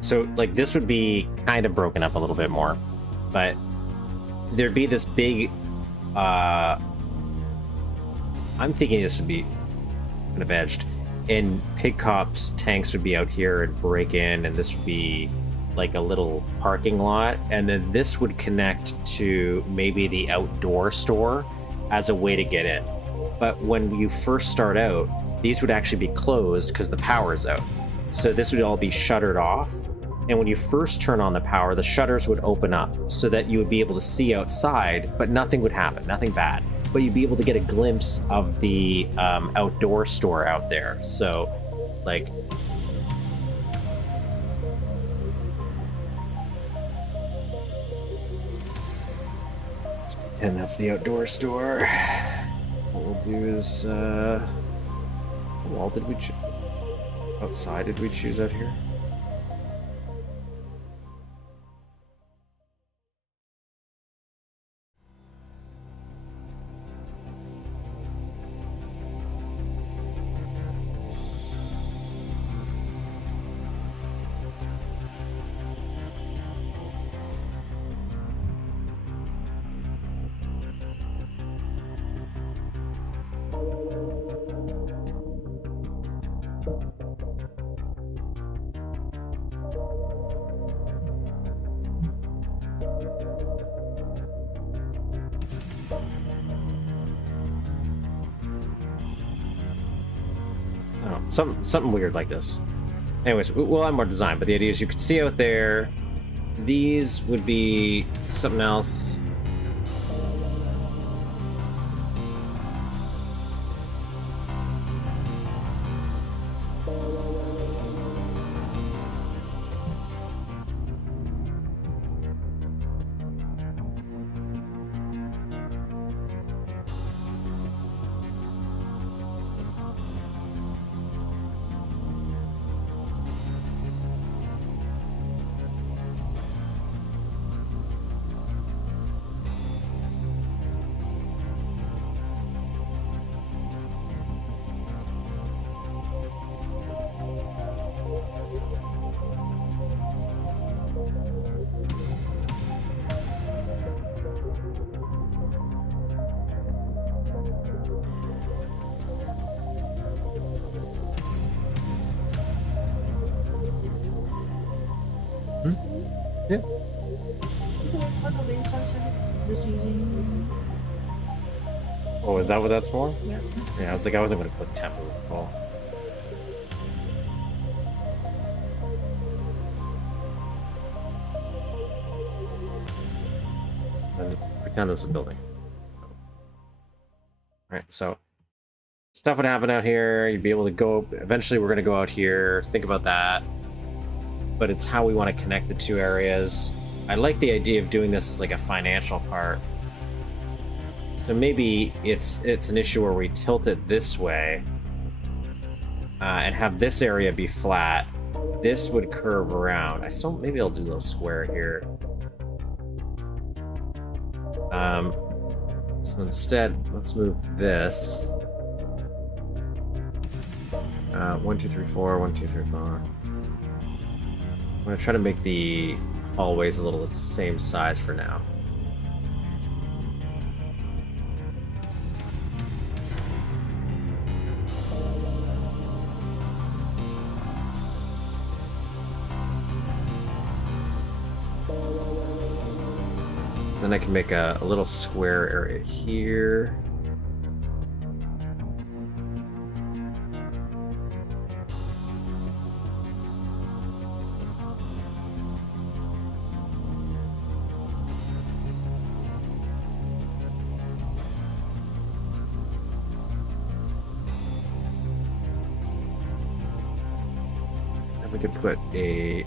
So, like, this would be kind of broken up a little bit more, but there'd be this big, I'm thinking this would be kind of edged, and Pig Cop's tanks would be out here and break in, and this would be like a little parking lot, and then this would connect to maybe the outdoor store as a way to get in. But when you first start out, these would actually be closed because the power is out. So this would all be shuttered off. And when you first turn on the power, the shutters would open up so that you would be able to see outside, but nothing would happen, nothing bad. But you'd be able to get a glimpse of the outdoor store out there. So, like... let's pretend that's the outdoor store. What we'll do is... what wall did we choose? Outside did we choose out here? Something weird like this. Anyways, we'll have more design, but the idea is you could see out there, these would be something else. Yeah. Just using. Oh, is that what that's for? Yeah. Yeah, I was like, I wasn't going to click tempo. Oh. And pretend this is a building. Alright, so stuff would happen out here. You'd be able to go. Eventually, we're going to go out here. Think about that. But it's how we want to connect the two areas. I like the idea of doing this as like a financial part. So maybe it's an issue where we tilt it this way and have this area be flat. This would curve around. Maybe I'll do a little square here. So instead, let's move this. 1, 2, 3, 4, 1, 2, 3, 4. I'm gonna try to make the hallways a little the same size for now. So then I can make a little square area here. If we could put a...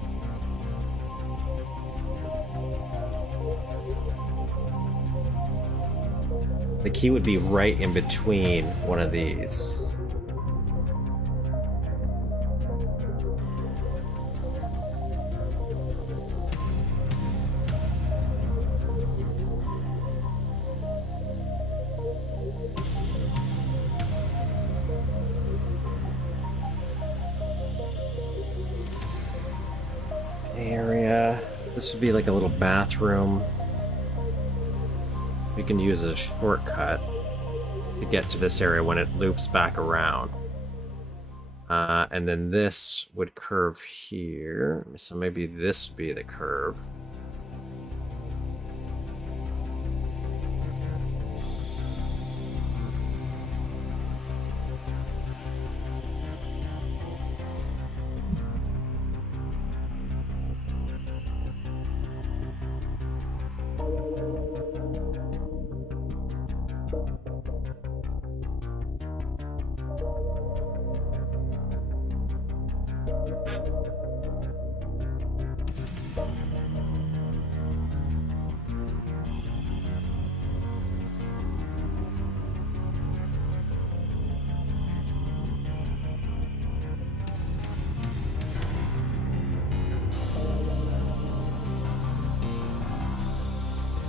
The key would be right in between one of these. Area. This would be like a little bathroom. We can use a shortcut to get to this area when it loops back around. And then this would curve here. So maybe this would be the curve.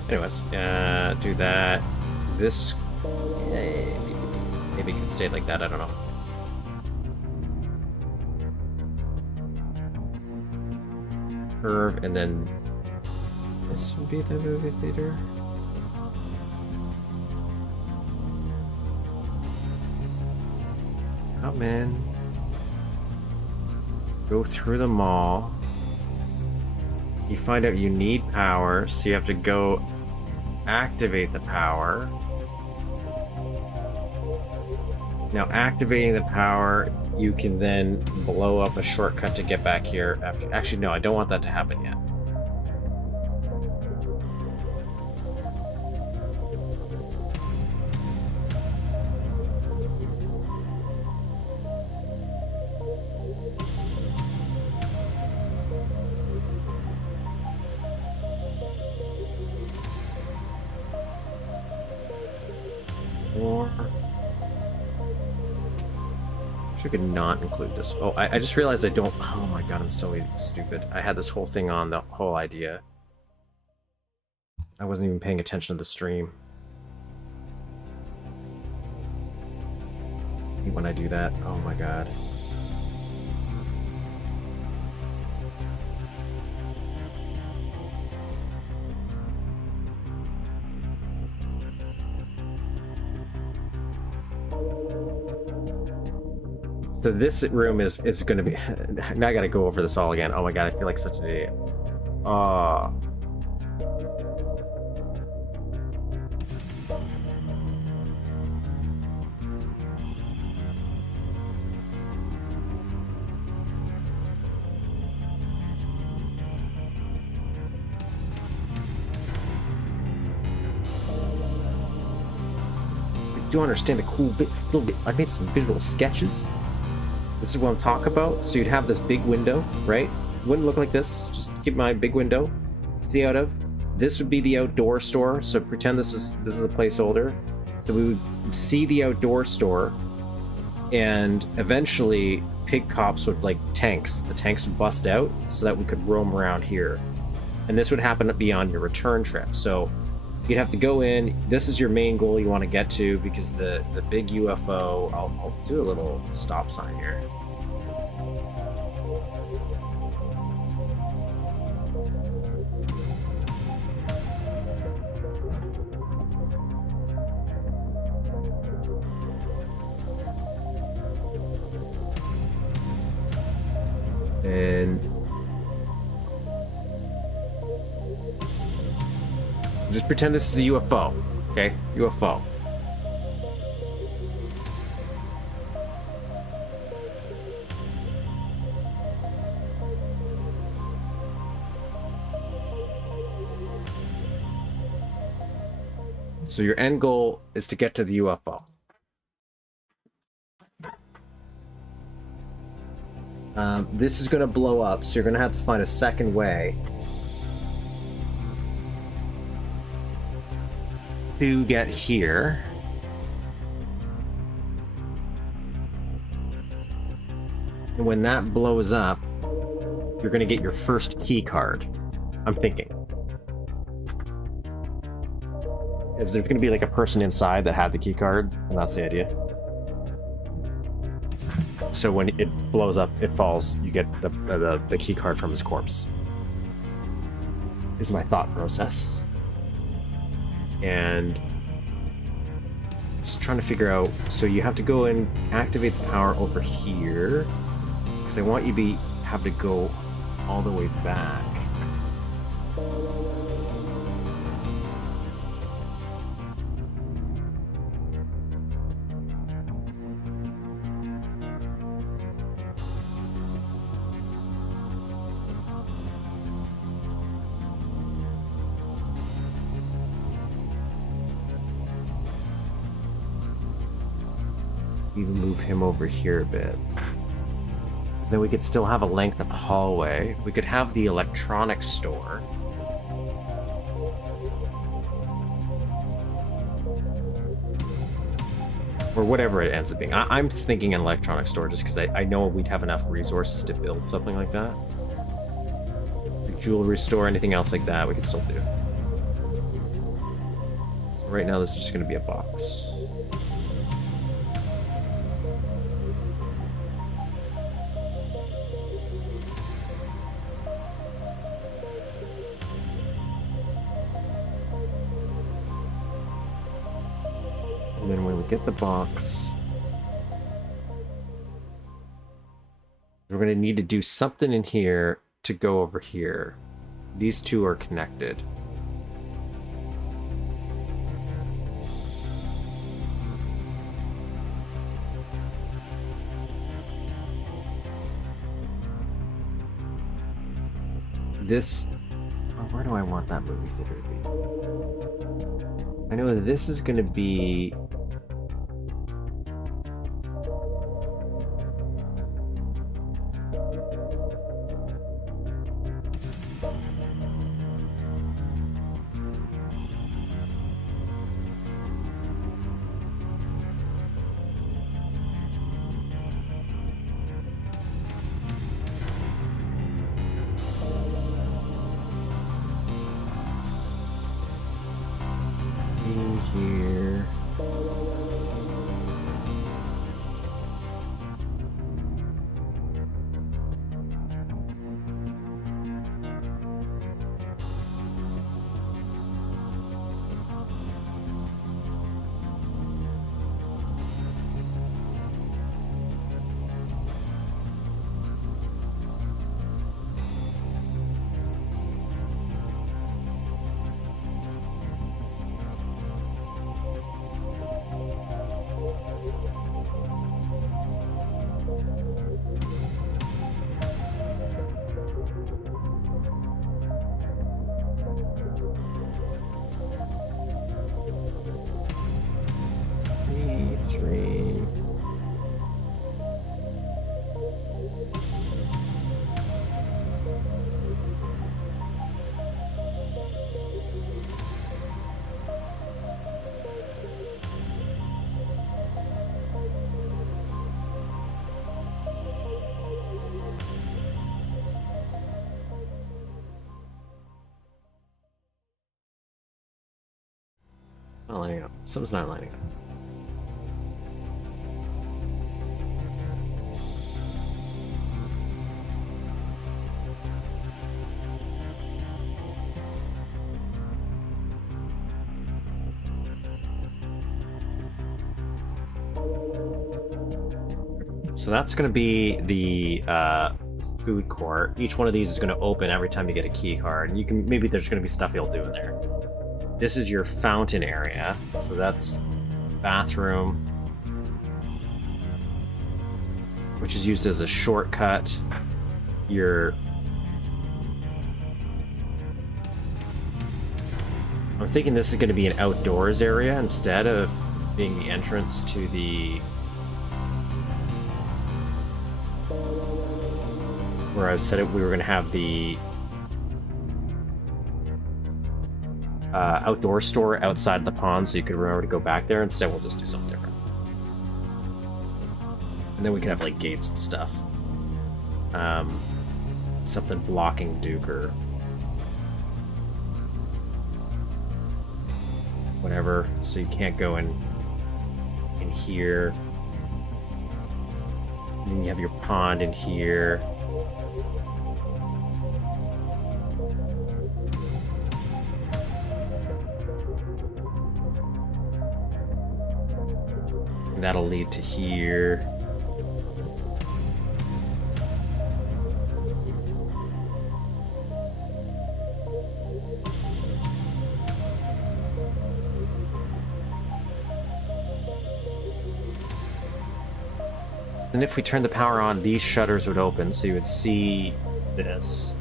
Anyways, do that. This maybe it could stay like that. I don't know. Curve, and then this would be the movie theater. Come in. Go through the mall. You find out you need power, so you have to go activate the power. Now, activating the power, you can then blow up a shortcut to get back here. Actually, no, I don't want that to happen yet. I could not include this. Oh, I just realized I don't... Oh my god, I'm so stupid. I had this whole thing on, the whole idea. I wasn't even paying attention to the stream. I hate when I do that. Oh my god. So this room is going to be... Now I got to go over this all again. Oh my god, I feel like such an idiot. Oh. Do you understand the cool little bit? I made some visual sketches. This is what I'm talking about. So you'd have this big window, right? It wouldn't look like this. Just keep my big window. See out of. This would be the outdoor store. So pretend this is a placeholder. So we would see the outdoor store, and eventually pig cops would, like tanks. The tanks would bust out so that we could roam around here. And this would happen to be on your return trip. So you'd have to go in. This is your main goal you want to get to, because the big UFO... I'll do a little stop sign here. And just pretend this is a UFO, okay? UFO. So your end goal is to get to the UFO. This is going to blow up, so you're going to have to find a second way to get here. And when that blows up, you're going to get your first key card. I'm thinking. Is there going to be like a person inside that had the key card? And that's the idea. So when it blows up, it falls, you get the key card from his corpse. Is my thought process. And just trying to figure out, so you have to go and activate the power over here, because I want you to have to go all the way back. Even move him over here a bit. Then we could still have a length of hallway. We could have the electronics store. Or whatever it ends up being. I'm thinking an electronics store just because I know we'd have enough resources to build something like that. The jewelry store, anything else like that, we could still do. So right now this is just going to be a box. And then when we get the box, we're going to need to do something in here to go over here. These two are connected. This... Oh, where do I want that movie theater to be? I know this is going to be... here. Not lining up. Something's not lining up. So that's going to be the food court. Each one of these is going to open every time you get a key card. And you can, maybe there's going to be stuff you'll do in there. This is your fountain area. So that's bathroom, which is used as a shortcut. I'm thinking this is going to be an outdoors area instead of being the entrance to the where I said we were going to have the outdoor store outside the pond so you could remember to go back there. Instead, we'll just do something different. And then we can have, like, gates and stuff. Something blocking Duke or whatever, so you can't go in here. And then you have your pond in here. And that'll lead to here. And if we turn the power on, these shutters would open, so you would see this.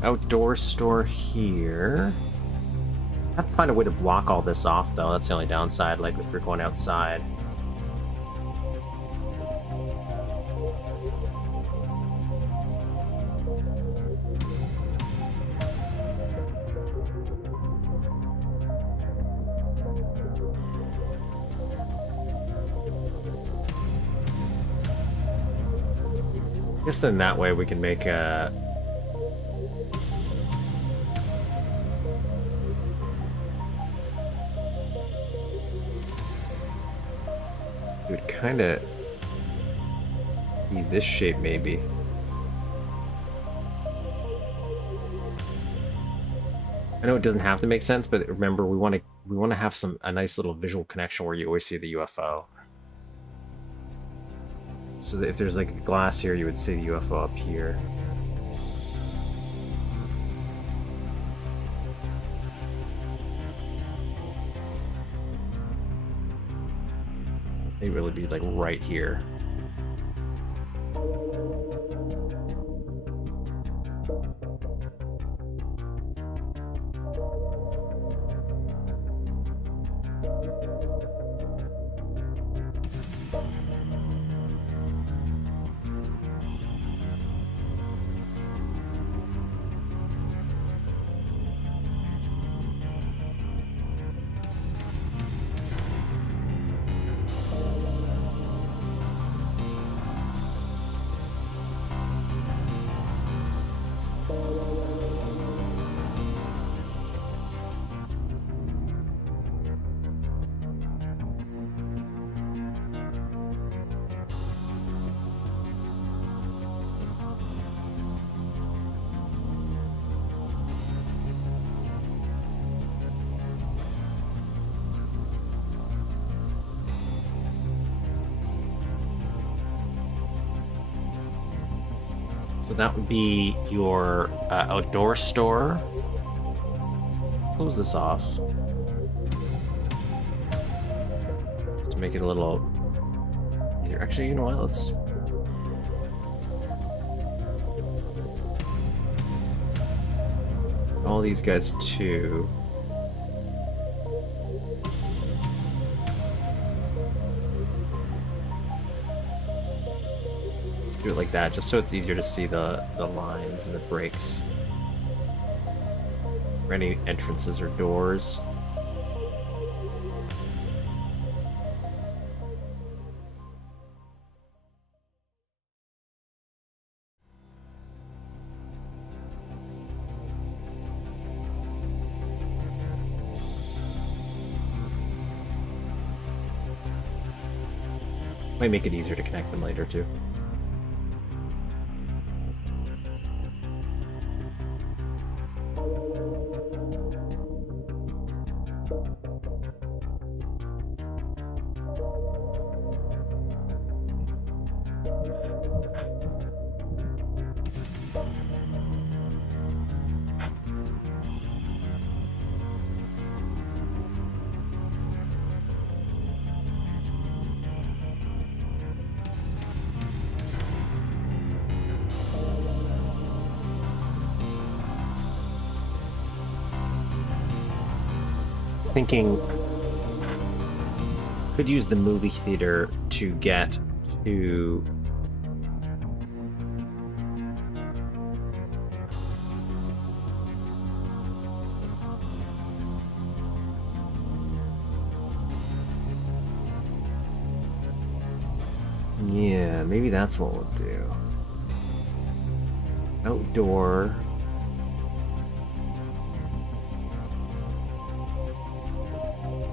Outdoor store here. I have to find a way to block all this off, though. That's the only downside, like if you're going outside. I guess then that way we can make a... It would kind of be this shape, maybe. I know it doesn't have to make sense, but remember, we want to have a nice little visual connection where you always see the UFO. So that if there's like a glass here, you would see the UFO up here. They really be like right here. So that would be your outdoor store. Close this off. Just to make it a little easier. Actually, you know what? Let's... all these guys too. do it like that, just so it's easier to see the lines and the breaks. Or any entrances or doors. Might make it easier to connect them later too. Thinking could use the movie theater to get to yeah, maybe that's what we'll do. Outdoor.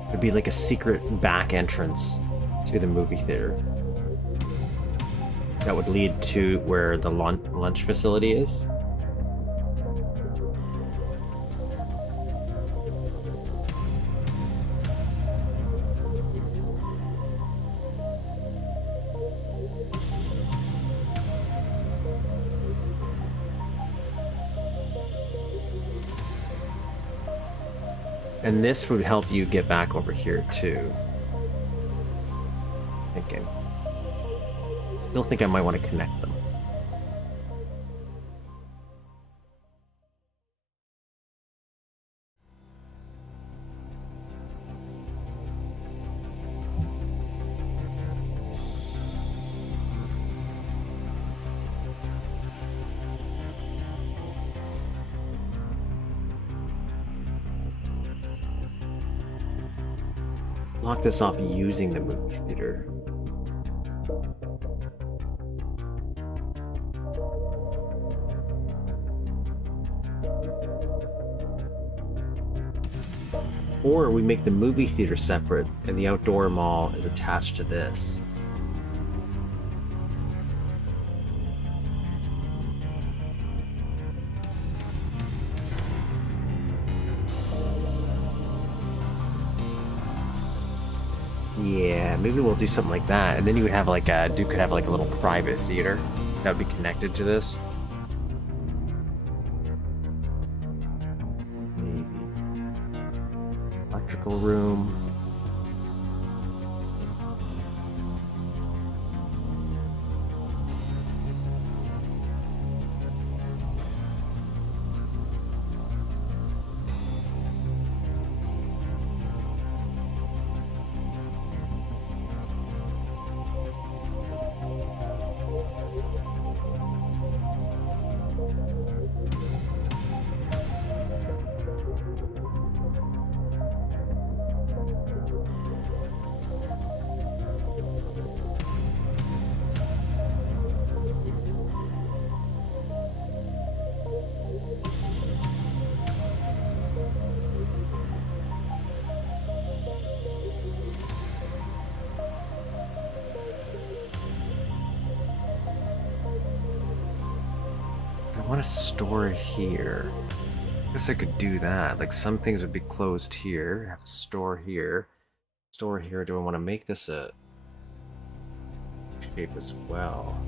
It'd be like a secret back entrance to the movie theater. That would lead to where the lunch facility is. And this would help you get back over here too. Thinking. Still think I might want to connect them. Lock this off using the movie theater. Or we make the movie theater separate and the outdoor mall is attached to this. Yeah, maybe we'll do something like that. And then you would have like a, Duke could have like a little private theater that would be connected to this. Maybe. Electrical room. I want to store here. I guess I could do that. Like some things would be closed here. Have a store here. Store here. Do I want to make this a shape as well?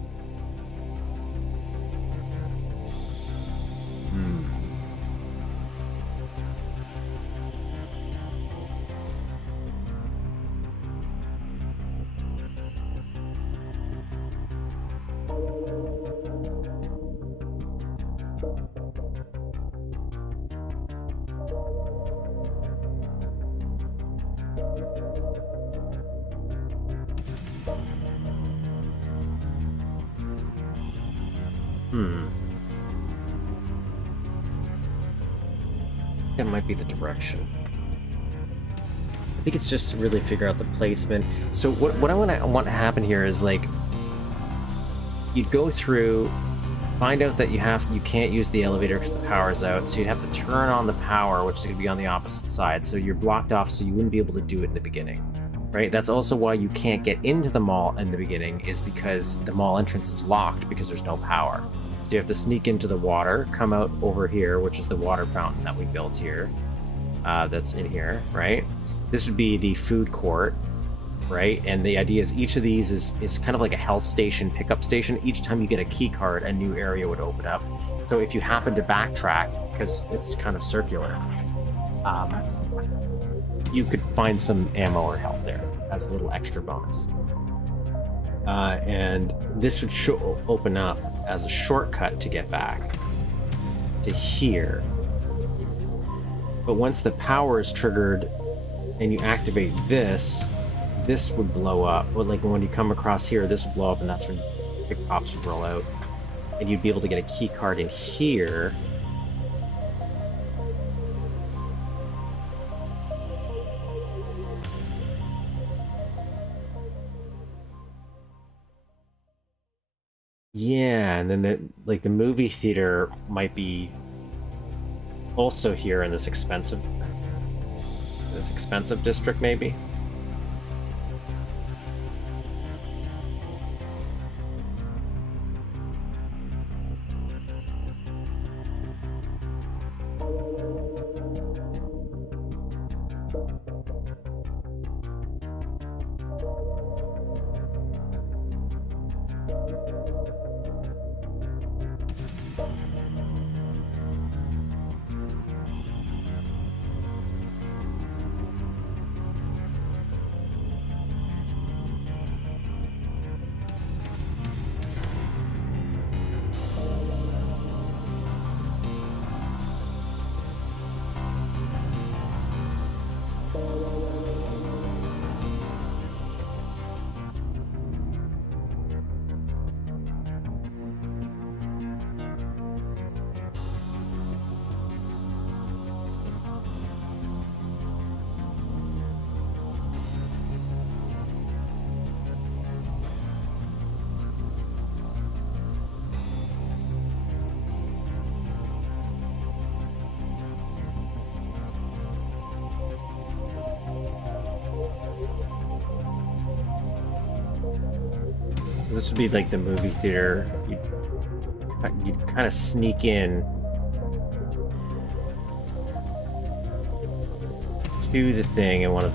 That might be the direction. I think it's just to really figure out the placement. So what I want to happen here is like you'd go through, find out that you can't use the elevator because the power's out, so you'd have to turn on the power, which is going to be on the opposite side. So you're blocked off, so you wouldn't be able to do it in the beginning, right? That's also why you can't get into the mall in the beginning, is because the mall entrance is locked because there's no power. So you have to sneak into the water, come out over here, which is the water fountain that we built here. That's in here, right? This would be the food court, right? And the idea is each of these is kind of like a health station, pickup station. Each time you get a key card, a new area would open up. So if you happen to backtrack, because it's kind of circular, you could find some ammo or help there as a little extra bonus. And this would open up as a shortcut to get back to here. But once the power is triggered and you activate this would blow up. Well, like when you come across here, this would blow up, and that's when big pops would roll out. And you'd be able to get a key card in here. Yeah, and then the movie theater might be also here in this expensive district, maybe. This would be like the movie theater. You'd kind of sneak in to the thing and want to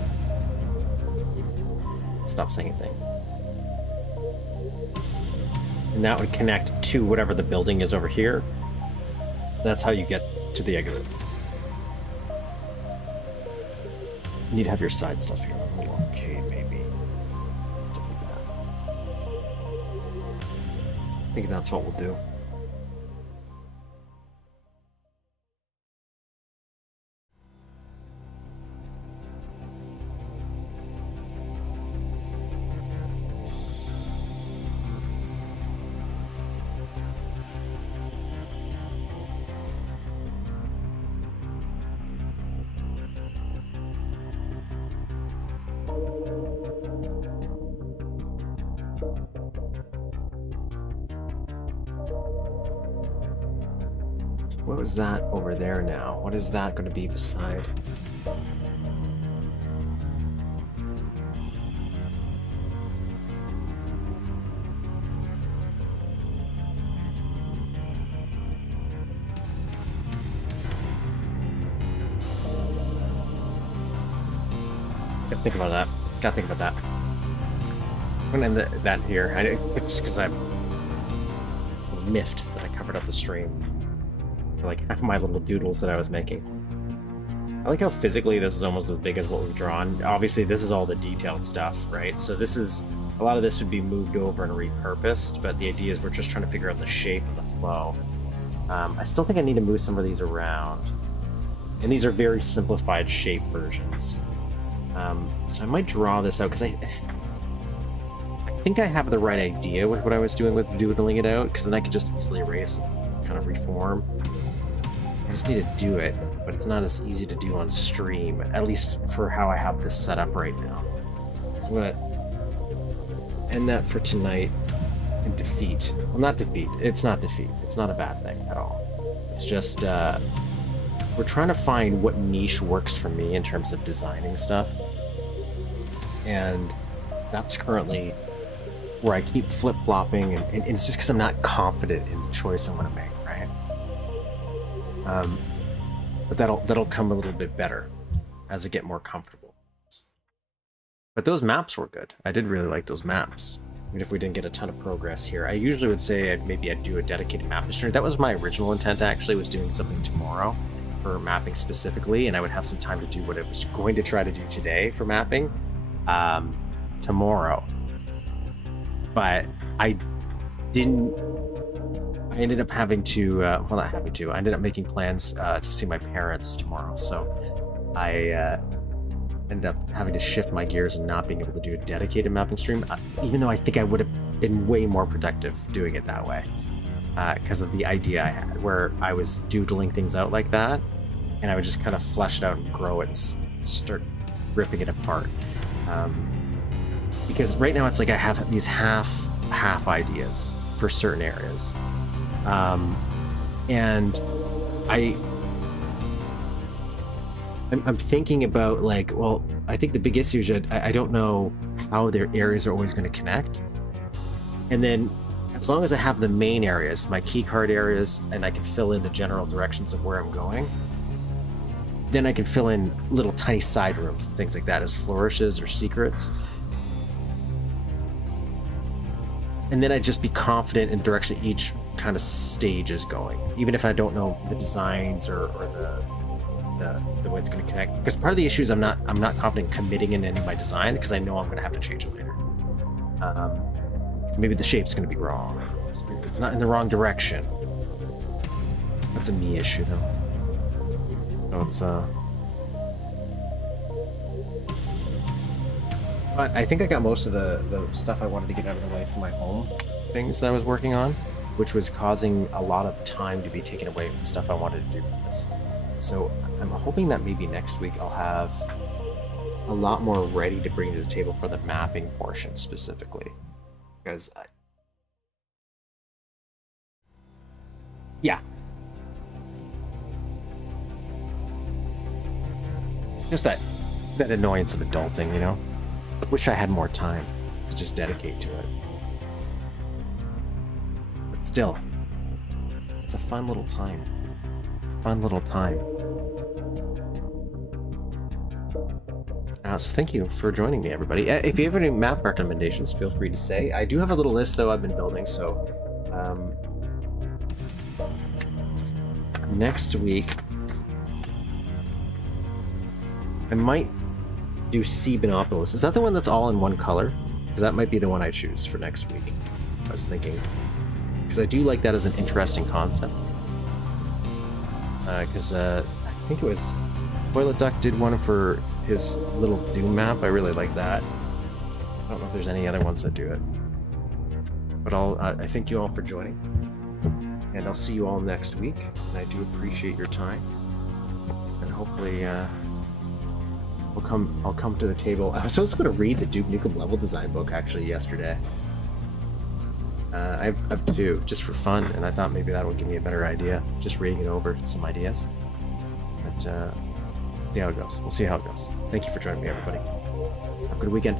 stop saying a thing. And that would connect to whatever the building is over here. That's how you get to the exit. You need to have your side stuff here. A little arcade, maybe. Stuff like that. I think that's what we'll do. What was that over there now? What is that going to be beside? Gotta think about that. Gotta think about that. I'm gonna end that here. It's just because I miffed that I covered up the stream. Like half my little doodles that I was making. I like how physically this is almost as big as what we've drawn. Obviously this is all the detailed stuff, right? So this is, a lot of this would be moved over and repurposed, but the idea is we're just trying to figure out the shape and the flow. I still think I need to move some of these around. And these are very simplified shape versions. So I might draw this out, because I think I have the right idea with what I was doing with doodling it out, because then I could just easily erase and kind of reform. I just need to do it, but it's not as easy to do on stream, at least for how I have this set up right now. So I'm gonna end that for tonight and defeat. Well, not defeat. It's not defeat. It's not a bad thing at all. It's just, we're trying to find what niche works for me in terms of designing stuff. And that's currently where I keep flip-flopping, and it's just because I'm not confident in the choice I'm going to make, right? But that'll come a little bit better as I get more comfortable. But those maps were good. I did really like those maps. Even if we didn't get a ton of progress here. I usually would say maybe I'd do a dedicated map stream. That was my original intent, actually, was doing something tomorrow for mapping specifically, and I would have some time to do what I was going to try to do today for mapping tomorrow. But I ended up having to, well, not having to, I ended up making plans to see my parents tomorrow, so I ended up having to shift my gears and not being able to do a dedicated mapping stream, even though I think I would have been way more productive doing it that way, because of the idea I had, where I was doodling things out like that, and I would just kind of flesh it out and grow it and start ripping it apart. Because right now it's like I have these half ideas for certain areas, and I'm thinking about, like, well, I think the big issue is that I don't know how their areas are always going to connect. And then as long as I have the main areas, my key card areas, and I can fill in the general directions of where I'm going, then I can fill in little tiny side rooms and things like that as flourishes or secrets. And then I'd just be confident in the direction each kind of stage is going, even if I don't know the designs or the way it's going to connect. Because part of the issue is I'm not confident committing in any of my designs, because I know I'm going to have to change it later. So maybe the shape's going to be wrong. It's not in the wrong direction. That's a me issue, though. So it's but I think I got most of the stuff I wanted to get out of the way for my home things that I was working on, which was causing a lot of time to be taken away from stuff I wanted to do for this. So I'm hoping that maybe next week I'll have a lot more ready to bring to the table for the mapping portion specifically. Because yeah. Just that annoyance of adulting, you know? Wish I had more time to just dedicate to it. But still, it's a fun little time. Fun little time. So thank you for joining me, everybody. If you have any map recommendations, feel free to say. I do have a little list, though, I've been building, so next week I might do Sebenopolis. Is that the one that's all in one color? Because that might be the one I choose for next week. I was thinking, because I do like that as an interesting concept. Because I think it was Toilet Duck did one for his little Doom map. I really like that. I don't know if there's any other ones that do it. But I thank you all for joining. And I'll see you all next week. And I do appreciate your time. And hopefully I'll come to the table. I was supposed to read the Duke Nukem level design book actually yesterday. I have two, just for fun, and I thought maybe that would give me a better idea, just reading it over, some ideas. But see how it goes. We'll see how it goes. Thank you for joining me, everybody. Have a good weekend.